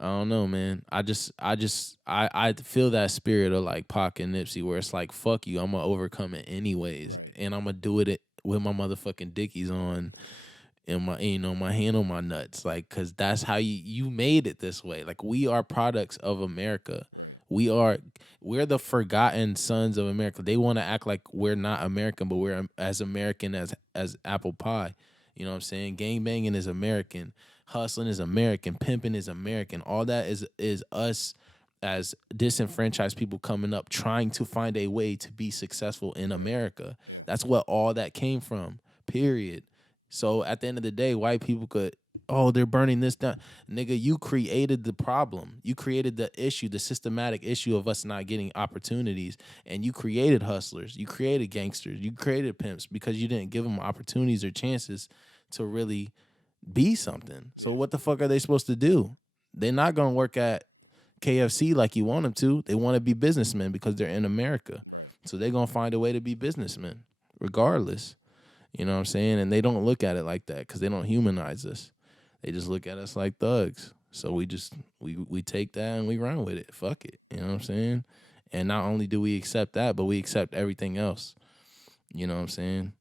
I don't know, man. I feel that spirit of like Pac and Nipsey where it's like, fuck you, I'm gonna overcome it anyways. And I'm gonna do it with my motherfucking dickies on and my hand on my nuts. Like, cause that's how you made it this way. Like, we are products of America. We're the forgotten sons of America. They want to act like we're not American, but we're as American as apple pie. You know what I'm saying? Gang banging is American. Hustling is American. Pimping is American. All that is us as disenfranchised people coming up trying to find a way to be successful in America. That's what all that came from. Period. So at the end of the day, white people could, oh, they're burning this down. Nigga, you created the problem. You created the issue, the systematic issue of us not getting opportunities. And you created hustlers. You created gangsters. You created pimps because you didn't give them opportunities or chances to really be something. So what the fuck are they supposed to do? They're not going to work at KFC like you want them to. They want to be businessmen because they're in America. So they're going to find a way to be businessmen regardless. You know what I'm saying? And they don't look at it like that because they don't humanize us. They just look at us like thugs. So we take that and we run with it. Fuck it. You know what I'm saying? And not only do we accept that, but we accept everything else. You know what I'm saying?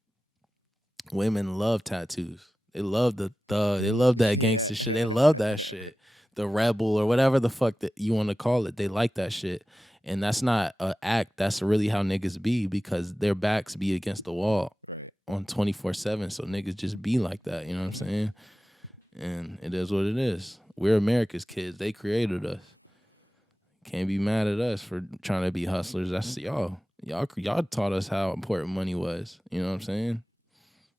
Women love tattoos. They love the thug. They love that gangster shit. They love that shit. The rebel or whatever the fuck that you want to call it. They like that shit. And that's not an act. That's really how niggas be because their backs be against the wall on 24/7. So niggas just be like that. You know what I'm saying? And it is what it is. We're America's kids. They created us. Can't be mad at us for trying to be hustlers. That's y'all. Y'all taught us how important money was. You know what I'm saying?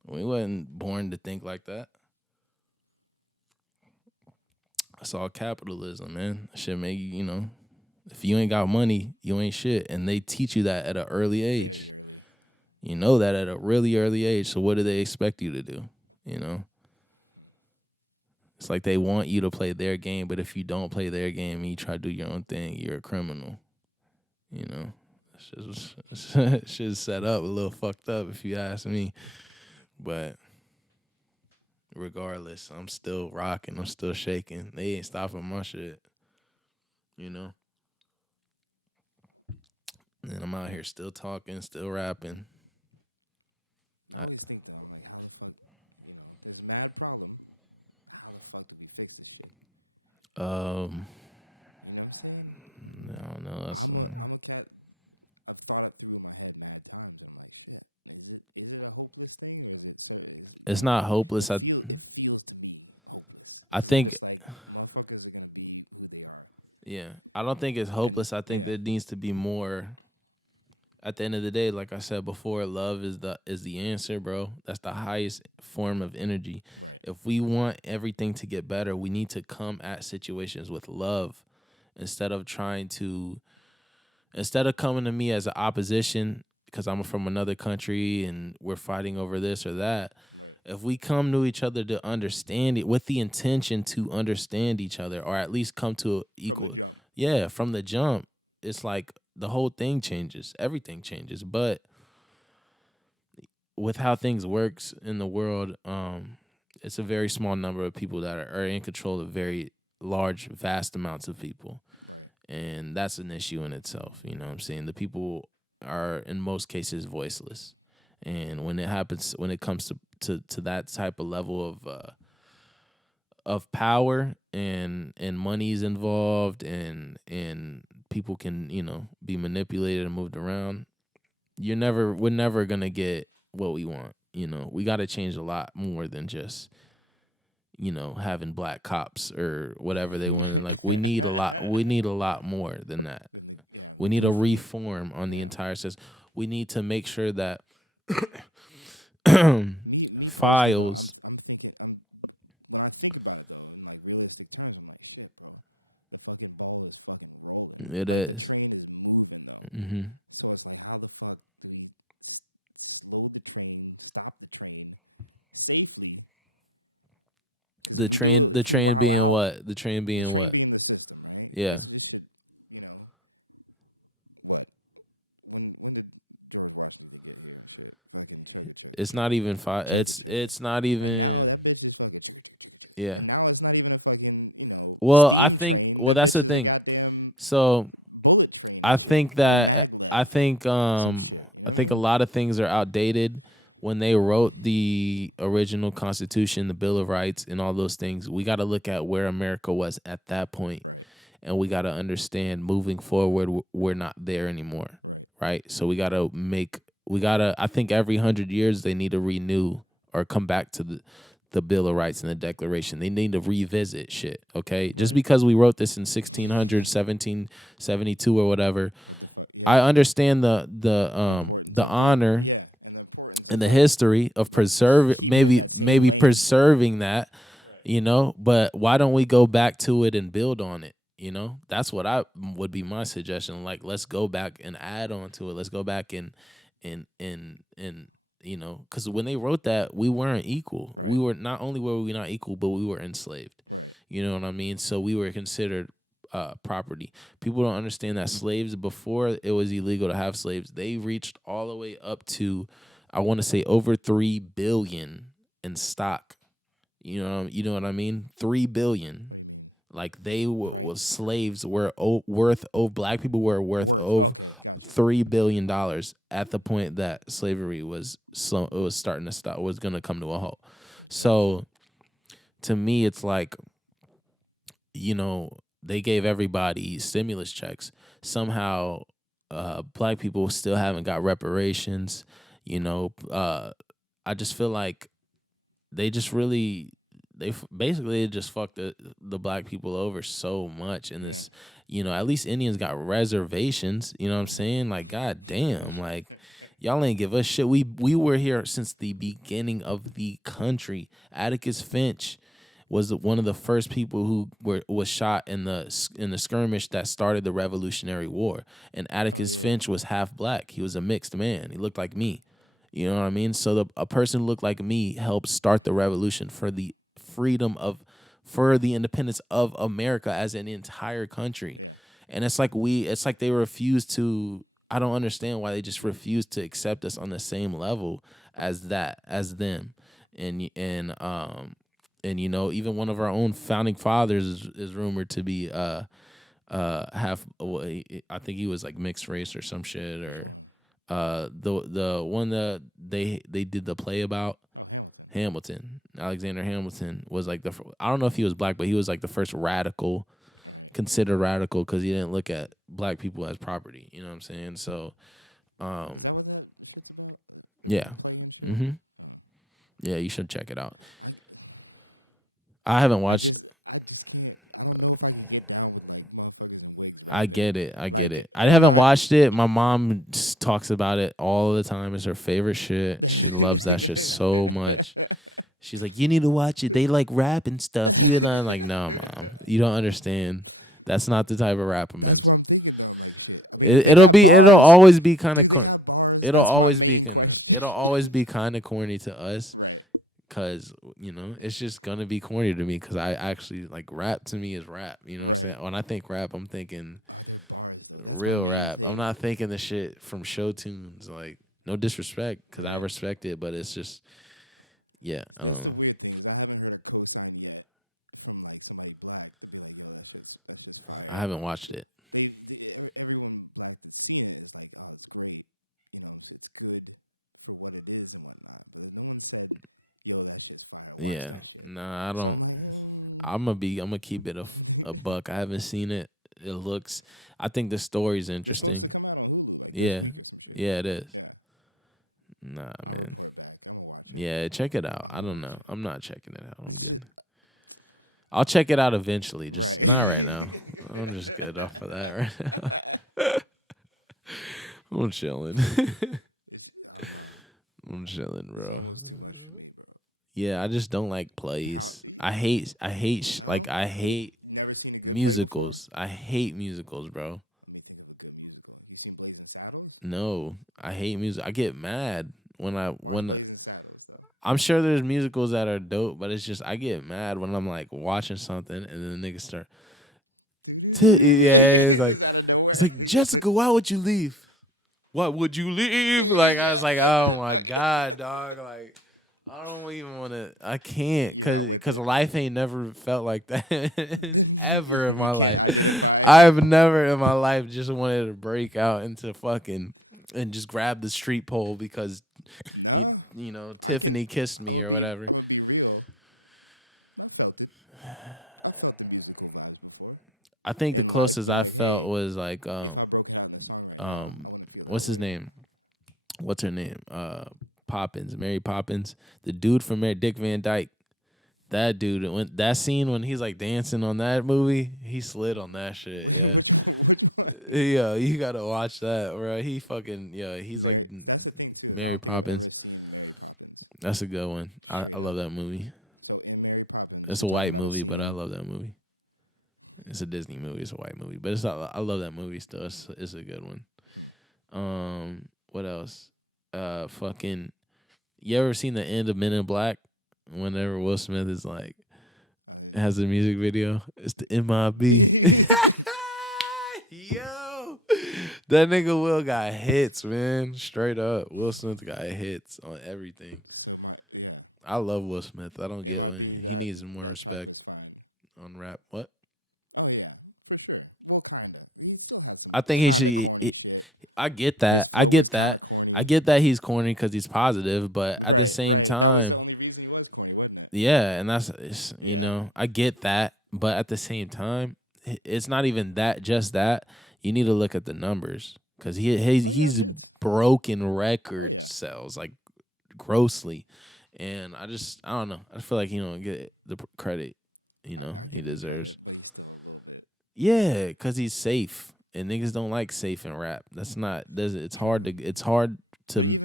We wasn't born to think like that. That's all capitalism, man. Shit make you, if you ain't got money, you ain't shit. And they teach you that at an early age. You know that at a really early age. So what do they expect you to do? You know, it's like they want you to play their game, but if you don't play their game and you try to do your own thing, you're a criminal. You know, shit's set up a little fucked up if you ask me. But regardless, I'm still rocking. I'm still shaking. They ain't stopping my shit. You know, and I'm out here still talking, still rapping. I, um, I don't know. It's not hopeless. I think yeah. I don't think it's hopeless. I think there needs to be more. At the end of the day, like I said before, love is the answer, bro. That's the highest form of energy. If we want everything to get better, we need to come at situations with love instead of trying to instead of coming to me as an opposition because I'm from another country and we're fighting over this or that. If we come to each other to understand it with the intention to understand each other or at least come to equal, yeah, from the jump, it's like the whole thing changes, everything changes. But with how things works in the world, it's a very small number of people that are in control of very large, vast amounts of people, and that's an issue in itself. You know what I'm saying? The people are in most cases voiceless, and when it happens, when it comes to that type of level of power and money's involved and people can be manipulated and moved around, we're never gonna get what we want. We got to change a lot more than just having black cops or whatever they want. Like we need a lot more than that. We need a reform on the entire system. We need to make sure that files. It is. Mm-hmm. The train being what? The train being what? Yeah. It's not even five. It's not even. Yeah. Well, that's the thing. So I think a lot of things are outdated. When they wrote the original Constitution, the Bill of Rights, and all those things, we got to look at where America was at that point, and we got to understand moving forward, we're not there anymore, right? So we gotta. I think every 100 years they need to renew or come back to the Bill of Rights and the Declaration. They need to revisit shit. Okay, just because we wrote this in 1600, 1772 or whatever, I understand the honor and the history of maybe preserving that, but why don't we go back to it and build on it? That's what I would be my suggestion. Like, let's go back and add on to it. Let's go back and because when they wrote that, we weren't equal. We were not only were we not equal, but we were enslaved. You know what I mean? So we were considered property. People don't understand that slaves, before it was illegal to have slaves, they reached all the way up to, I want to say, over 3 billion in stock. You know what I mean? 3 billion. Like they was slaves were worth, black people were worth over $3 billion at the point that slavery was starting to stop, was gonna come to a halt. So to me, it's like, they gave everybody stimulus checks. Somehow, black people still haven't got reparations. I just feel like they just really basically just fucked the black people over so much in this. At least Indians got reservations. You know what I'm saying? Like, god damn, like y'all ain't give us shit. We were here since the beginning of the country. Atticus Finch was one of the first people who was shot in the skirmish that started the Revolutionary War. And Atticus Finch was half black. He was a mixed man. He looked like me. You know what I mean? So a person who looked like me helped start the revolution for the freedom of, for the independence of America as an entire country. And it's like they refuse to. I don't understand why they just refuse to accept us on the same level as them, and you know, even one of our own founding fathers is rumored to be half. I think he was like mixed race or some shit, or the one that they did the play about, Hamilton. Alexander Hamilton was like I don't know if he was black, but he was like the first radical, considered radical, because he didn't look at black people as property. You know what I'm saying? So, um, yeah, hmm yeah, you should check it out. I haven't watched. I get it. I get it. I haven't watched it. My mom just talks about it all the time. It's her favorite shit. She loves that shit so much. She's like, you need to watch it. They like rap and stuff. You and I'm like, no, mom, you don't understand. That's not the type of rap I'm into. It'll always be kind of it'll always be kind of corny to us, cause you know it's just gonna be corny to me, cause I actually like rap. To me is rap. You know what I'm saying? When I think rap, I'm thinking real rap. I'm not thinking the shit from show tunes. Like, no disrespect, cause I respect it, but it's just, yeah, I don't know. I haven't watched it. Yeah, nah, I don't. I'm gonna keep it a buck. I haven't seen it. It looks. I think the story's interesting. Yeah, yeah, it is. Nah, man. Yeah, check it out. I don't know. I'm not checking it out. I'm good. I'll check it out eventually. Just not right now. I'm just good off of that right now. I'm chilling. I'm chilling, bro. Yeah, I just don't like plays. I hate musicals. I hate musicals, bro. No, I hate music. I get mad when I'm sure there's musicals that are dope, but it's just I get mad when I'm like watching something and then the niggas start. Yeah, it's like Jessica, why would you leave? What would you leave? Like, I was like, oh my god, dog. Like, I don't even want to. I can't, cause life ain't never felt like that ever in my life. I've never in my life just wanted to break out into fucking and just grab the street pole because you, you know, Tiffany kissed me or whatever. I think the closest I felt was like um what's his name? What's her name? Poppins, Mary Poppins, the dude from Mary, Dick Van Dyke. That dude, when that scene when he's like dancing on that movie, he slid on that shit. Yeah, yeah, you gotta watch that, bro. He fucking, yeah, he's like Mary Poppins. That's a good one. I love that movie. It's a white movie, but I love that movie. It's a Disney movie. It's a white movie, but it's not, I love that movie still. It's a good one. What else? Fucking. You ever seen the end of Men in Black? Whenever Will Smith is like has a music video, it's the MIB. Yo, that nigga Will got hits, man. Straight up, Will Smith got hits on everything. I love Will Smith. I don't get when he needs more respect on rap. What? I think he should. I get that. I get that. I get that he's corny because he's positive, but at the same time, yeah, and you know, I get that, but at the same time, it's not even that. Just that you need to look at the numbers because he's broken record sales like grossly, and I don't know. I feel like he don't get the credit he deserves. Yeah, because he's safe, and niggas don't like safe in rap. That's not. It's hard to.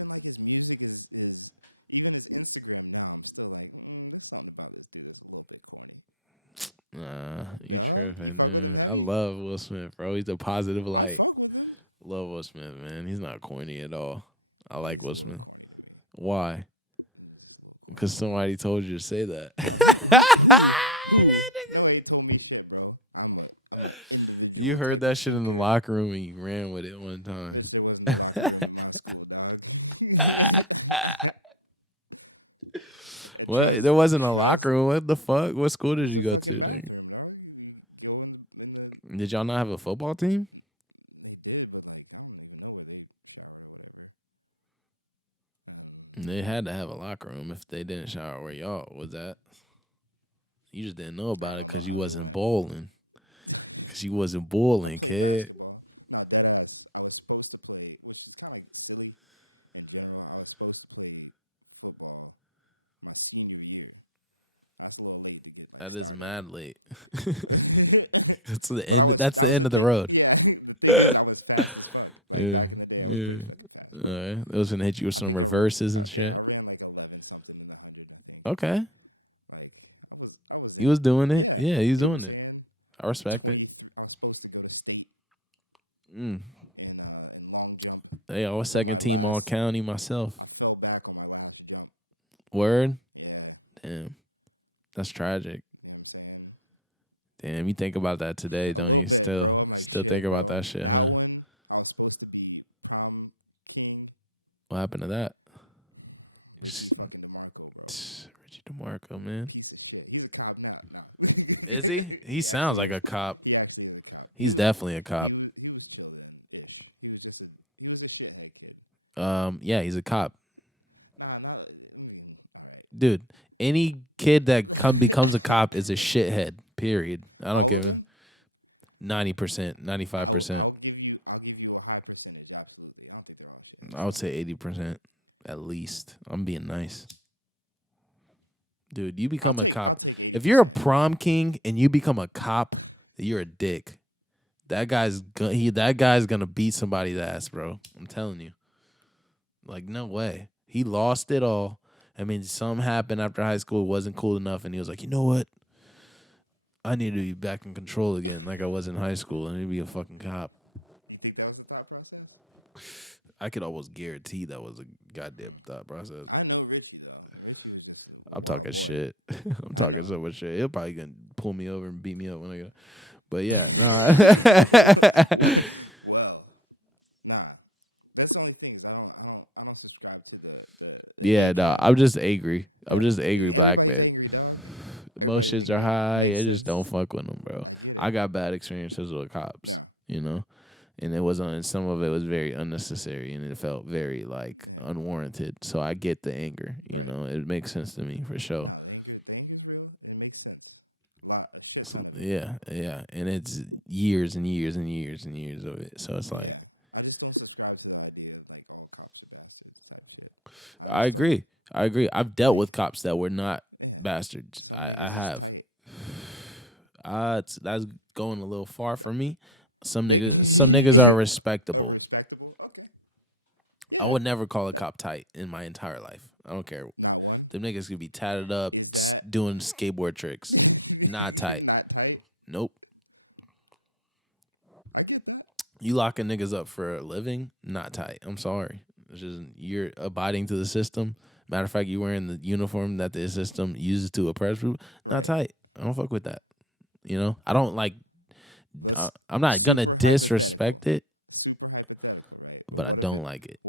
Nah, you tripping, dude. I love Will Smith, bro. He's a positive light. Love Will Smith, man. He's not corny at all. I like Will Smith. Why? Because somebody told you to say that. You heard that shit in the locker room and you ran with it one time. What? There wasn't a locker room. What the fuck? What school did you go to? Nigga? Did y'all not have a football team? They had to have a locker room if they didn't shower where y'all was at. You just didn't know about it because you wasn't bowling. Because you wasn't bowling, kid. That is mad late. That's the end. That's the end of the road. Yeah, yeah. All right, it was gonna hit you with some reverses and shit. Okay, he was doing it. Yeah, he's doing it. I respect it. Mm. Hey, I was second team all county myself. Word. Damn, that's tragic. Damn, you think about that today, don't you? Still think about that shit, huh? What happened to that? Just, Richie DeMarco, man. Is he? He sounds like a cop. He's definitely a cop. Yeah, he's a cop. Dude, any kid that becomes a cop is a shithead. Period. I don't give a 90%, 95%. I would say 80% at least. I'm being nice. Dude, you become a cop. If you're a prom king and you become a cop, you're a dick. That guy's gonna beat somebody's ass, bro. I'm telling you. Like, no way. He lost it all. I mean, something happened after high school. It wasn't cool enough, and he was like, you know what? I need to be back in control again, like I was in high school. I need to be a fucking cop. I could almost guarantee that was a goddamn thought process. I'm talking shit. I'm talking so much shit. He'll probably gonna pull me over and beat me up when I go. But yeah, no. Yeah, no. I'm just angry. I'm just angry black man. Emotions are high. I just don't fuck with them, bro. I got bad experiences with cops, and it was on. Some of it was very unnecessary, and it felt very like unwarranted. So I get the anger. It makes sense to me for sure. So, yeah, yeah, and it's years and years and years and years of it. So it's like I agree. I agree. I've dealt with cops that were not bastards. I have. That's going a little far for me. Some niggas are respectable. I would never call a cop tight in my entire life. I don't care. Them niggas could be tatted up, doing skateboard tricks. Not tight. Nope. You locking niggas up for a living? Not tight. I'm sorry. It's just you're abiding to the system. Matter of fact, you wearing the uniform that the system uses to oppress people. Not tight. I don't fuck with that. I don't like. I'm not gonna disrespect it, but I don't like it.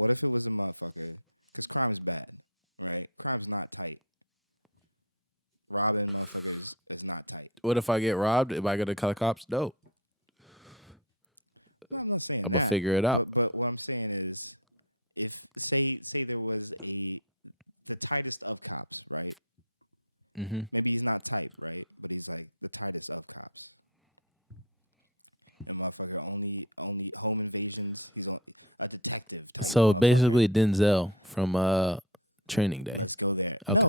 What if I get robbed? Am I gonna call the cops? No. I'm gonna figure it out. hmm So basically, Denzel from Training Day. Okay,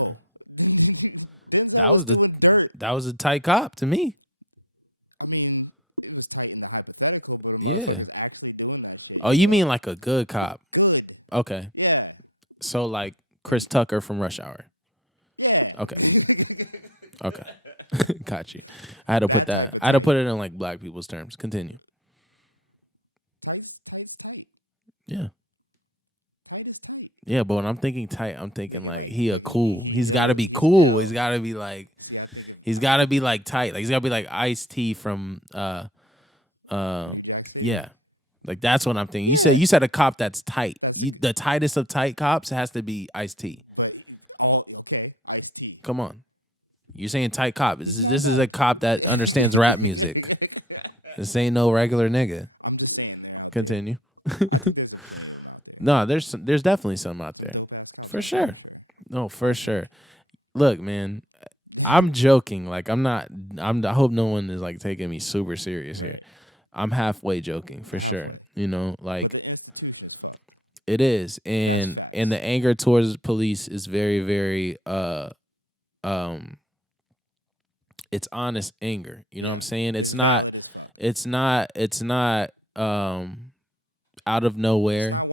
that was the that was a tight cop to me. Yeah. Oh, you mean like a good cop? Okay. So like Chris Tucker from Rush Hour. Okay. Okay. Got you. I had to put that. I had to put it in like black people's terms. Continue. Yeah. Yeah, but when I'm thinking tight, I'm thinking like he a cool. He's got to be cool. He's got to be like tight. Like he's got to be like Ice T from uh yeah. Like that's what I'm thinking. You said a cop that's tight. The tightest of tight cops has to be Ice T. Come on. You're saying tight cop. This is a cop that understands rap music. This ain't no regular nigga. Continue. No, there's definitely some out there. For sure. No, for sure. Look, man, I'm joking. Like I'm not. I hope no one is like taking me super serious here. I'm halfway joking for sure. Like it is, and the anger towards police is very, very um it's honest anger. You know what I'm saying? It's not out of nowhere.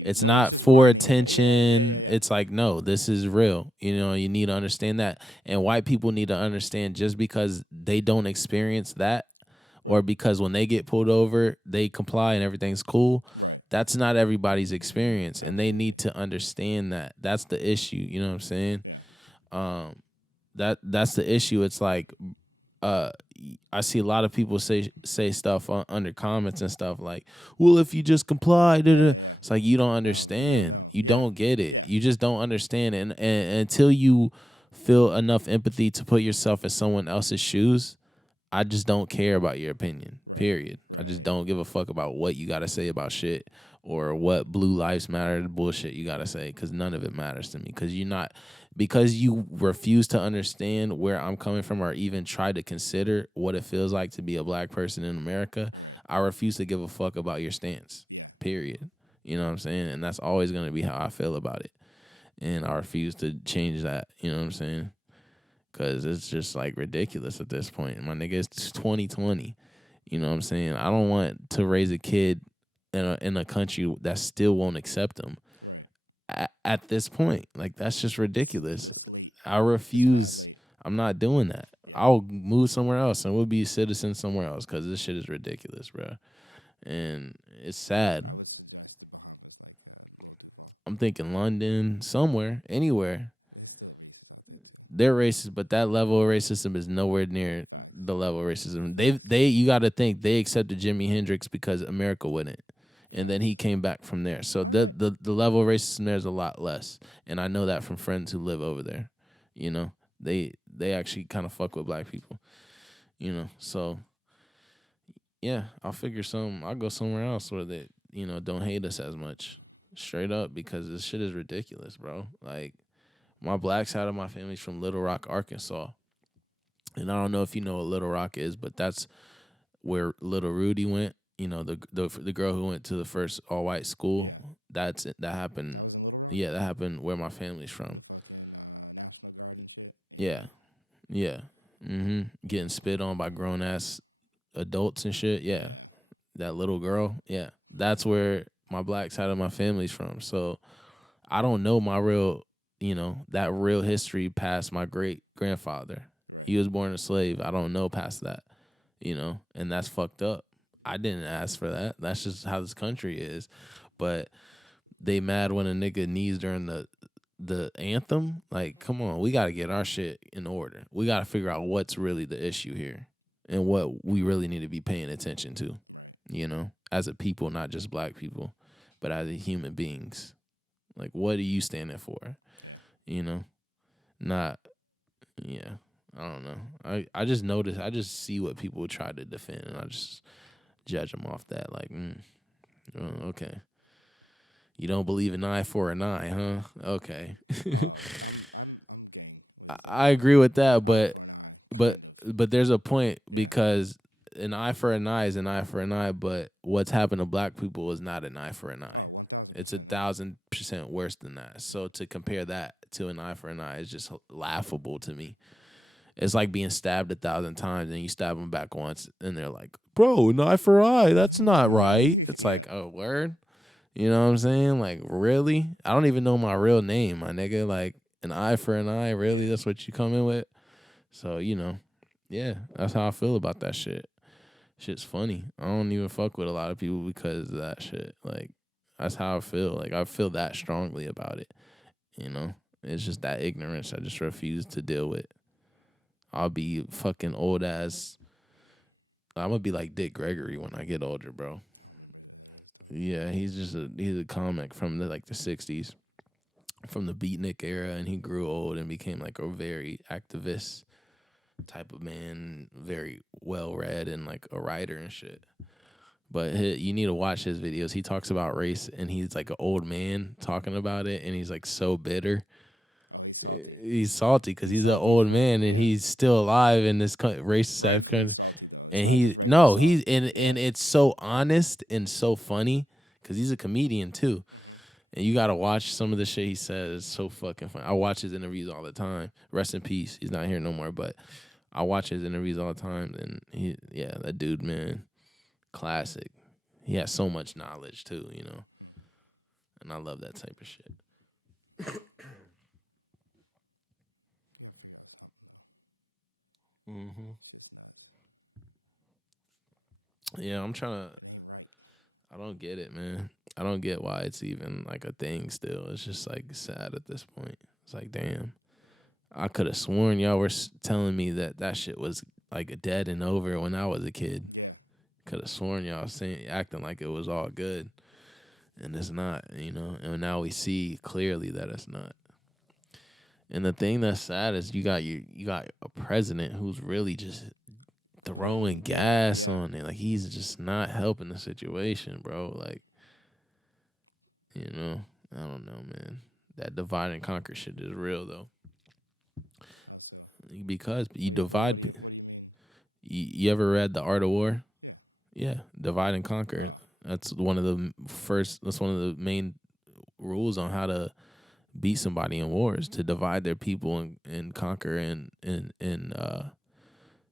It's not for attention. It's like, no, this is real. You need to understand that. And white people need to understand just because they don't experience that or because when they get pulled over, they comply and everything's cool. That's not everybody's experience. And they need to understand that. That's the issue. You know what I'm saying? Um, that's the issue. It's like uh I see a lot of people say stuff under comments and stuff like, "Well, if you just comply," da, da." It's like you don't understand. You don't get it. You just don't understand, and until you feel enough empathy to put yourself in someone else's shoes, I just don't care about your opinion. Period. I just don't give a fuck about what you got to say about shit or what blue lives matter bullshit you got to say cuz none of it matters to me because you refuse to understand where I'm coming from or even try to consider what it feels like to be a black person in America. I refuse to give a fuck about your stance. Period. You know what I'm saying? And that's always going to be how I feel about it. And I refuse to change that. You know what I'm saying? Cause it's just like ridiculous at this point. My nigga, it's 2020. You know what I'm saying? I don't want to raise a kid in a country that still won't accept him. At this point, like that's just ridiculous. I refuse. I'm not doing that. I'll move somewhere else and we'll be citizens somewhere else because this shit is ridiculous, bro. And it's sad. I'm thinking London, somewhere, anywhere. They're racist, but that level of racism is nowhere near the level of racism. They you got to think they accepted Jimi Hendrix because America wouldn't, and then he came back from there. So the level of racism there is a lot less, and I know that from friends who live over there. You know, they actually kind of fuck with black people. So yeah, I'll go somewhere else where they don't hate us as much, straight up because this shit is ridiculous, bro. Like my black side of my family's from Little Rock, Arkansas. And I don't know if you know what Little Rock is, but that's where Little Rudy went. The girl who went to the first all white school. That happened. Yeah, that happened where my family's from. Yeah, yeah. Getting spit on by grown ass adults and shit. Yeah, that little girl. Yeah, that's where my black side of my family's from. So I don't know my real, that real history past my great grandfather. He was born a slave. I don't know past that, and that's fucked up. I didn't ask for that. That's just how this country is. But they mad when a nigga knees during the anthem. Like, come on, we got to get our shit in order. We got to figure out what's really the issue here and what we really need to be paying attention to, as a people, not just black people, but as a human beings. Like, what are you standing for? Not, yeah, I don't know. I just notice, I just see what people try to defend, and I just judge them off that. Like, okay. You don't believe an eye for an eye, huh? Okay. I agree with that, but there's a point because an eye for an eye is an eye for an eye, but what's happened to black people is not an eye for an eye. It's 1,000% worse than that. So to compare that to an eye for an eye is just laughable to me. It's like being stabbed 1,000 times and you stab them back once and they're like, "Bro, an eye for eye, that's not right." It's like, "Oh, word." You know what I'm saying? Like, really? I don't even know my real name, my nigga. Like, an eye for an eye, really? That's what you come in with? So, yeah, that's how I feel about that shit. Shit's funny. I don't even fuck with a lot of people because of that shit. Like, That's how I feel. Like I feel that strongly about it. You know, it's just that ignorance I just refuse to deal with. I'll be fucking old ass. I'm gonna be like Dick Gregory when I get older, bro. Yeah, he's a comic from the '60s, from the beatnik era, and he grew old and became like a very activist type of man, very well read and like a writer and shit. But you need to watch his videos. He talks about race, and he's like an old man talking about it, and he's like so bitter. He's salty because he's an old man and he's still alive in this racist ass country. And he no, he's and it's so honest and so funny because he's a comedian too. And you gotta watch some of the shit he says. It's so fucking funny. I watch his interviews all the time. Rest in peace. He's not here no more, but I watch his interviews all the time. And yeah, that dude, man, classic. He has so much knowledge too, and I love that type of shit. hmm Yeah, I'm trying to. I don't get it, man. I don't get why it's even like a thing still. It's just like sad at this point. It's like, damn. I could have sworn y'all were telling me that that shit was like dead and over when I was a kid. Could have sworn y'all saying acting like it was all good, and it's not. And now we see clearly that it's not. And the thing that's sad is you got a president who's really just throwing gas on it. Like he's just not helping the situation, bro. Like, I don't know, man. That divide and conquer shit is real though. Because you divide. You ever read The Art of War? Yeah, divide and conquer. That's one of the first. That's one of the main rules on how to beat somebody in wars, to divide their people and conquer in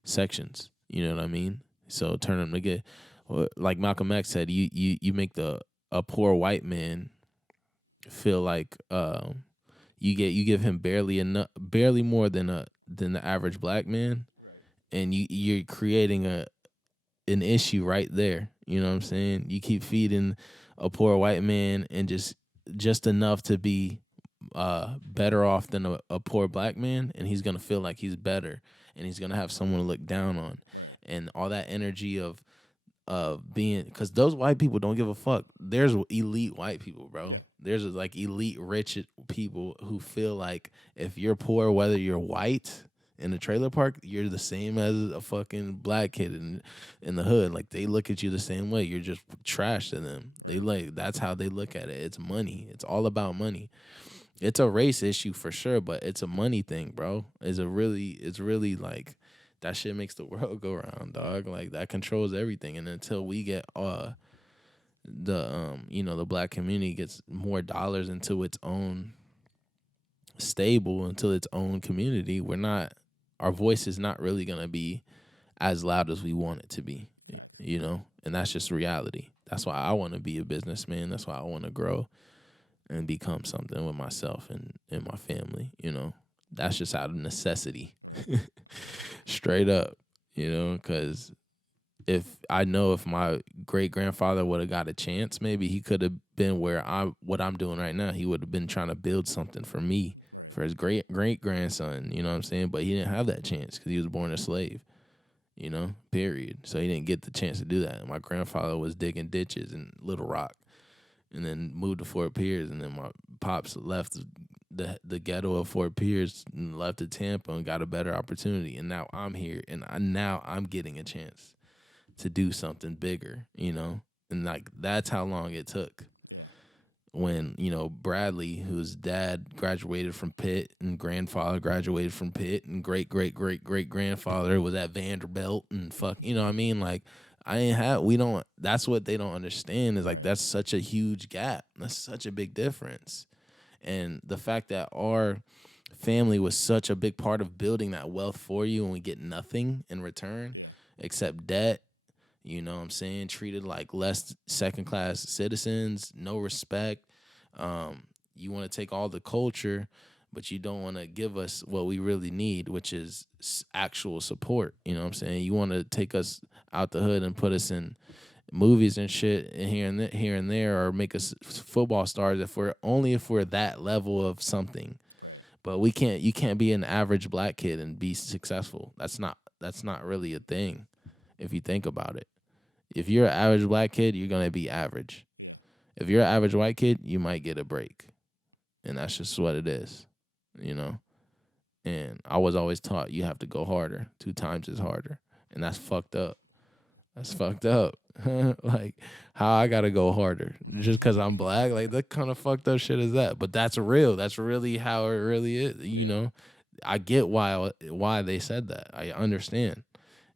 sections. You know what I mean? So turn them to get, like Malcolm X said, you make a poor white man feel like you give him barely more than the average black man, and you're creating an issue right there. You know what I'm saying? You keep feeding a poor white man and just enough to be better off than a poor black man, and he's gonna feel like he's better, and he's gonna have someone to look down on, and all that energy of being, because those white people don't give a fuck. There's elite white people, bro. There's like elite rich people who feel like if you're poor, whether you're white in the trailer park, you're the same as a fucking black kid in the hood. Like they look at you the same way. You're just trash to them. That's how they look at it. It's money. It's all about money. It's a race issue for sure, but it's a money thing, bro. It's really like that shit makes the world go round, dog. Like that controls everything. And until we get the black community gets more dollars into its own stable, into its own community, our voice is not really gonna be as loud as we want it to be. And that's just reality. That's why I want to be a businessman. That's why I want to grow and become something with myself and my family. That's just out of necessity. Straight up, because if my great grandfather would have got a chance, maybe he could have been what I'm doing right now. He would have been trying to build something for me, for his great great grandson. You know what I'm saying? But he didn't have that chance because he was born a slave. Period. So he didn't get the chance to do that. My grandfather was digging ditches in Little Rock, and then moved to Fort Pierce, and then my pops left the ghetto of Fort Pierce and left to Tampa and got a better opportunity, and now I'm here, and now I'm getting a chance to do something bigger. And like that's how long it took. When Bradley, whose dad graduated from Pitt and grandfather graduated from Pitt and great great great great grandfather was at Vanderbilt and fuck, what I mean? Like we don't. That's what they don't understand, is like that's such a huge gap. That's such a big difference. And the fact that our family was such a big part of building that wealth for you, and we get nothing in return except debt. You know what I'm saying? Treated like less second class citizens, no respect. You want to take all the culture, but you don't want to give us what we really need, which is actual support. You know what I'm saying? You want to take us out the hood and put us movies and shit and here and there, or make us football stars if we're that level of something. But we can't. You can't be an average black kid and be successful. That's not really a thing if you think about it. If you're an average black kid, you're gonna be average. If you're an average white kid, you might get a break, and that's just what it is, you know. And I was always taught you have to go harder. 2 times is harder, and that's fucked up. That's fucked up. Like, how I gotta go harder just because I'm black? Like, that kind of fucked up shit is that? But that's real. That's really how it really is. You know, I get why they said that. I understand.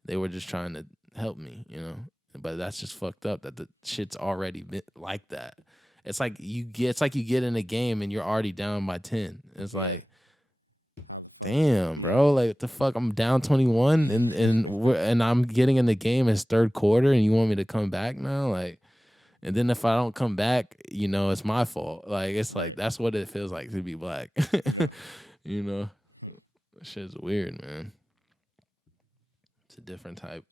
They were just trying to help me. You know, but that's just fucked up that the shit's already been like that. It's like you get in a game and you're already down by 10. It's like, damn, bro, like what the fuck? I'm down 21 and I'm getting in the game. It's third quarter and you want me to come back now? Like, and then if I don't come back, you know, it's my fault. Like, it's like that's what it feels like to be black. You know? That shit's weird, man. It's a different type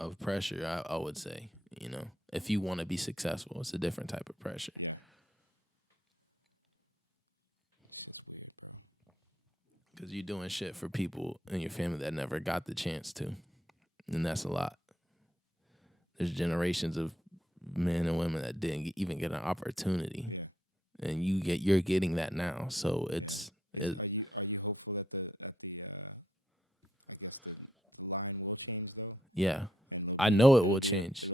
of pressure, I would say, you know. If you want to be successful, it's a different type of pressure. Because you're doing shit for people in your family that never got the chance to. And that's a lot. There's generations of men and women that didn't even get an opportunity. And you're getting that now. So yeah. I know it will change.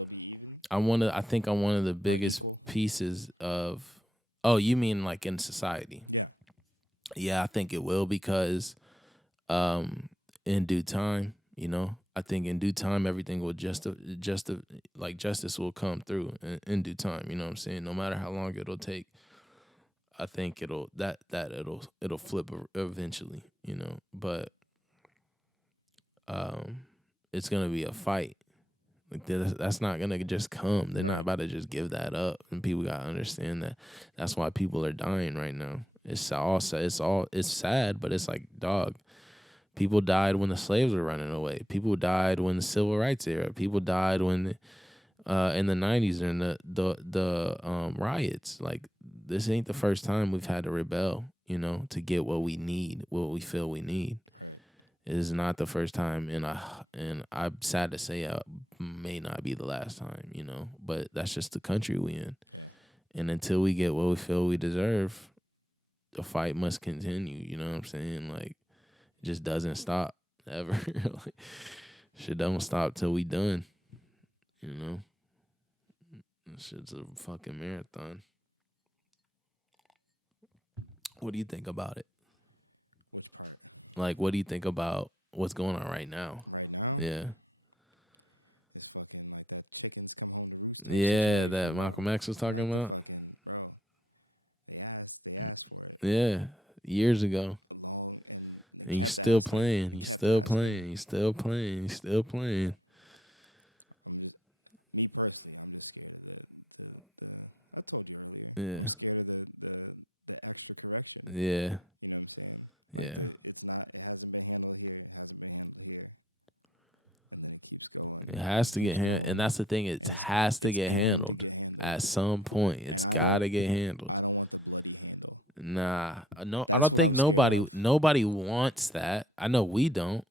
I think I'm one of the biggest pieces of, oh, you mean like in society? Yeah, I think it will because um in due time, you know, I think in due time everything will like justice will come through in due time, you know what I'm saying? No matter how long it'll take, I think it'll flip eventually, you know. But um it's going to be a fight. Like that's not gonna just come. They're not about to just give that up, and people gotta understand that. That's why people are dying right now. It's sad, but it's like, dog. People died when the slaves were running away. People died when the civil rights era. People died when in the '90s and the riots. Like, this ain't the first time we've had to rebel, you know, to get what we need, what we feel we need. It is not the first time, and I'm sad to say it may not be the last time, you know. But that's just the country we in, and until we get what we feel we deserve, the fight must continue. You know what I'm saying? Like, it just doesn't stop ever. Like, shit don't stop till we done. You know, this shit's a fucking marathon. What do you think about it? Like, what do you think about what's going on right now? Yeah. Yeah, that Malcolm X was talking about. Yeah, years ago. And you still playing. You still playing. You still playing. You still playing. Yeah. Yeah. Yeah. It has to get handled. And that's the thing. It has to get handled at some point. It's got to get handled. Nah, no, I don't think nobody wants that. I know we don't,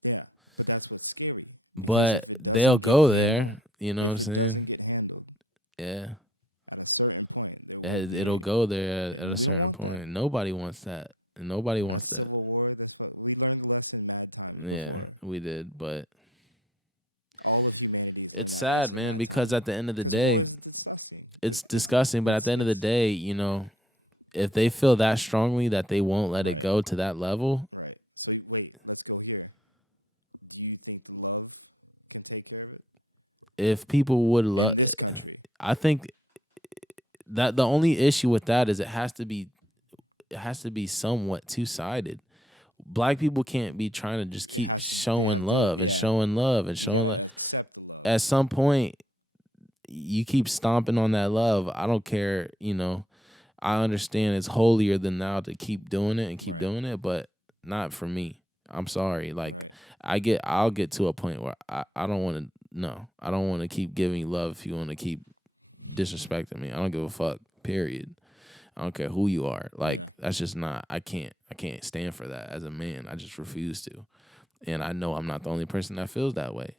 but they'll go there. You know what I'm saying? Yeah, it'll go there at a certain point. Nobody wants that. Nobody wants that. Yeah, we did, but it's sad, man, because at the end of the day, it's disgusting. But at the end of the day, you know, if they feel that strongly that they won't let it go to that level, if people would love, I think that the only issue with that is it has to be somewhat two sided. Black people can't be trying to just keep showing love and showing love and showing love. At some point, you keep stomping on that love. I don't care, you know. I understand it's holier than thou to keep doing it and keep doing it, but not for me. I'm sorry. Like, I'll get to a point where I don't want to no, I don't want to keep giving you love if you want to keep disrespecting me. I don't give a fuck. Period. I don't care who you are. Like that's just not. I can't stand for that as a man. I just refuse to. And I know I'm not the only person that feels that way.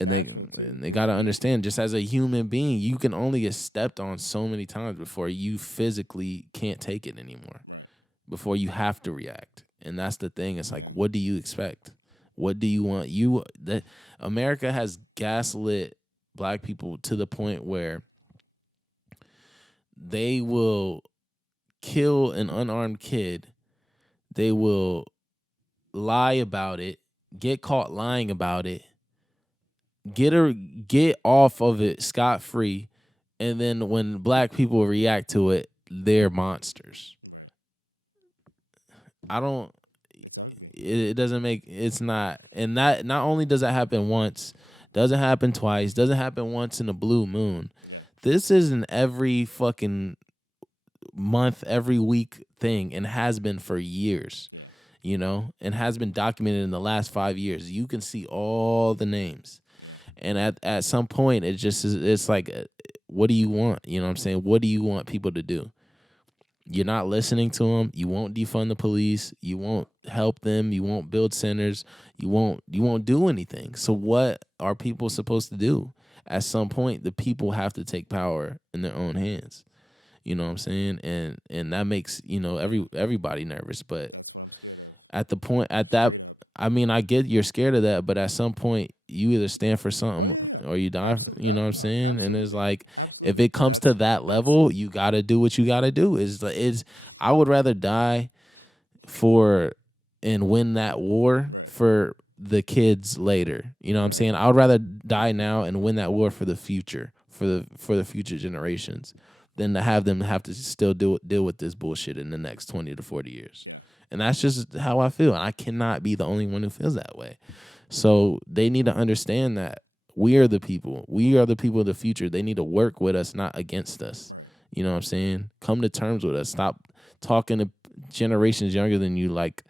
And they gotta understand, just as a human being, you can only get stepped on so many times before you physically can't take it anymore. Before you have to react. And that's the thing. It's like, what do you expect? What do you want? That America has gaslit black people to the point where they will kill an unarmed kid. They will lie about it, get caught lying about it, get off of it scot free, and then when black people react to it, they're monsters. I don't. It doesn't make. It's not, and that not only does that happen once, doesn't happen twice, doesn't happen once in a blue moon. This is an every fucking month, every week thing, and has been for years. And has been documented in the last 5 years. You can see all the names. And at some point, it just is, it's like, what do you want? You know what I'm saying? What do you want people to do? You're not listening to them. You won't defund the police. You won't help them. You won't build centers. You won't do anything. So what are people supposed to do? At some point, the people have to take power in their own hands. You know what I'm saying? And that makes, everybody nervous. But at the point at that I mean, I get you're scared of that, but at some point you either stand for something or you die, you know what I'm saying? And it's like, if it comes to that level, you got to do what you got to do. Is I would rather die for and win that war for the kids later. You know what I'm saying? I would rather die now and win that war for the future, for the future generations, than to have them have to still deal with this bullshit in the next 20 to 40 years. And that's just how I feel. And I cannot be the only one who feels that way. So they need to understand that we are the people. We are the people of the future. They need to work with us, not against us. You know what I'm saying? Come to terms with us. Stop talking to generations younger than you like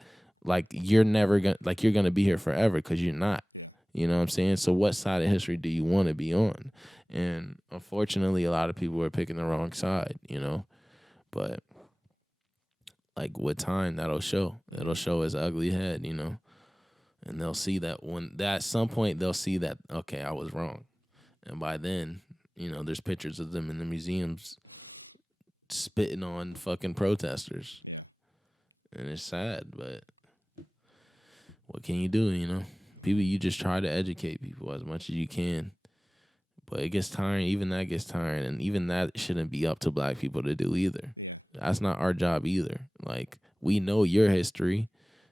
you're never gonna, like you're gonna be here forever, because you're not. You know what I'm saying? So what side of history do you want to be on? And unfortunately, a lot of people are picking the wrong side, But like with time, that'll show. It'll show his ugly head. And they'll see that at some point they'll see that, okay, I was wrong. And by then, there's pictures of them in the museums spitting on fucking protesters. And it's sad, but what can you do? People, you just try to educate people as much as you can. But it gets tiring. Even that gets tiring. And even that shouldn't be up to black people to do either. That's not our job either. Like, we know your history.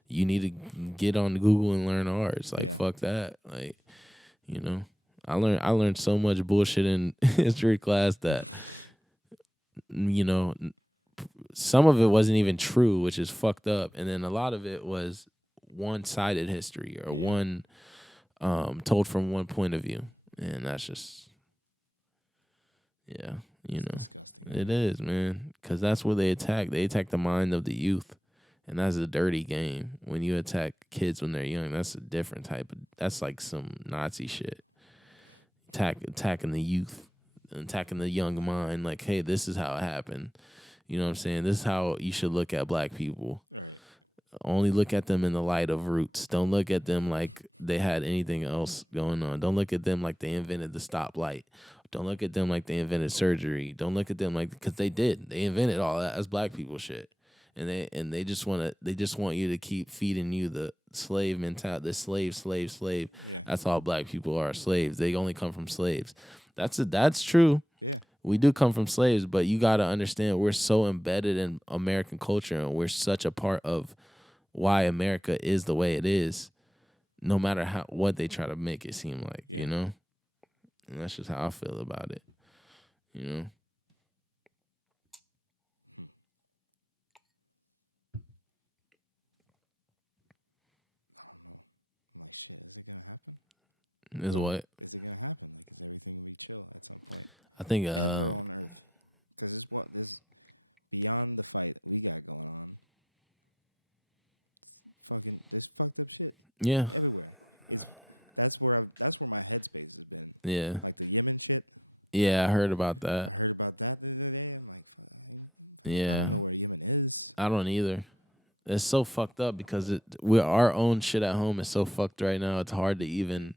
You need to get on Google and learn ours. Like, fuck that. Like, I learned so much bullshit in history class that, some of it wasn't even true, which is fucked up. And then a lot of it was one-sided history, or one told from one point of view. And that's just, yeah, it is, man. Because that's what they attack. They attack the mind of the youth. And that's a dirty game. When you attack kids when they're young, that's a different type of, that's like some Nazi shit. Attacking the youth, attacking the young mind. Like, hey, this is how it happened. You know what I'm saying? This is how you should look at black people. Only look at them in the light of roots. Don't look at them like they had anything else going on. Don't look at them like they invented the stoplight. Don't look at them like they invented surgery. Don't look at them like, because they did. They invented all that. That's black people shit. And they just want you to keep feeding you the slave mentality, the slave. That's all black people are, slaves. They only come from slaves. That's true. We do come from slaves, but you got to understand, we're so embedded in American culture, and we're such a part of why America is the way it is, no matter what they try to make it seem like, And that's just how I feel about it. Is what I think. Yeah. Yeah. Yeah, I heard about that. Yeah. I don't either. It's so fucked up because we our own shit at home is so fucked right now. It's hard to even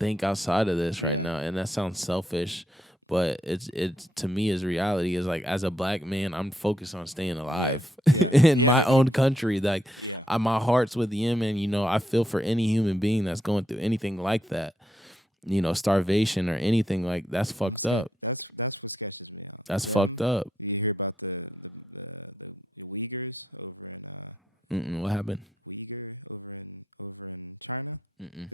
think outside of this right now, and that sounds selfish, but it's to me is reality. Is like as a black man, I'm focused on staying alive in my own country. Like my heart's with Yemen. You know, I feel for any human being that's going through anything like that. You know, starvation or anything like that's fucked up. That's fucked up. What happened? Mm-mm.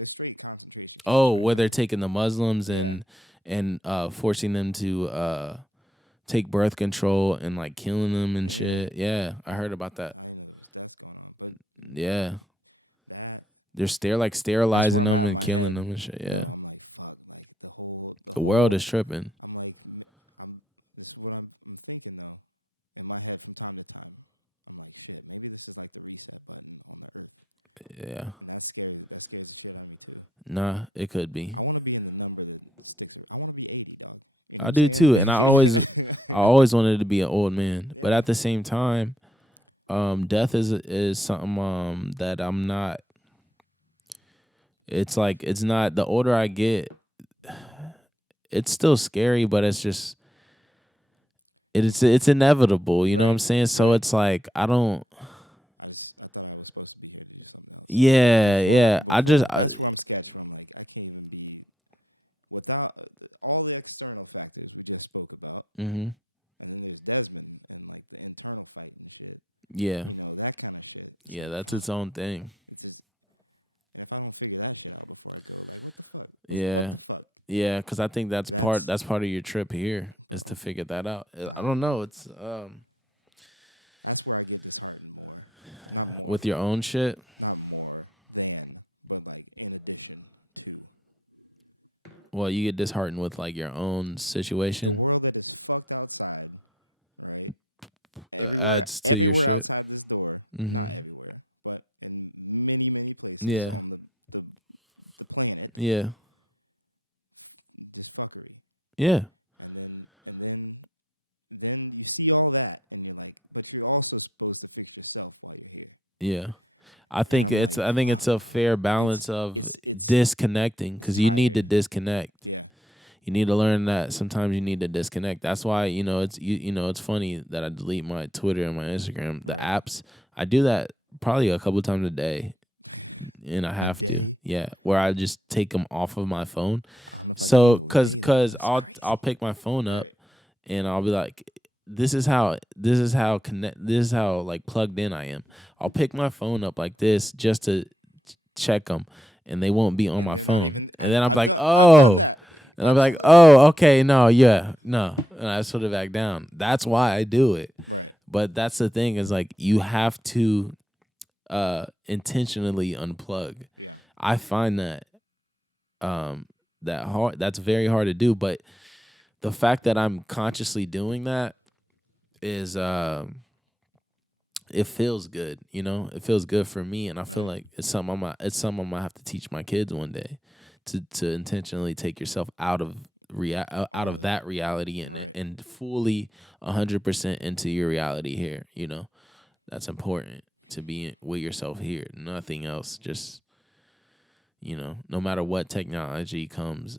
Oh, where they're taking the Muslims and forcing them to take birth control and like killing them and shit. Yeah, I heard about that. Yeah, they're like sterilizing them and killing them and shit. Yeah, the world is tripping. Yeah, nah, it could be. I do too, and I always wanted to be an old man, but at the same time, death is something that I'm not. It's like it's not. The older I get, it's still scary, but it's just it's inevitable. You know what I'm saying? So it's like I don't. Yeah, yeah. Hmm. Yeah, yeah. That's its own thing. Yeah, yeah. Because I think that's part of your trip here is to figure that out. I don't know. It's with your own shit. Well, you get disheartened with like your own situation. Adds to your shit. Hmm. Yeah, yeah, yeah, yeah. I think it's a fair balance of disconnecting because you need to disconnect. You need to learn that sometimes you need to disconnect. That's why you know it's funny that I delete my Twitter and my Instagram, the apps. I do that probably a couple times a day, and I have to. Yeah, where I just take them off of my phone. So cuz I'll pick my phone up and I'll be like this is how like plugged in I am. I'll pick my phone up like this just to check them and they won't be on my phone. And then I'm like, "Oh." And I'm like, "Oh, okay, no, yeah, no." And I sort of back down. That's why I do it. But that's the thing is like you have to intentionally unplug. I find that um that's very hard to do, but the fact that I'm consciously doing that is it feels good, you know? It feels good for me and I feel like it's something I'm gonna have to teach my kids one day to intentionally take yourself out of that reality and fully 100% into your reality here, you know? That's important to be with yourself here. Nothing else. Just no matter what technology comes,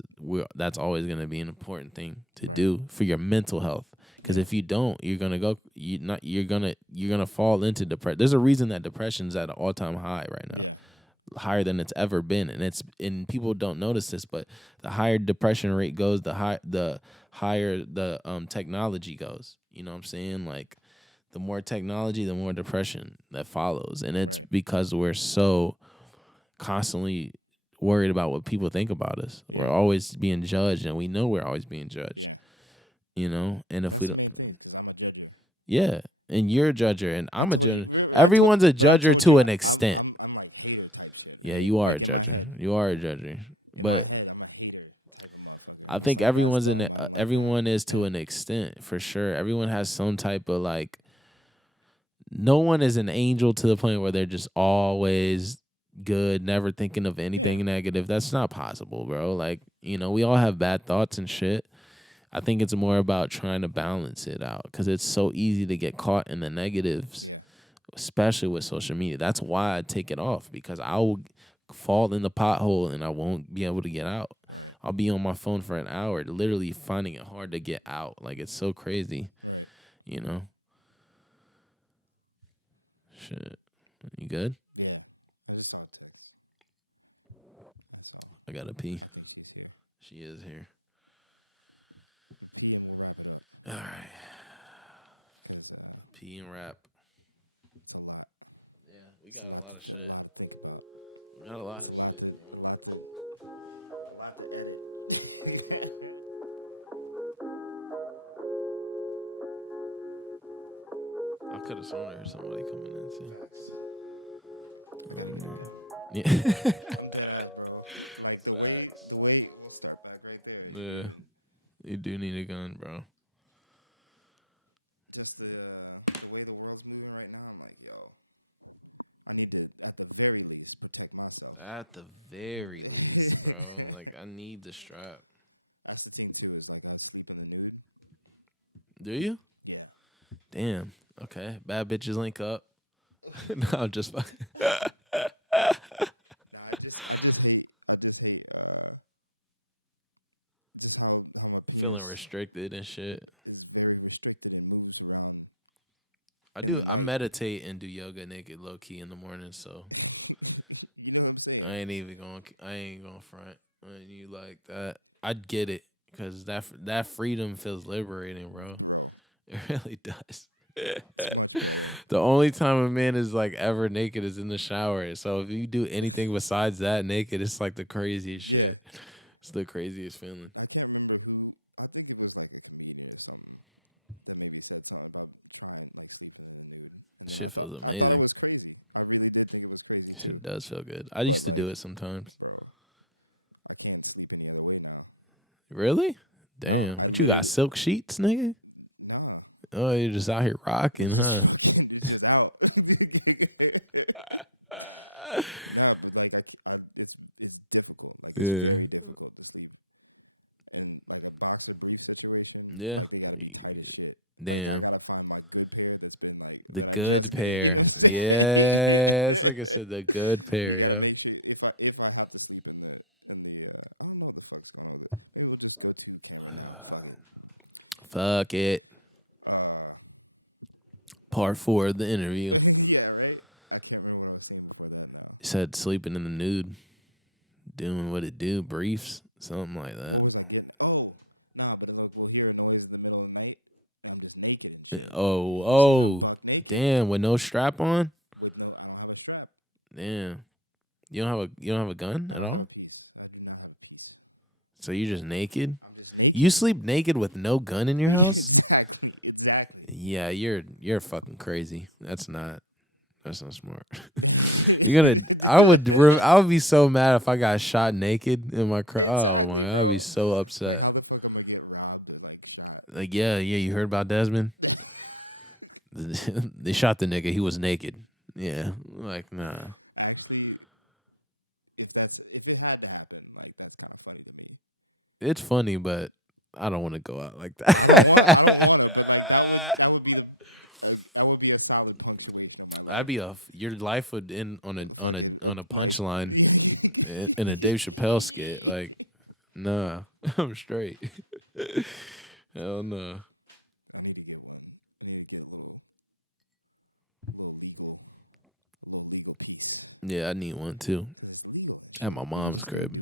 that's always going to be an important thing to do for your mental health. Because if you don't, you're gonna go. You're gonna fall into depression. There's a reason that depression's at an all time high right now, higher than it's ever been, and people don't notice this, but the higher depression rate goes, the higher the technology goes. You know what I'm saying? Like the more technology, the more depression that follows, and it's because we're so constantly worried about what people think about us. We're always being judged, and we know we're always being judged. And if we don't, yeah, and you're a judger, and I'm a judge. Everyone's a judger to an extent. Yeah, you are a judger. You are a judger, but I think everyone is to an extent for sure. Everyone has some type of like. No one is an angel to the point where they're just always good, never thinking of anything negative. That's not possible, bro. Like, we all have bad thoughts and shit. I think it's more about trying to balance it out because it's so easy to get caught in the negatives, especially with social media. That's why I take it off because I will fall in the pothole and I won't be able to get out. I'll be on my phone for an hour, literally finding it hard to get out. Like, it's so crazy, you know? Shit. You good? I gotta pee. She is here. All right. Pee and rap. Yeah, we got a lot of shit. We got a lot of shit, bro. I could have sworn there was somebody coming in too. Yeah. Facts. Yeah. You do need a gun, bro. At the very least, bro. Like, I need the strap. Do you? Damn. Okay. Bad bitches link up. No, I'm just fucking. Feeling restricted and shit. I do. I meditate and do yoga naked, low key in the morning. So I ain't even going. I ain't going front. When you like that, I'd get it because that freedom feels liberating, bro. It really does. The only time a man is like ever naked is in the shower. So if you do anything besides that naked, it's like the craziest shit. It's the craziest feeling. Shit feels amazing. Shit does feel good. I used to do it sometimes. Really? Damn. What you got? Silk sheets, nigga? Oh, you're just out here rocking, huh? Yeah. Yeah. Damn. The good pair. Yes. Like I said, the good pair, yeah. Fuck it. Part four of the interview. He said sleeping in the nude, doing what it do, briefs, something like that. Oh, damn, with no strap on? Damn. You don't have a gun at all? So you're just naked? You sleep naked with no gun in your house? Yeah, you're fucking crazy. That's not smart. I would be so mad if I got shot naked in my car. Oh my, I'd be so upset. Like, yeah, you heard about Desmond? They shot the nigga. He was naked. Yeah, like, nah. It's funny, but I don't want to go out like that. Your life would end on a punchline in a Dave Chappelle skit. Like, nah, I'm straight. Hell no. Yeah, I need one too. At my mom's crib.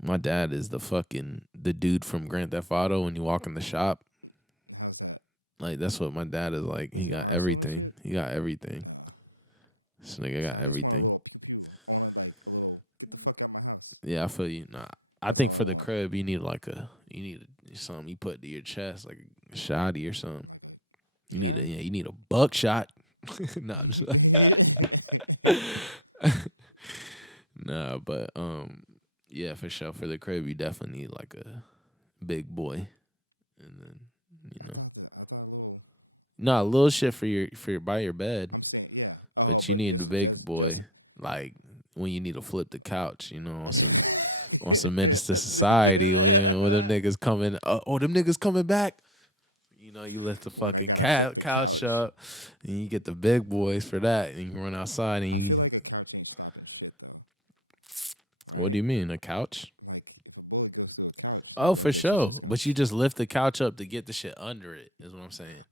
My dad is the dude from Grand Theft Auto when you walk in the shop. Like, that's what my dad is like. He got everything. He got everything. This nigga got everything. Yeah, I feel you. Nah, I think for the crib you need something you put to your chest like a shotty or something. You need a buckshot. No, just nah, but yeah, for sure. For the crib, you definitely need like a big boy, and then you know, nah, little shit for your by your bed. But you need the big boy, like when you need to flip the couch, on some menace to society. When them niggas coming, them niggas coming back. You lift the fucking couch up, and you get the big boys for that, and you run outside and you. What do you mean, a couch? Oh, for sure. But you just lift the couch up to get the shit under it, is what I'm saying.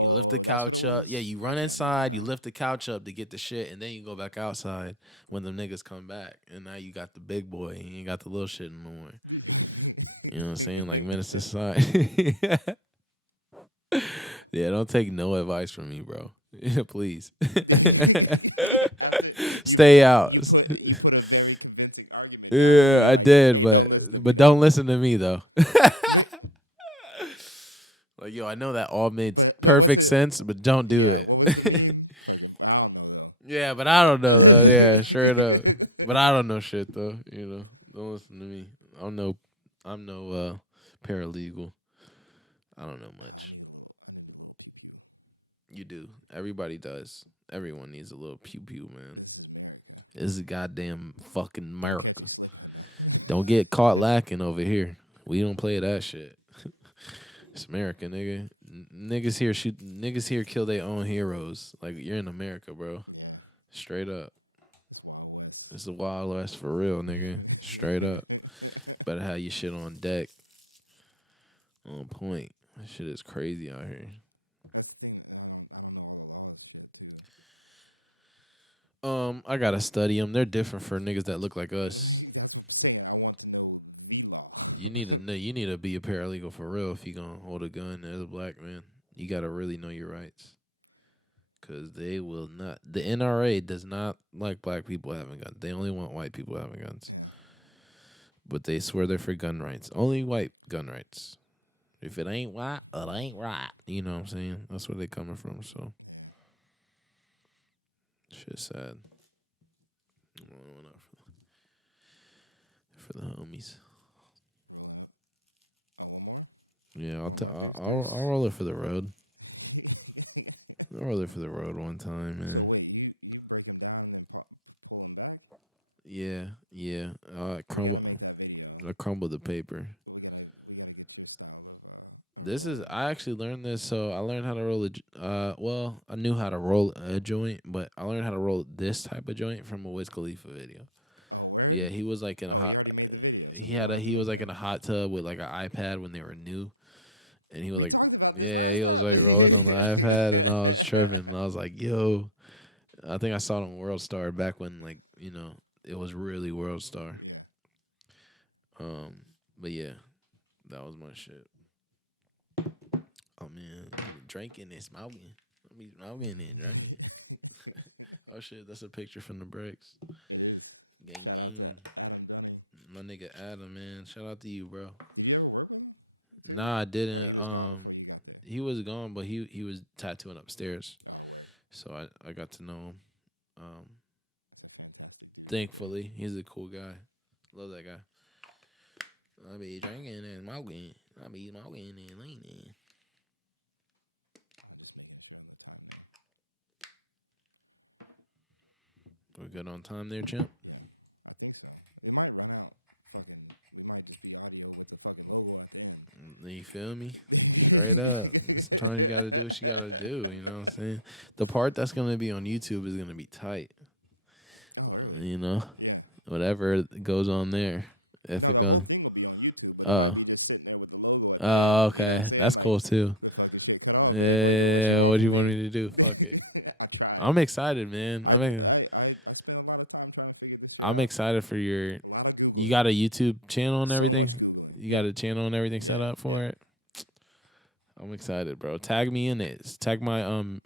You lift the couch up. Yeah, you run inside, you lift the couch up to get the shit, and then you go back outside when the niggas come back. And now you got the big boy, and you got the little shit in the morning. You know what I'm saying? Like menace to society. Yeah, don't take no advice from me, bro. Yeah, please. Stay out. Yeah, I did, but don't listen to me though. Like, yo, I know that all made perfect sense, but don't do it. Yeah, but I don't know though. Yeah, sure enough. But I don't know shit though. Don't listen to me. I'm no paralegal. I don't know much. You do. Everybody does. Everyone needs a little pew pew, man. This is goddamn fucking America. Don't get caught lacking over here. We don't play that shit. It's America, nigga. Niggas here kill their own heroes. Like you're in America, bro. Straight up. It's the Wild West for real, nigga. Straight up. Better have your shit on deck. On point. That shit is crazy out here. I gotta study them. They're different for niggas that look like us. You need to know. You need to be a paralegal for real if you gonna hold a gun as a black man. You gotta really know your rights, cause they will not. The NRA does not like black people having guns. They only want white people having guns. But they swear they're for gun rights. Only white gun rights. If it ain't white, it ain't right. You know what I'm saying? That's where they coming from. So, shit's sad. For the homies. Yeah, I'll roll it for the road. I'll roll it for the road one time, man. Yeah, yeah. I crumble the paper. I actually learned this. So I learned how to roll well, I knew how to roll a joint, but I learned how to roll this type of joint from a Wiz Khalifa video. Yeah, he was like in a hot. He was like in a hot tub with like an iPad when they were new, and he was like, yeah, he was like rolling on the iPad, and I was tripping, and I was like, yo, I think I saw it on World Star back when like it was really World Star. Um, but yeah, that was my shit. Oh man, drinking and smoking. I be smoking and drinking. Oh shit, that's a picture from the breaks. Gang gang. My nigga Adam, man. Shout out to you, bro. Nah, I didn't. He was gone, but he was tattooing upstairs, so I got to know him. Um, thankfully, he's a cool guy. Love that guy. I be drinking and smoking. I be smoking and leaning. We're good on time there, champ. You feel me? Straight up. Sometimes you gotta do what you gotta do. You know what I'm saying? The part that's gonna be on YouTube is gonna be tight. You know, whatever goes on there. If it goes, oh, oh, okay, that's cool too. Yeah, what do you want me to do? Fuck it. I'm excited, man. I'm excited for your. You got a YouTube channel and everything. You got a channel and everything set up for it. I'm excited, bro. Tag me in it. Tag my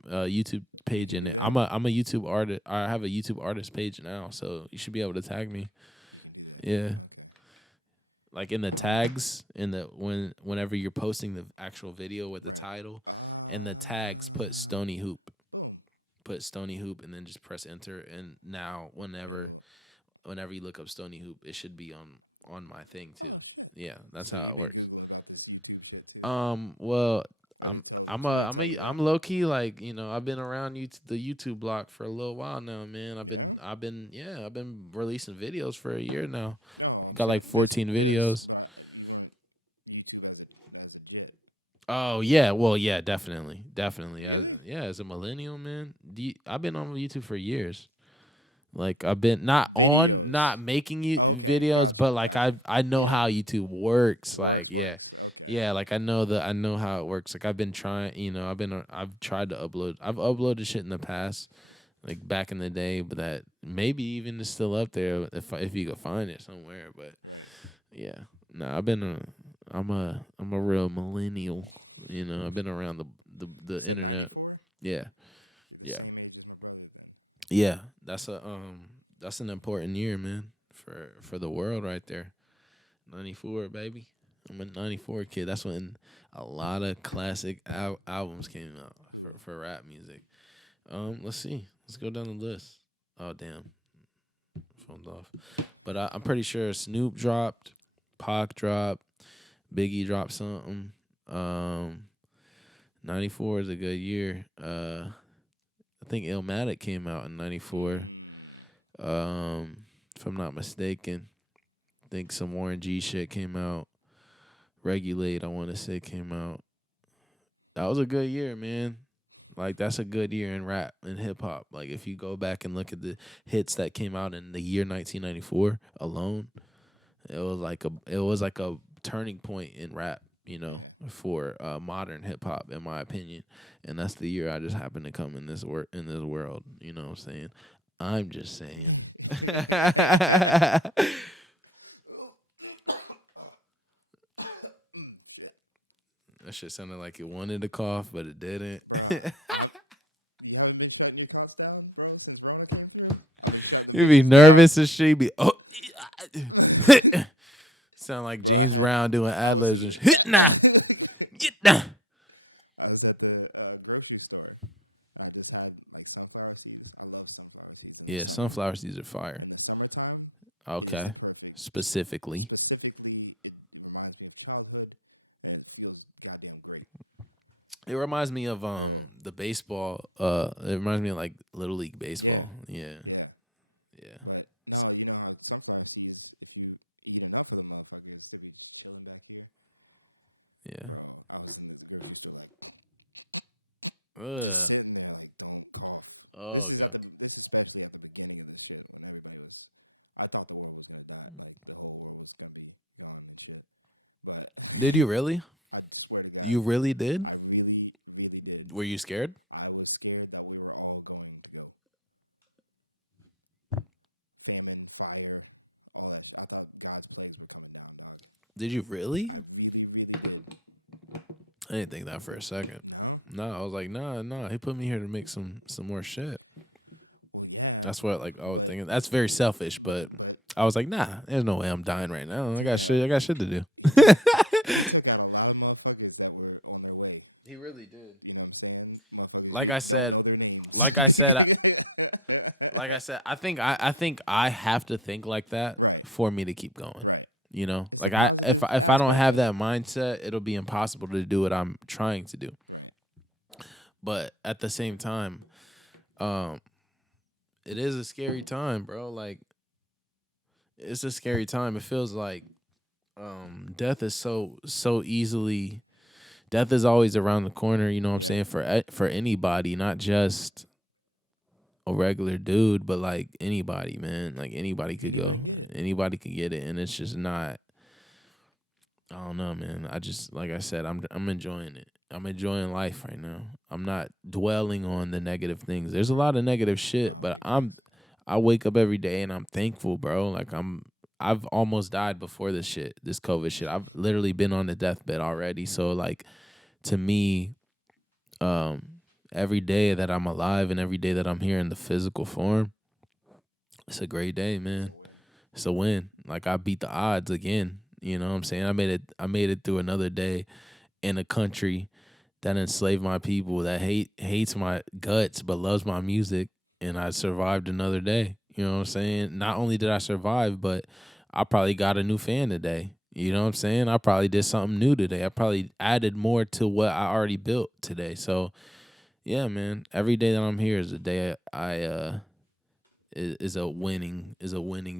YouTube page in it. I'm a YouTube artist. I have a YouTube artist page now, so you should be able to tag me. Yeah. Like in the tags, whenever you're posting the actual video with the title, and the tags put Stoney Hoop. Put Stoney Hoop and then just press enter, and now whenever you look up Stony Hoop, it should be on my thing too. Yeah, that's how it works. Well, I'm low key like I've been around the YouTube block for a little while now, man. I've been releasing videos for a year now. Got like 14 videos. Oh yeah, well yeah, definitely. As a millennial man, I've been on YouTube for years. Like I've been not making you videos, but like I know how YouTube works. Like yeah, like I know how it works. Like I've been trying, I've tried to upload. I've uploaded shit in the past, like back in the day, but that maybe even is still up there if you could find it somewhere. But yeah, no, I'm a real millennial. I've been around the internet. Yeah, yeah. Yeah, that's an important year, man, for the world right there. 94, baby. I'm a 94 kid. That's when a lot of classic albums came out for rap music. Let's see. Let's go down the list. Oh damn, phone's off. But I'm pretty sure Snoop dropped, Pac dropped, Biggie dropped something. Um, 94 is a good year. I think Illmatic came out in 94. If I'm not mistaken. I think some Warren G shit came out. Regulate, I want to say, came out. That was a good year, man. Like that's a good year in rap and hip hop. Like if you go back and look at the hits that came out in the year 1994 alone, it was like a turning point in rap, for modern hip hop, in my opinion. And that's the year I just happened to come in this world. You know what I'm saying? I'm just saying. That shit sounded like it wanted to cough, but it didn't. You'd be nervous and shit. You be sound like James Brown doing ad libs and shit. Nah, get nah. Yeah, sunflower seeds are fire. Okay, specifically. It reminds me of the baseball. It reminds me of like little league baseball. Yeah, yeah, yeah. Ugh. Oh god. Did you really? You really did? Were you scared? Did you really? I didn't think that for a second. No, I was like, nah, nah. He put me here to make some more shit. That's what like I was thinking. That's very selfish, but I was like, nah, there's no way I'm dying right now. I got shit. I got shit to do. He really did. Like I said, like I said, I think I have to think like that for me to keep going. Like if I don't have that mindset, it'll be impossible to do what I'm trying to do. But at the same time, um, it is a scary time, bro. Like it's a scary time. It feels like death is so easily. Death is always around the corner. You know what I'm saying for anybody, not just a regular dude, but like anybody, man. Like anybody could go, anybody could get it, and it's just not. I don't know, man. I just like I said, I'm enjoying it. I'm enjoying life right now. I'm not dwelling on the negative things. There's a lot of negative shit, but I wake up every day and I'm thankful, bro. Like I've almost died before this COVID shit. I've literally been on the deathbed already. So like to me, um, every day that I'm alive and every day that I'm here in the physical form, it's a great day, man. It's a win. Like I beat the odds again. You know what I'm saying? I made it through another day in a country that enslaved my people, that hates my guts but loves my music, and I survived another day. You know what I'm saying? Not only did I survive, but I probably got a new fan today. You know what I'm saying? I probably did something new today. I probably added more to what I already built today. So yeah, man. Every day that I'm here is a day is a winning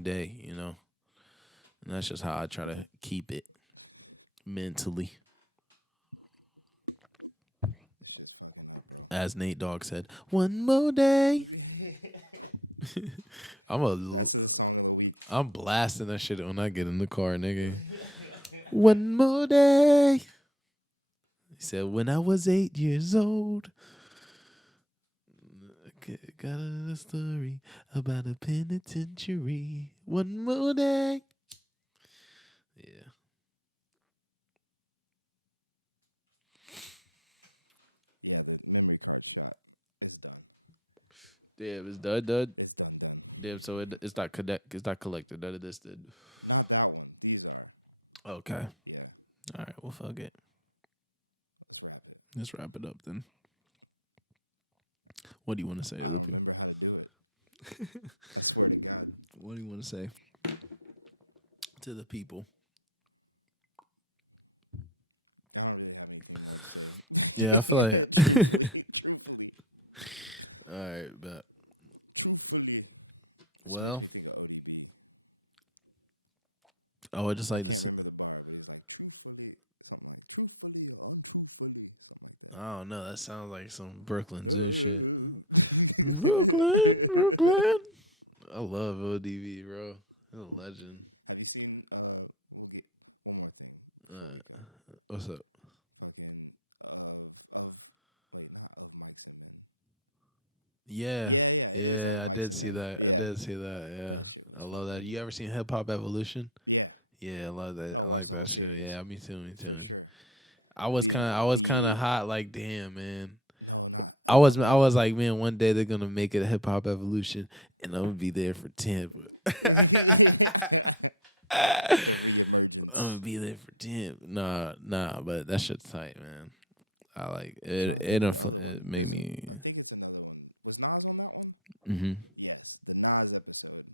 day. You know, and that's just how I try to keep it mentally. As Nate Dogg said, one more day. I'm a I'm blasting that shit when I get in the car, nigga. One more day. He said, when I was 8 years old, got a story about a penitentiary. One more day. Yeah. Damn, it's done. Damn, so it's not connect. It's not collected. None of this did. Okay. All right. Well, fuck it. Let's wrap it up then. What do you want to say to the people? What do you want to say to the people? Yeah, I feel like. All right, but well, I would just like to. I don't know. That sounds like some Brooklyn Zoo shit. Brooklyn, Brooklyn. I love ODB, bro. He's a legend. What's up? Yeah, yeah, I did see that. I did see that. Yeah, I love that. You ever seen Hip Hop Evolution? Yeah, I love that. I like that shit. Yeah, me too. Me too. I was kind of hot. Like, damn, man. I was like, man, one day they're gonna make it a Hip Hop Evolution, and I'm gonna be there for 10. I'm gonna be there for 10. Nah, nah, but that shit's tight, man. I like it. It made me. Mhm.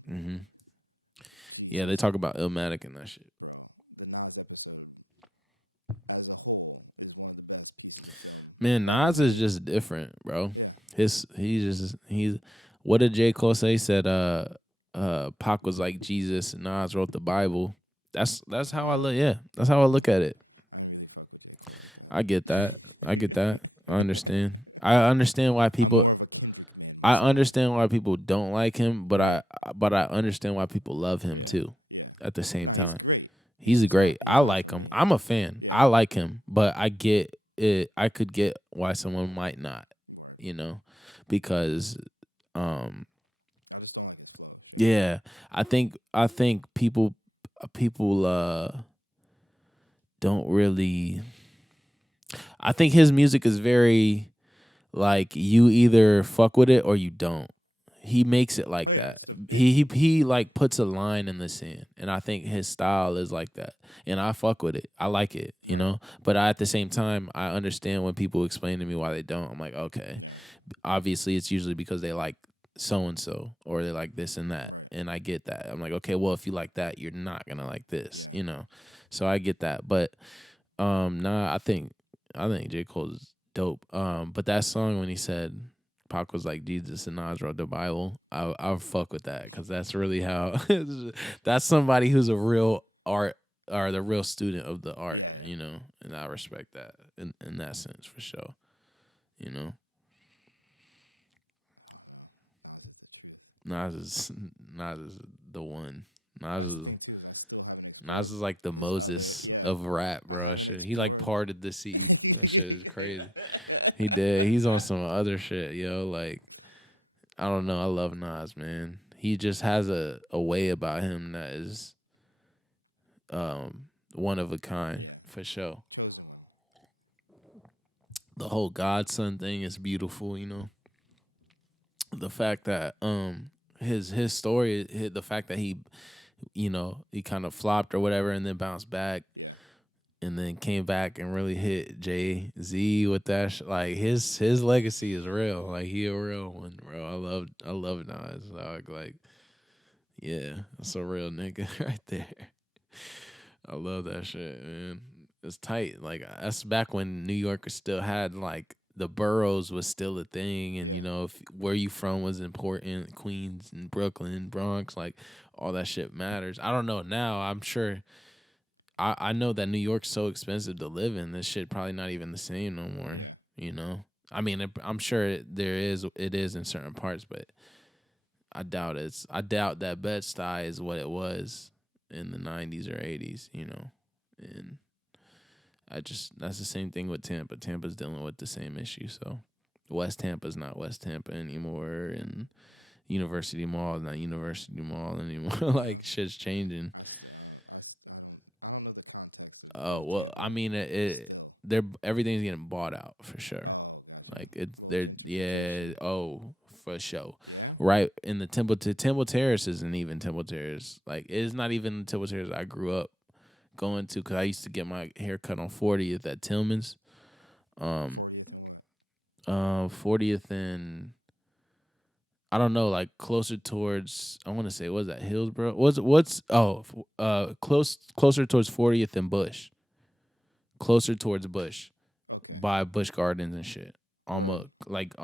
Mhm. Yeah, they talk about Illmatic and that shit. Man, Nas is just different, bro. He's what did J. Cole say? He said Pac was like Jesus and Nas wrote the Bible. That's how I look, yeah. That's how I look at it. I get that. I get that. I understand. I understand why people don't like him, but I understand why people love him too at the same time. He's great. I like him. I'm a fan. I like him, but I get it. I could get why someone might not, you know, because um yeah, I think people don't really. I think his music is very like you either fuck with it or you don't. He makes it like that. He like puts a line in the sand, and I think his style is like that. And I fuck with it. I like it, you know. But at the same time, I understand when people explain to me why they don't. I'm like, okay, obviously it's usually because they like so and so or they like this and that, and I get that. I'm like, okay, well if you like that, you're not gonna like this, you know. So I get that, but nah, I think J. Cole's dope. But that song when he said Pac was like Jesus and Nas wrote the Bible, I fuck with that because that's really how that's somebody who's a real art or the real student of the art, you know, and I respect that in that sense for sure, you know. Nas is Nas is the one. Nas is Nas is like the Moses of rap, bro. Shit, he like parted the sea. That shit is crazy. He did. He's on some other shit, yo. Like I don't know. I love Nas, man. He just has a way about him that is one of a kind for sure. The whole godson thing is beautiful, you know. The fact that his story, the fact that he you know he kind of flopped or whatever and then bounced back and then came back and really hit Jay Z with that. Like his legacy is real. Like he a real one, bro. I love Nas. Dog. Like yeah, that's a real nigga right there. I love that shit, man. It's tight. Like that's back when New Yorkers still had like the boroughs was still a thing, and if where you from was important. Queens and Brooklyn, Bronx, like all that shit matters. I don't know now. I'm sure. I know that New York's so expensive to live in. This shit probably not even the same no more. You know. I mean, I'm sure it is in certain parts, but I doubt it's. I doubt that Bed-Stuy is what it was in the '90s or '80s. And that's the same thing with Tampa. Tampa's dealing with the same issue. So West Tampa's not West Tampa anymore, and University Mall is not University Mall anymore. Like shit's changing. Oh well, I mean they're everything's getting bought out for sure. Like they're yeah, oh for sure. Right in the Temple Terrace isn't even Temple Terrace. Like it's not even the Temple Terrace I grew up going to, because I used to get my hair cut on 40th at Tillman's. 40th and I don't know, like closer towards, I want to say, what was that Hillsborough? What's closer towards 40th and Bush, closer towards Bush, by Bush Gardens and shit. Almost like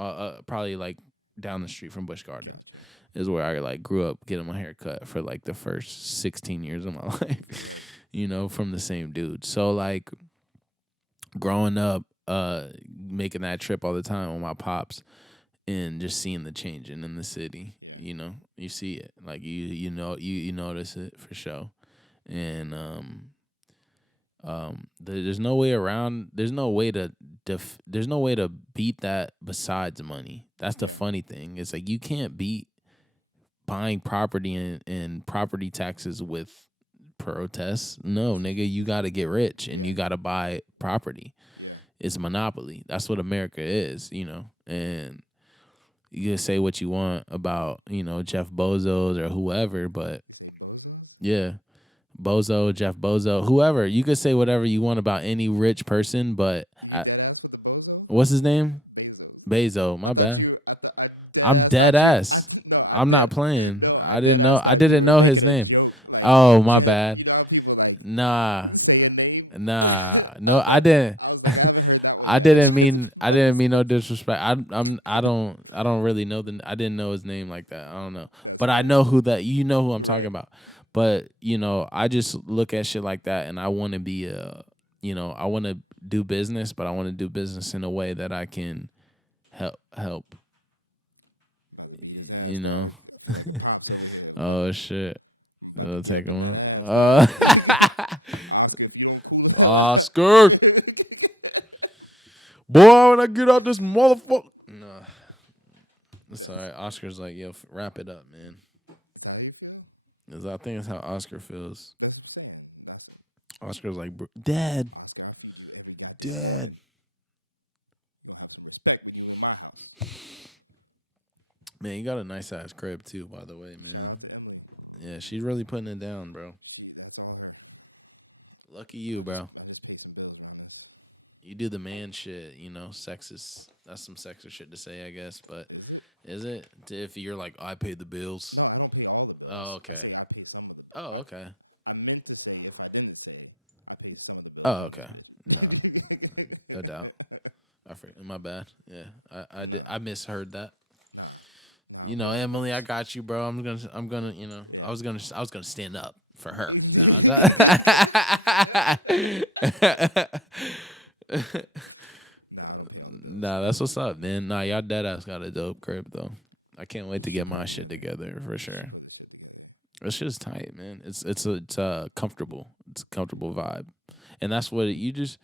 probably like down the street from Bush Gardens is where I like grew up getting my hair cut for like the first 16 years of my life. From the same dude. So like growing up, making that trip all the time with my pops and just seeing the changing in the city. You see it, like you notice it for sure. And there's no way around. There's no way to beat that besides money. That's the funny thing. It's like you can't beat buying property and property taxes with protests. No, nigga, you got to get rich and you got to buy property. It's monopoly. That's what America is. And you can say what you want about, Jeff Bezos or whoever, but yeah, Jeff Bozo, whoever. You could say whatever you want about any rich person, but what's his name? Bezo. My bad. I'm dead ass. I'm not playing. I didn't know. I didn't know his name. Oh, my bad. Nah, no, I didn't. I didn't mean no disrespect. I don't really know I didn't know his name like that. I don't know. But I know you know who I'm talking about. But, I just look at shit like that and I want to be I want to do business, but I want to do business in a way that I can help, you know. Oh shit. I'll take one. Oscar. Boy, when I get out this motherfucker. No. It's all right. Oscar's like, yo, wrap it up, man. 'Cause I think it's how Oscar feels. Oscar's like, Dad. Dad. Man, you got a nice ass crib, too, by the way, man. Yeah, she's really putting it down, bro. Lucky you, bro. You do the man shit, sexist. That's some sexist shit to say, I guess. But is it? If you're like, I paid the bills. Oh, okay. Oh, okay. Oh, okay. No, no doubt. I forget. My bad. Yeah, I did. I misheard that. Emily, I got you, bro. I'm gonna. I was gonna stand up for her. No, nah, that's what's up, man. Nah, y'all dead ass got a dope crib though. I can't wait to get my shit together for sure. It's just tight, man. It's comfortable. It's a comfortable vibe, and that's what you just.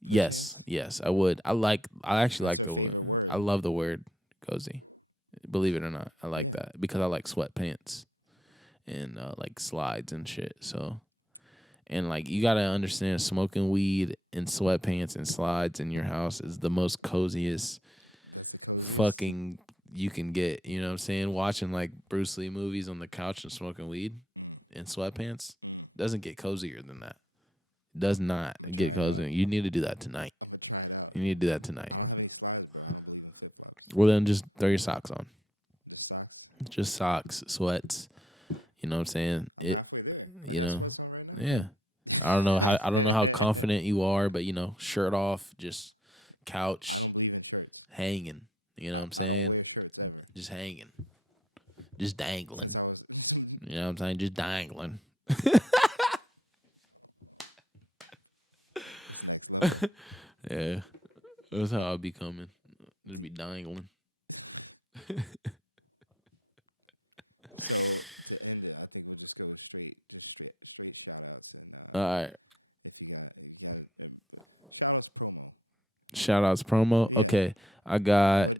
Yes, yes, I would. I actually like the. I love the word cozy. Believe it or not, I like that because I like sweatpants and like slides and shit. So and like you gotta understand, smoking weed in sweatpants and slides in your house is the most coziest fucking you can get. You know what I'm saying? Watching like Bruce Lee movies on the couch and smoking weed in sweatpants doesn't get cozier than that. Does not get cozier. You need to do that tonight. You need to do that tonight. Well, then just throw your socks on. Just socks, sweats. You know what I'm saying? You know. Yeah. I don't know how confident you are, but shirt off, just couch hanging. You know what I'm saying? Just hanging. Just dangling. You know what I'm saying? Just dangling. Yeah. That's how I'll be coming. It'll be dangling. All right. Shout outs promo. Okay. I got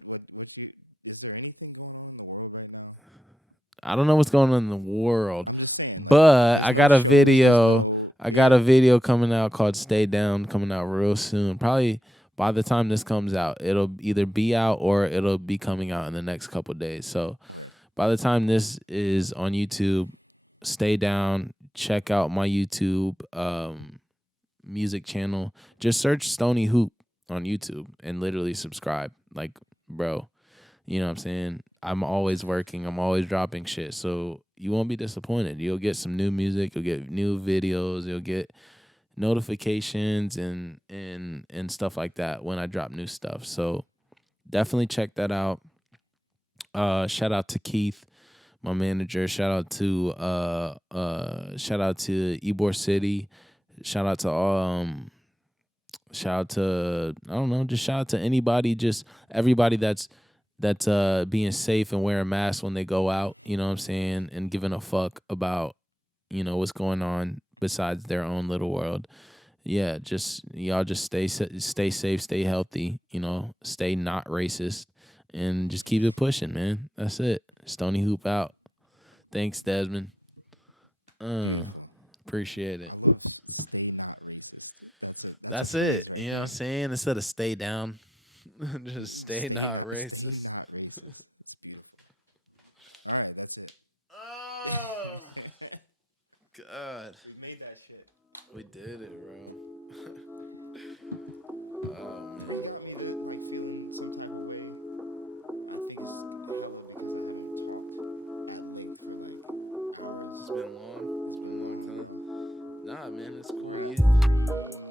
I don't know what's going on in the world, but I got a video. I got a video coming out called "Stay Down" coming out real soon. Probably by the time this comes out, it'll either be out or it'll be coming out in the next couple days. So by the time this is on YouTube, stay down. Check out my YouTube music channel. Just search Stoney Hoop on YouTube and literally subscribe. Like, bro, you know what I'm saying? I'm always working. I'm always dropping shit. So you won't be disappointed. You'll get some new music. You'll get new videos. You'll get notifications and stuff like that when I drop new stuff. So definitely check that out. Shout out to Keith, my manager. Shout out to Ybor City. Shout out to all shout out to I don't know, just shout out to anybody, just everybody that's being safe and wearing masks when they go out, you know what I'm saying, and giving a fuck about, what's going on besides their own little world. Yeah, just y'all just stay safe, stay healthy, stay not racist and just keep it pushing, man. That's it. Stony Hoop out. Thanks, Desmond. Uh, appreciate it. That's it. You know what I'm saying? Instead of stay down, just stay not racist. Oh, God. We did it, bro. Oh, man. It's been long. It's been a long time. Nah, man, it's cool.